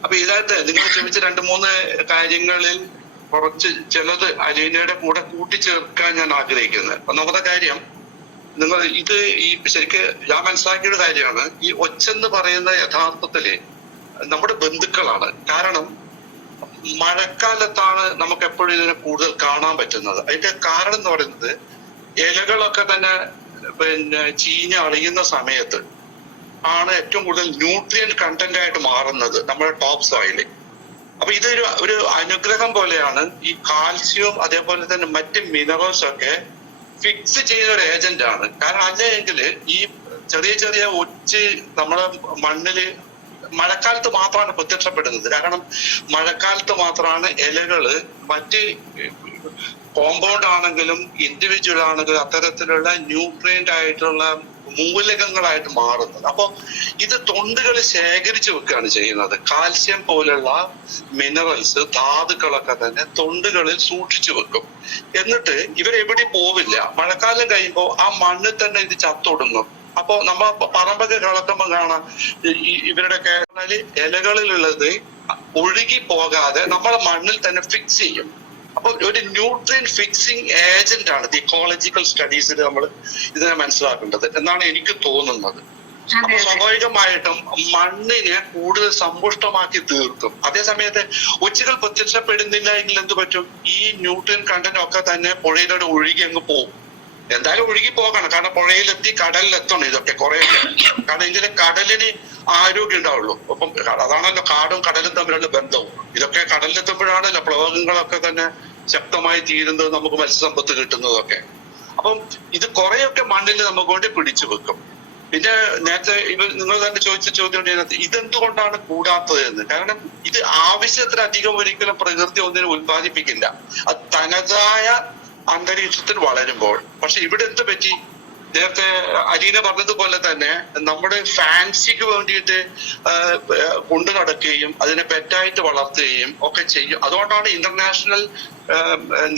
അപ്പൊ ഇതിനകത്ത് നിങ്ങൾ ചോദിച്ച 2-3 കാര്യങ്ങളിൽ കുറച്ച് ചിലത് അലീനയുടെ കൂടെ കൂട്ടിച്ചേർക്കാൻ ഞാൻ ആഗ്രഹിക്കുന്നത്. ഒന്നാമത്തെ കാര്യം, നിങ്ങൾ ഇത് ഈ ശരിക്ക് ഞാൻ മനസ്സിലാക്കിയ കാര്യമാണ്, ഈ ഒച്ചെന്ന് പറയുന്ന യഥാർത്ഥത്തില് നമ്മുടെ ബന്ധുക്കളാണ്. കാരണം മഴക്കാലത്താണ് നമുക്ക് എപ്പോഴും ഇതിനെ കൂടുതൽ കാണാൻ പറ്റുന്നത്. അതിന്റെ കാരണം എന്ന് പറയുന്നത് ഇലകളൊക്കെ തന്നെ ചീഞ്ഞ് അളിയുന്ന സമയത്ത് ആണ് ഏറ്റവും കൂടുതൽ ന്യൂട്രിയൻ കണ്ടന്റ് ആയിട്ട് മാറുന്നത് നമ്മുടെ ടോപ്പ് സോയില്. അപ്പൊ ഇതൊരു ഒരു അനുഗ്രഹം പോലെയാണ്. ഈ കാൽസ്യവും അതേപോലെ തന്നെ മറ്റ് മിനറൽസ് ഒക്കെ ഫിക്സ് ചെയ്യുന്ന ഒരു ഏജന്റ് ആണ്. കാരണം അല്ലെങ്കിൽ ഈ ചെറിയ ചെറിയ ഒച്ച് നമ്മളെ മണ്ണില് മഴക്കാലത്ത് മാത്രമാണ് പ്രത്യക്ഷപ്പെടുന്നത്. കാരണം മഴക്കാലത്ത് മാത്രമാണ് ഇലകള് മറ്റ് കോമ്പൗണ്ട് ആണെങ്കിലും ഇൻഡിവിജ്വൽ ആണെങ്കിലും അത്തരത്തിലുള്ള ന്യൂട്രിയന്റ് ആയിട്ടുള്ള മൂലകങ്ങളായിട്ട് മാറുന്നത്. അപ്പൊ ഇത് തൊണ്ടുകൾ ശേഖരിച്ചു വെക്കുകയാണ് ചെയ്യുന്നത്. കാൽസ്യം പോലുള്ള മിനറൽസ്, ധാതുക്കളൊക്കെ തന്നെ തൊണ്ടുകളിൽ സൂക്ഷിച്ചു വെക്കും. എന്നിട്ട് ഇവരെവിടെ പോവില്ല. മഴക്കാലം കഴിയുമ്പോൾ ആ മണ്ണിൽ തന്നെ ഇത് ചത്തൊടുങ്ങും. അപ്പൊ നമ്മ പറമ്പൊക്കെ കളക്കുമ്പോൾ കാണാം ഇവരുടെയൊക്കെ ഇലകളിലുള്ളത് ഒഴുകി പോകാതെ നമ്മളെ മണ്ണിൽ തന്നെ ഫിക്സ് ചെയ്യും. അപ്പൊ ഒരു ന്യൂട്രിയൻ ഫിക്സിങ് ഏജന്റ് ആണ് ഇക്കോളജിക്കൽ സ്റ്റഡീസിൽ നമ്മൾ ഇതിനെ മനസ്സിലാക്കേണ്ടത് എന്നാണ് എനിക്ക് തോന്നുന്നത്. അപ്പൊ സ്വാഭാവികമായിട്ടും മണ്ണിനെ കൂടുതൽ സമ്പുഷ്ടമാക്കി തീർക്കും. അതേസമയത്ത് ഒച്ചുകൾ പ്രത്യക്ഷപ്പെടുന്നില്ല എങ്കിൽ എന്ത് പറ്റും? ഈ ന്യൂട്രിയൻ കണ്ടന്റ് ഒക്കെ തന്നെ പുഴയിലൂടെ ഒഴുകി അങ്ങ് പോകും. എന്തായാലും ഒഴുകി പോകണം. കാരണം പുഴയിലെത്തി കടലിലെത്തണം ഇതൊക്കെ കുറെയൊക്കെ. കാരണം ഇതിന് കടലിന് ആരോഗ്യം ഉണ്ടാവുള്ളൂ. അപ്പം അതാണല്ലോ കാടും കടലും തമ്മിലുള്ള ബന്ധവും. ഇതൊക്കെ കടലിലെത്തുമ്പോഴാണല്ലോ പ്ലവകങ്ങളൊക്കെ തന്നെ ശക്തമായി തീരുന്നത്, നമുക്ക് മത്സ്യസമ്പത്ത് കിട്ടുന്നതൊക്കെ. അപ്പം ഇത് കുറെയൊക്കെ മണ്ണിൽ നമുക്ക് കൊണ്ട് പിടിച്ചു വെക്കും. പിന്നെ നേരത്തെ നിങ്ങൾ തന്നെ ചോദിച്ച ചോദ്യം ഇതെന്തുകൊണ്ടാണ് കൂടാത്തത് എന്ന്. കാരണം ഇത് ആവശ്യത്തിലധികം ഒരിക്കലും പ്രകൃതി ഒന്നിനും ഉത്പാദിപ്പിക്കില്ല. അത് തനതായ അന്തരീക്ഷത്തിൽ വളരുമ്പോൾ. പക്ഷെ ഇവിടെ എന്ത് പറ്റി? നേരത്തെ അലീന പറഞ്ഞതുപോലെ തന്നെ നമ്മുടെ ഫാൻസിക്ക് വേണ്ടിയിട്ട് കൊണ്ടു നടക്കുകയും അതിനെ പെറ്റായിട്ട് വളർത്തുകയും ഒക്കെ ചെയ്യും. അതുകൊണ്ടാണ് ഇന്റർനാഷണൽ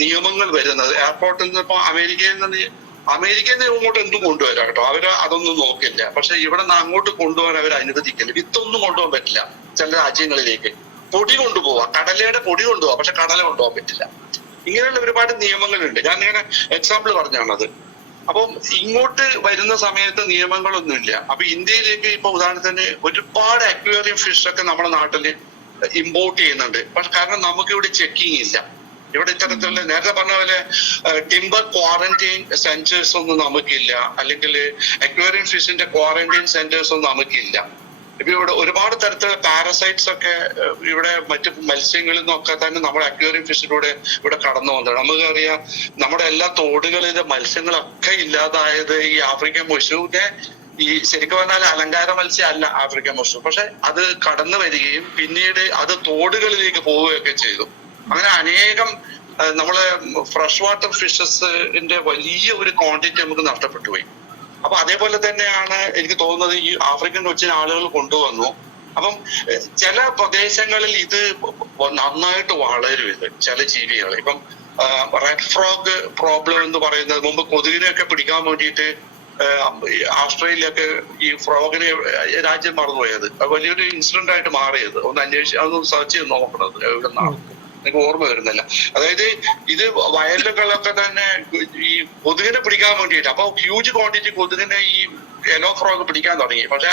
നിയമങ്ങൾ വരുന്നത്. എയർപോർട്ടിൽ നിന്ന് ഇപ്പൊ അമേരിക്കയിൽ നിന്ന് ഇങ്ങോട്ട് എന്തും കൊണ്ടുവരാം കേട്ടോ. അവര് അതൊന്നും നോക്കില്ല. പക്ഷെ ഇവിടെ നിന്ന് അങ്ങോട്ട് കൊണ്ടുപോകാൻ അവർ അനുവദിക്കില്ല. വിത്തൊന്നും കൊണ്ടുപോകാൻ പറ്റില്ല ചില രാജ്യങ്ങളിലേക്ക്. പൊടി കൊണ്ടുപോവാം, കടലയുടെ പൊടി കൊണ്ടുപോവാം, പക്ഷെ കടല കൊണ്ടുപോകാൻ പറ്റില്ല. ഇങ്ങനെയുള്ള ഒരുപാട് നിയമങ്ങളുണ്ട്. ഞാൻ ഇങ്ങനെ എക്സാമ്പിൾ പറഞ്ഞാണത്. അപ്പം ഇങ്ങോട്ട് വരുന്ന സമയത്ത് നിയമങ്ങളൊന്നുമില്ല. അപ്പൊ ഇന്ത്യയിലേക്ക് ഇപ്പൊ ഉദാഹരണത്തിന് ഒരുപാട് അക്വേറിയം ഫിഷ് ഒക്കെ നമ്മുടെ നാട്ടില് ഇമ്പോർട്ട് ചെയ്യുന്നുണ്ട്. പക്ഷെ കാരണം നമുക്ക് ഇവിടെ ചെക്കിങ് ഇല്ല. ഇവിടെ ഇത്തരത്തിലുള്ള നേരത്തെ പറഞ്ഞ പോലെ ടിംബർ ക്വാറന്റൈൻ സെന്റേഴ്സ് ഒന്നും നമുക്കില്ല. അല്ലെങ്കിൽ അക്വേറിയം ഫിഷിന്റെ ക്വാറന്റൈൻ സെന്റേഴ്സ് ഒന്നും നമുക്കില്ല. ഇപ്പൊ ഇവിടെ ഒരുപാട് തരത്തിലുള്ള പാരസൈറ്റ്സ് ഒക്കെ ഇവിടെ മറ്റു മത്സ്യങ്ങളിൽ നിന്നൊക്കെ തന്നെ നമ്മുടെ അക്വേറിയം ഫിഷിലൂടെ ഇവിടെ കടന്നു വന്നത്. നമുക്കറിയാം നമ്മുടെ എല്ലാ തോടുകളിലെ മത്സ്യങ്ങളൊക്കെ ഇല്ലാതായത് ഈ ആഫ്രിക്കൻ മൊഷൂന്റെ ഈ ശരിക്കും പറഞ്ഞാൽ അലങ്കാര മത്സ്യം അല്ല ആഫ്രിക്കൻ മൊഷൂ. പക്ഷെ അത് കടന്നു വരികയും പിന്നീട് അത് തോടുകളിലേക്ക് പോവുകയൊക്കെ ചെയ്തു. അങ്ങനെ അനേകം നമ്മളെ ഫ്രഷ് വാട്ടർ ഫിഷസിന്റെ വലിയ ഒരു ക്വാണ്ടിറ്റി നമുക്ക് നഷ്ടപ്പെട്ടു പോയി. അപ്പൊ അതേപോലെ തന്നെയാണ് എനിക്ക് തോന്നുന്നത് ഈ ആഫ്രിക്കൻ കൊച്ചിന് ആളുകൾ കൊണ്ടുവന്നു. അപ്പം ചില പ്രദേശങ്ങളിൽ ഇത് നന്നായിട്ട് വളരും. ഇത് ചില ജീവികൾ ഇപ്പം റെഡ് ഫ്രോഗ് പ്രോബ്ലം എന്ന് പറയുന്നത് മുമ്പ് കൊതുകിനെയൊക്കെ പിടിക്കാൻ വേണ്ടിയിട്ട് ഓസ്ട്രേലിയൊക്കെ ഈ ഫ്രോഗിനെ രാജ്യം മറന്നുപോയത് വലിയൊരു ഇൻസിഡന്റ് ആയിട്ട് മാറിയത്. ഒന്ന് അന്വേഷിച്ച് അതൊന്ന് സെർച്ച് ചെയ്ത് നോക്കണത് എവിടെ നിന്നാണ് എനിക്ക് ഓർമ്മ വരുന്നില്ല. അതായത് ഇത് വയലുകളൊക്കെ തന്നെ ഈ കൊതുകിനെ പിടിക്കാൻ വേണ്ടിയിട്ട് അപ്പൊ ഹ്യൂജ് ക്വാണ്ടിറ്റി കൊതുകിനെ ഈ യെല്ലോ ഫ്രോഗ് പിടിക്കാൻ തുടങ്ങി. പക്ഷെ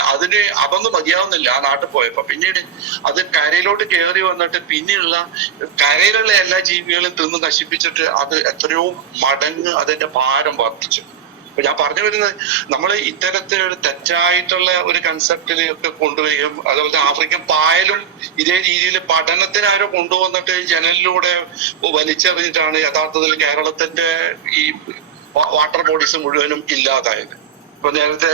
അതൊന്നും മതിയാവുന്നില്ല ആ നാട്ടിൽ പോയപ്പോ. പിന്നീട് അത് കരയിലോട്ട് കയറി വന്നിട്ട് പിന്നെയുള്ള കരയിലുള്ള എല്ലാ ജീവികളും തിന്ന് നശിപ്പിച്ചിട്ട് അത് എത്രയോ മടങ്ങ് അതിന്റെ ഭാരം വർദ്ധിച്ചു. അപ്പൊ ഞാൻ പറഞ്ഞു വരുന്നത് നമ്മൾ ഇത്തരത്തിലൊരു തെറ്റായിട്ടുള്ള ഒരു കൺസെപ്റ്റിൽ ഒക്കെ കൊണ്ടുവരികയും അതുപോലെ ആഫ്രിക്കൻ പായലും ഇതേ രീതിയിൽ പഠനത്തിന് ആരോ കൊണ്ടുവന്നിട്ട് ജനലിലൂടെ വലിച്ചെറിഞ്ഞിട്ടാണ് യഥാർത്ഥത്തിൽ കേരളത്തിന്റെ ഈ വാട്ടർ ബോഡീസ് മുഴുവനും ഇല്ലാതായത്. ഇപ്പൊ നേരത്തെ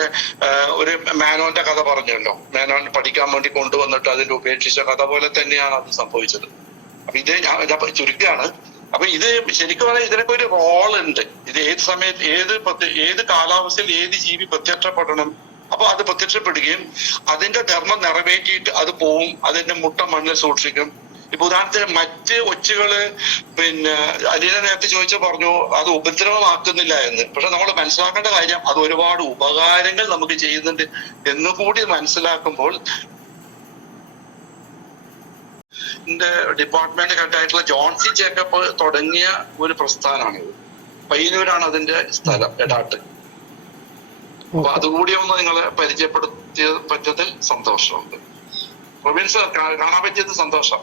ഒരു മാനോന്റെ കഥ പറഞ്ഞല്ലോ, മാനോൻ പഠിക്കാൻ വേണ്ടി കൊണ്ടുവന്നിട്ട് അതിന്റെ ഉപേക്ഷിച്ച കഥ പോലെ തന്നെയാണ് അത് സംഭവിച്ചത്. അപ്പൊ ഇത് ഞാൻ ചുരുക്കുകയാണ്. അപ്പൊ ഇത് ശരിക്കും പറഞ്ഞാൽ ഇതിനൊക്കെ ഒരു റോൾ ഉണ്ട്. ഇത് ഏത് സമയത്ത് ഏത് കാലാവസ്ഥയിൽ ഏത് ജീവി പ്രത്യക്ഷപ്പെടണം. അപ്പൊ അത് പ്രത്യക്ഷപ്പെടുകയും അതിന്റെ ധർമ്മം നിറവേറ്റിയിട്ട് അത് പോവും, അതിന്റെ മുട്ട മണ്ണിൽ സൂക്ഷിക്കും. ഇപ്പൊ ഉദാഹരണത്തിന് മറ്റ് ഒച്ചുകള് പിന്നെ അലീന നേരത്തെ ചോദിച്ചു പറഞ്ഞു അത് ഉപദ്രവമാക്കുന്നില്ല എന്ന്. പക്ഷെ നമ്മൾ മനസ്സിലാക്കേണ്ട കാര്യം അത് ഒരുപാട് ഉപകാരങ്ങൾ നമുക്ക് ചെയ്യുന്നുണ്ട് എന്നുകൂടി മനസ്സിലാക്കുമ്പോൾ ഡിപ്പാർട്ട്മെന്റ് ഹെഡായിട്ടുള്ള ജോൺസി ജേക്കബ് തുടങ്ങിയ ഒരു പ്രസ്ഥാനമാണിത്. പയ്യന്നൂരാണ് അതിന്റെ സ്ഥലം, എടാട്ട്. അപ്പൊ അതുകൂടി ഒന്ന് നിങ്ങളെ പരിചയപ്പെടുത്തിയ പറ്റതിൽ സന്തോഷമുണ്ട്. പ്രവീൺ സാർ കാണാൻ പറ്റിയത് സന്തോഷം.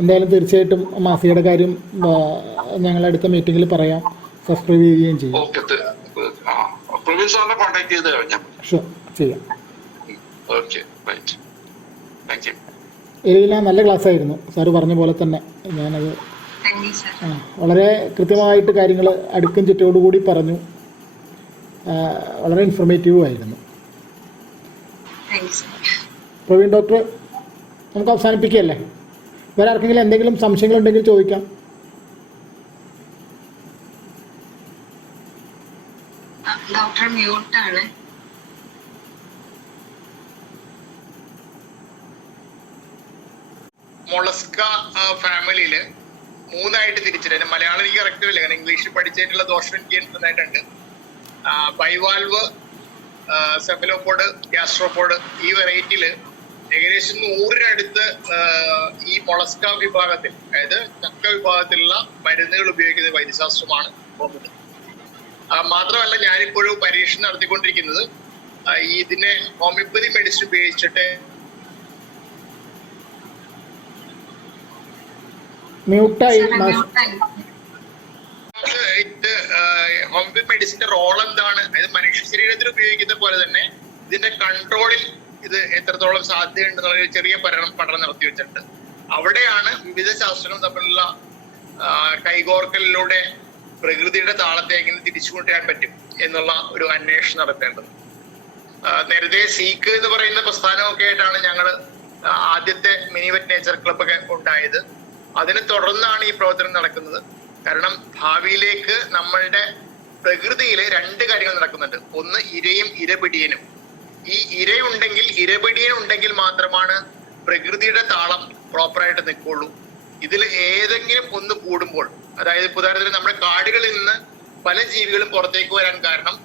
എന്തായാലും തീർച്ചയായിട്ടും മാസികയുടെ കാര്യം ഞങ്ങളടുത്ത മീറ്റിങ്ങിൽ പറയാം, സബ്സ്ക്രൈബ് ചെയ്യുകയും ചെയ്യും. ഓക്കെ, പ്രവീൺ സാറിനെ കോൺടാക്ട് ചെയ്ത് കഴിഞ്ഞാൽ ഷുവർ ചെയ്യാം. Okay, right, thank you. Elina, നല്ല ക്ലാസ് ആയിരുന്നു. സാറ് പറഞ്ഞ പോലെ തന്നെ ഞാനത് വളരെ കൃത്യമായിട്ട് കാര്യങ്ങൾ അടുക്കും ചുറ്റോടുകൂടി പറഞ്ഞു. വളരെ ഇൻഫോർമേറ്റീവും ആയിരുന്നു. പ്രവീൺ ഡോക്ടർ, നമുക്ക് അവസാനിപ്പിക്കുകയല്ലേ? വേറെ ആർക്കെങ്കിലും എന്തെങ്കിലും സംശയങ്ങളുണ്ടെങ്കിൽ ചോദിക്കാം. ഡോക്ടർ മ്യൂട്ടാണ്. മൊളസ്ക ഫാമിലിയില് 3ആയിട്ട് തിരിച്ചിട്ട്, മലയാളം എനിക്ക് കറക്റ്റ് ഇല്ല, കാരണം ഇംഗ്ലീഷിൽ പഠിച്ചിട്ടുള്ള ദോഷം എനിക്ക് നന്നായിട്ടുണ്ട്. ബൈവാൽവ്, സെഫലോപോഡ്, ഗ്യാസ്ട്രോപോഡ്, ഈ വെറൈറ്റിയില് ഏകദേശം 100-നടുത്ത് ഈ മൊളസ്ക വിഭാഗത്തിൽ, അതായത് ചക്ക വിഭാഗത്തിലുള്ള മരുന്നുകൾ ഉപയോഗിക്കുന്ന വൈദ്യശാസ്ത്രമാണ് പോകുന്നത്. മാത്രമല്ല, ഞാനിപ്പോഴും പരീക്ഷണം നടത്തിക്കൊണ്ടിരിക്കുന്നത് ഇതിനെ ഹോമിയോപ്പതി മെഡിസിൻ ഉപയോഗിച്ചിട്ട് ഹോമിയോപ്പതി മെഡിസിന്റെ റോൾ എന്താണ്, അതായത് മനുഷ്യ ശരീരത്തിൽ ഉപയോഗിക്കുന്ന പോലെ തന്നെ ഇതിന്റെ കൺട്രോളിൽ ഇത് എത്രത്തോളം സാധ്യതയുണ്ടെന്നുള്ള ഒരു ചെറിയ പഠനം നടത്തി വെച്ചിട്ടുണ്ട്. അവിടെയാണ് വിവിധ ശാസ്ത്രങ്ങൾ തമ്മിലുള്ള കൈകോർക്കലിലൂടെ പ്രകൃതിയുടെ താളത്തെ എങ്ങനെ തിരിച്ചു കൊണ്ടുവരാൻ പറ്റും എന്നുള്ള ഒരു അന്വേഷണം നടത്തേണ്ടത്. നേരത്തെ സീക്ക് എന്ന് പറയുന്ന പ്രസ്ഥാനമൊക്കെ ആയിട്ടാണ് ഞങ്ങൾ ആദ്യത്തെ മിനി വെറ്റ് നേച്ചർ ക്ലബ് ഒക്കെ ഉണ്ടായത്. അതിനെ തുടർന്നാണ് ഈ പ്രവർത്തനം നടക്കുന്നത്. കാരണം ഭാവിയിലേക്ക് നമ്മളുടെ പ്രകൃതിയിൽ 2 കാര്യങ്ങൾ നടക്കുന്നുണ്ട്. ഒന്ന് ഇരയും ഇരപിടിയനും. ഈ ഇരയുണ്ടെങ്കിൽ, ഇരപിടിയനുണ്ടെങ്കിൽ മാത്രമാണ് പ്രകൃതിയുടെ താളം പ്രോപ്പറായിട്ട് നിൽക്കുള്ളൂ. ഇതിൽ ഏതെങ്കിലും ഒന്ന് കൂടുമ്പോൾ, അതായത് ഉദാഹരണത്തിന് നമ്മുടെ കാടുകളിൽ നിന്ന് പല ജീവികളും പുറത്തേക്ക് വരാൻ കാരണം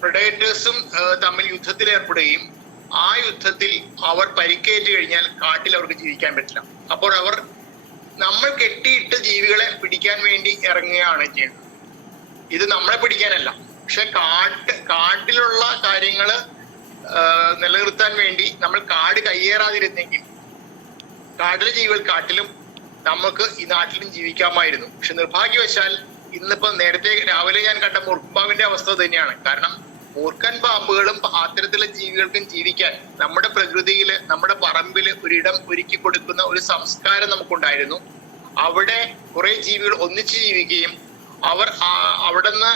പ്രെഡേറ്റേഴ്സും തമ്മിൽ യുദ്ധത്തിൽ ഏർപ്പെടുകയും ആ യുദ്ധത്തിൽ അവർ പരിക്കേറ്റ് കഴിഞ്ഞാൽ കാട്ടിൽ അവർക്ക് ജീവിക്കാൻ പറ്റില്ല. അപ്പോൾ അവർ നമ്മൾ കെട്ടിയിട്ട് ജീവികളെ പിടിക്കാൻ വേണ്ടി ഇറങ്ങുകയാണ് ചെയ്യുന്നത്. ഇത് നമ്മളെ പിടിക്കാനല്ല, പക്ഷെ കാട്ടിലുള്ള കാര്യങ്ങള് നിലനിർത്താൻ വേണ്ടി നമ്മൾ കാട് കയ്യേറാതിരുന്നെങ്കിൽ കാട്ടിലെ ജീവികൾ കാട്ടിലും നമുക്ക് ഈ നാട്ടിലും ജീവിക്കാമായിരുന്നു. പക്ഷെ നിർഭാഗ്യവശാൽ ഇന്നിപ്പോ നേരത്തെ രാവിലെ ഞാൻ കണ്ട മൂർഖൻപാമ്പിന്റെ അവസ്ഥ തന്നെയാണ്. കാരണം മൂർഖൻ പാമ്പുകളും അത്തരത്തിലുള്ള ജീവികൾക്കും ജീവിക്കാൻ നമ്മുടെ പ്രകൃതിയില്, നമ്മുടെ പറമ്പില് ഒരിടം ഒരുക്കി കൊടുക്കുന്ന ഒരു സംസ്കാരം നമുക്കുണ്ടായിരുന്നു. അവിടെ കുറെ ജീവികൾ ഒന്നിച്ച് ജീവിക്കുകയും അവർ അവിടെ നിന്ന്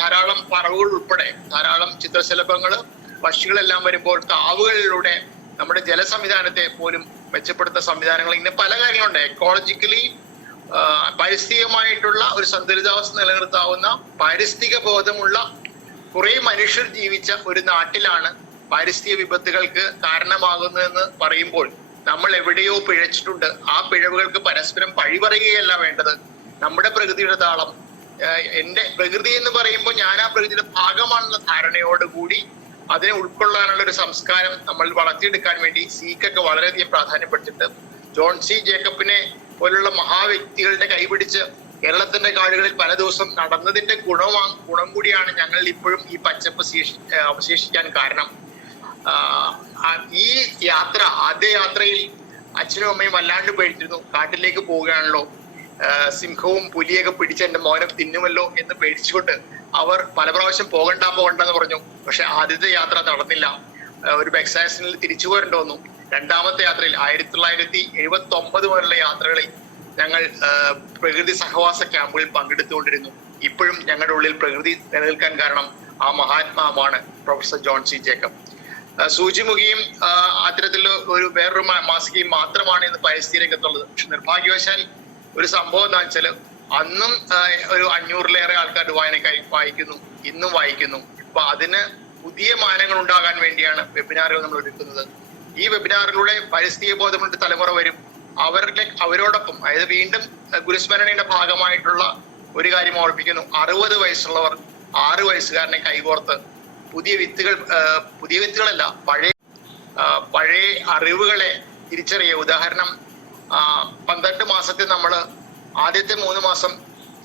ധാരാളം പറവുകൾ ഉൾപ്പെടെ ധാരാളം ചിത്രശലഭങ്ങള്, പക്ഷികളെല്ലാം വരുമ്പോൾ കാവുകളിലൂടെ നമ്മുടെ ജല സംവിധാനത്തെ പോലും മെച്ചപ്പെടുത്തുന്ന സംവിധാനങ്ങൾ, ഇങ്ങനെ പല കാര്യങ്ങളുണ്ട്. എക്കോളജിക്കലി പാരിസ്ഥിതികമായിട്ടുള്ള ഒരു സന്തുലിതാവസ്ഥ നിലനിർത്താവുന്ന പാരിസ്ഥിതിക ബോധമുള്ള കുറെ മനുഷ്യർ ജീവിച്ച ഒരു നാട്ടിലാണ് പാരിസ്ഥിതിക വിപത്തുകൾക്ക് കാരണമാകുന്നതെന്ന് പറയുമ്പോൾ നമ്മൾ എവിടെയോ പിഴച്ചിട്ടുണ്ട്. ആ പിഴവുകൾക്ക് പരസ്പരം പഴി പറയുകയല്ല വേണ്ടത്. നമ്മുടെ പ്രകൃതിയുടെ താളം, എന്റെ പ്രകൃതി എന്ന് പറയുമ്പോൾ ഞാൻ ആ പ്രകൃതിയുടെ ഭാഗമാണെന്ന ധാരണയോടുകൂടി അതിനെ ഉൾക്കൊള്ളാനുള്ള ഒരു സംസ്കാരം നമ്മൾ വളർത്തിയെടുക്കാൻ വേണ്ടി സീക്കൊക്കെ വളരെയധികം പ്രാധാന്യപ്പെട്ടിട്ട് ജോൺ സി ജേക്കബിനെ പോലുള്ള മഹാവ്യക്തികളുടെ കൈപിടിച്ച് കേരളത്തിന്റെ കാടുകളിൽ പല ദിവസം നടന്നതിന്റെ ഗുണം കൂടിയാണ് ഞങ്ങൾ ഇപ്പോഴും ഈ പച്ചപ്പ് അവശേഷിക്കാൻ കാരണം. ഈ യാത്ര, ആദ്യ യാത്രയിൽ അച്ഛനും അമ്മയും വല്ലാണ്ട് പേടിച്ചിരുന്നു. കാട്ടിലേക്ക് പോവുകയാണല്ലോ, സിംഹവും പുലിയൊക്കെ പിടിച്ച് എന്റെ മോനെ തിന്നുമല്ലോ എന്ന് പേടിച്ചുകൊണ്ട് അവർ പല പ്രാവശ്യം പോകണ്ടെന്ന് പറഞ്ഞു. പക്ഷെ ആദ്യത്തെ യാത്ര നടന്നില്ല. ഒരു ബെക്സാസിനിൽ തിരിച്ചു പോരേണ്ടി വന്നു. രണ്ടാമത്തെ യാത്രയിൽ 1979 മുതലുള്ള യാത്രകളിൽ ഞങ്ങൾ പ്രകൃതി സഹവാസ ക്യാമ്പുകളിൽ പങ്കെടുത്തുകൊണ്ടിരുന്നു. ഇപ്പോഴും ഞങ്ങളുടെ ഉള്ളിൽ പ്രകൃതി നിലനിൽക്കാൻ കാരണം ആ മഹാത്മാവാണ് പ്രൊഫസർ ജോൺ സി ജേക്കബ്. സൂചിമുഖിയും അത്തരത്തിലുള്ള ഒരു വേറൊരു മാസികയും മാത്രമാണ് ഇന്ന് പരിസ്ഥിതി രംഗത്തുള്ളത്. പക്ഷെ നിർഭാഗ്യവശാൽ ഒരു സംഭവം എന്താ വെച്ചാൽ അന്നും ഒരു 500-ലേറെ ആൾക്കാർ വായിക്കുന്നു, ഇന്നും വായിക്കുന്നു. അപ്പൊ അതിന് പുതിയ മാനങ്ങൾ ഉണ്ടാകാൻ വേണ്ടിയാണ് വെബിനാറുകൾ നമ്മൾ എടുക്കുന്നത്. ഈ വെബിനാറിലൂടെ പരിസ്ഥിതി ബോധമുള്ള തലമുറ വരും. അവരോടൊപ്പം, അതായത് വീണ്ടും ഗുരുസ്മരണയുടെ ഭാഗമായിട്ടുള്ള ഒരു കാര്യം ഓർപ്പിക്കുന്നു. 60 വയസ്സുള്ളവർ 6 വയസ്സുകാരനെ കൈകോർത്ത് പുതിയ വിത്തുകളല്ല, പഴയ അറിവുകളെ തിരിച്ചറിയുക. ഉദാഹരണം, 12 മാസത്തെ നമ്മള് ആദ്യത്തെ 3 മാസം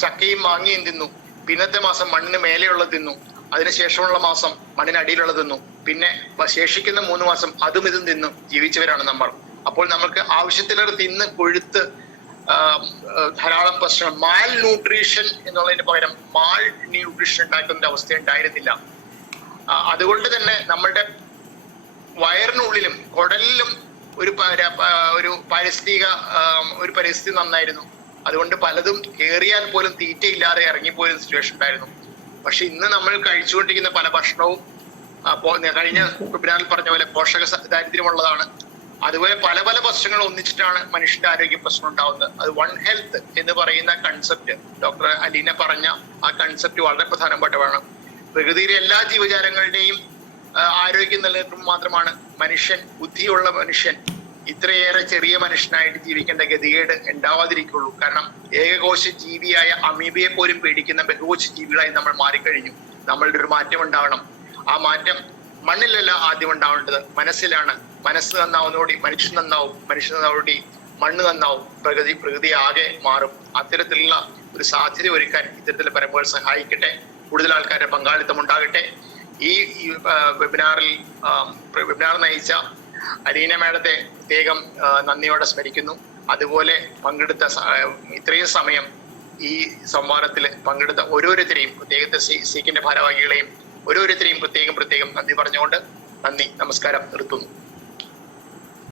ചക്കയും മാങ്ങയും തിന്നു, പിന്നത്തെ മാസം മണ്ണിന് മേലെയുള്ള തിന്നു. അതിനുശേഷമുള്ള മാസം മണ്ണിനടിയിലുള്ള തിന്നു, പിന്നെ ശേഷിക്കുന്ന 3 മാസം അതും ഇതും തിന്നും ജീവിച്ചവരാണ് നമ്മൾ. അപ്പോൾ നമുക്ക് ആവശ്യത്തിലേറെ തിന്ന് കൊഴുത്ത് ധാരാളം പ്രശ്നം, മാൽ ന്യൂട്രീഷൻ എന്നുള്ളതിന് പകരം മാൾ ന്യൂട്രീഷൻ ഉണ്ടാക്കുന്ന അവസ്ഥ ഉണ്ടായിരുന്നില്ല. അതുകൊണ്ട് തന്നെ നമ്മളുടെ വയറിനുള്ളിലും കുടലിലും ഒരു പരിസ്ഥിതി നന്നായിരുന്നു. അതുകൊണ്ട് പലതും കേറിയാൽ പോലും തീറ്റയില്ലാതെ ഇറങ്ങിപ്പോയിരുന്ന സിറ്റുവേഷൻ ഉണ്ടായിരുന്നു. പക്ഷെ ഇന്ന് നമ്മൾ കഴിച്ചുകൊണ്ടിരിക്കുന്ന പല ഭക്ഷണവും കഴിഞ്ഞ വെബിനാറിൽ പറഞ്ഞ പോലെ പോഷക ദാരിദ്ര്യമുള്ളതാണ്. അതുപോലെ പല പല പ്രശ്നങ്ങൾ ഒന്നിച്ചിട്ടാണ് മനുഷ്യന്റെ ആരോഗ്യ പ്രശ്നം ഉണ്ടാവുന്നത്. അത് വൺ ഹെൽത്ത് എന്ന് പറയുന്ന കൺസെപ്റ്റ്, ഡോക്ടർ അലീന പറഞ്ഞ ആ കൺസെപ്റ്റ് വളരെ പ്രധാനപ്പെട്ടതാണ്. പ്രകൃതിയിലെ എല്ലാ ജീവജാലങ്ങളുടെയും ആരോഗ്യം നിലനിർത്തുമ്പോൾ മാത്രമാണ് മനുഷ്യൻ, ബുദ്ധിയുള്ള മനുഷ്യൻ ഇത്രയേറെ ചെറിയ മനുഷ്യനായിട്ട് ജീവിക്കേണ്ട ഗതികേട് ഉണ്ടാവാതിരിക്കുള്ളൂ. കാരണം ഏകകോശ ജീവിയായ അമീബയെ പോലും പേടിക്കുന്ന ബഹുകോശ ജീവികളായി നമ്മൾ മാറിക്കഴിഞ്ഞു. നമ്മളുടെ ഒരു മാറ്റം ഉണ്ടാവണം. ആ മാറ്റം മണ്ണിലല്ല ആദ്യം ഉണ്ടാവേണ്ടത്, മനസ്സിലാണ്. മനസ്സ് നന്നാവുന്നതോടെ മനുഷ്യൻ നന്നാവും, മനുഷ്യൻ നന്നാവോടെ മണ്ണ് നന്നാവും, പ്രകൃതി ആകെ മാറും. അത്തരത്തിലുള്ള ഒരു സാധ്യത ഒരുക്കാൻ ഇത്തരത്തിലുള്ള പരമ്പരകൾ സഹായിക്കട്ടെ. കൂടുതൽ ആൾക്കാരുടെ പങ്കാളിത്തം ഉണ്ടാകട്ടെ. ഈ വെബിനാർ നയിച്ച അലീന മാഡത്തെ പ്രത്യേകം നന്ദിയോടെ സ്മരിക്കുന്നു. അതുപോലെ പങ്കെടുത്ത ഇത്രയും സമയം ഈ സംവാദത്തിൽ പങ്കെടുത്ത ഓരോരുത്തരെയും, പ്രത്യേകത്തെ സീക്കിന്റെ ഭാരവാഹികളെയും ഓരോരുത്തരെയും പ്രത്യേകം നന്ദി പറഞ്ഞുകൊണ്ട് നന്ദി, നമസ്കാരം, നിർത്തുന്നു.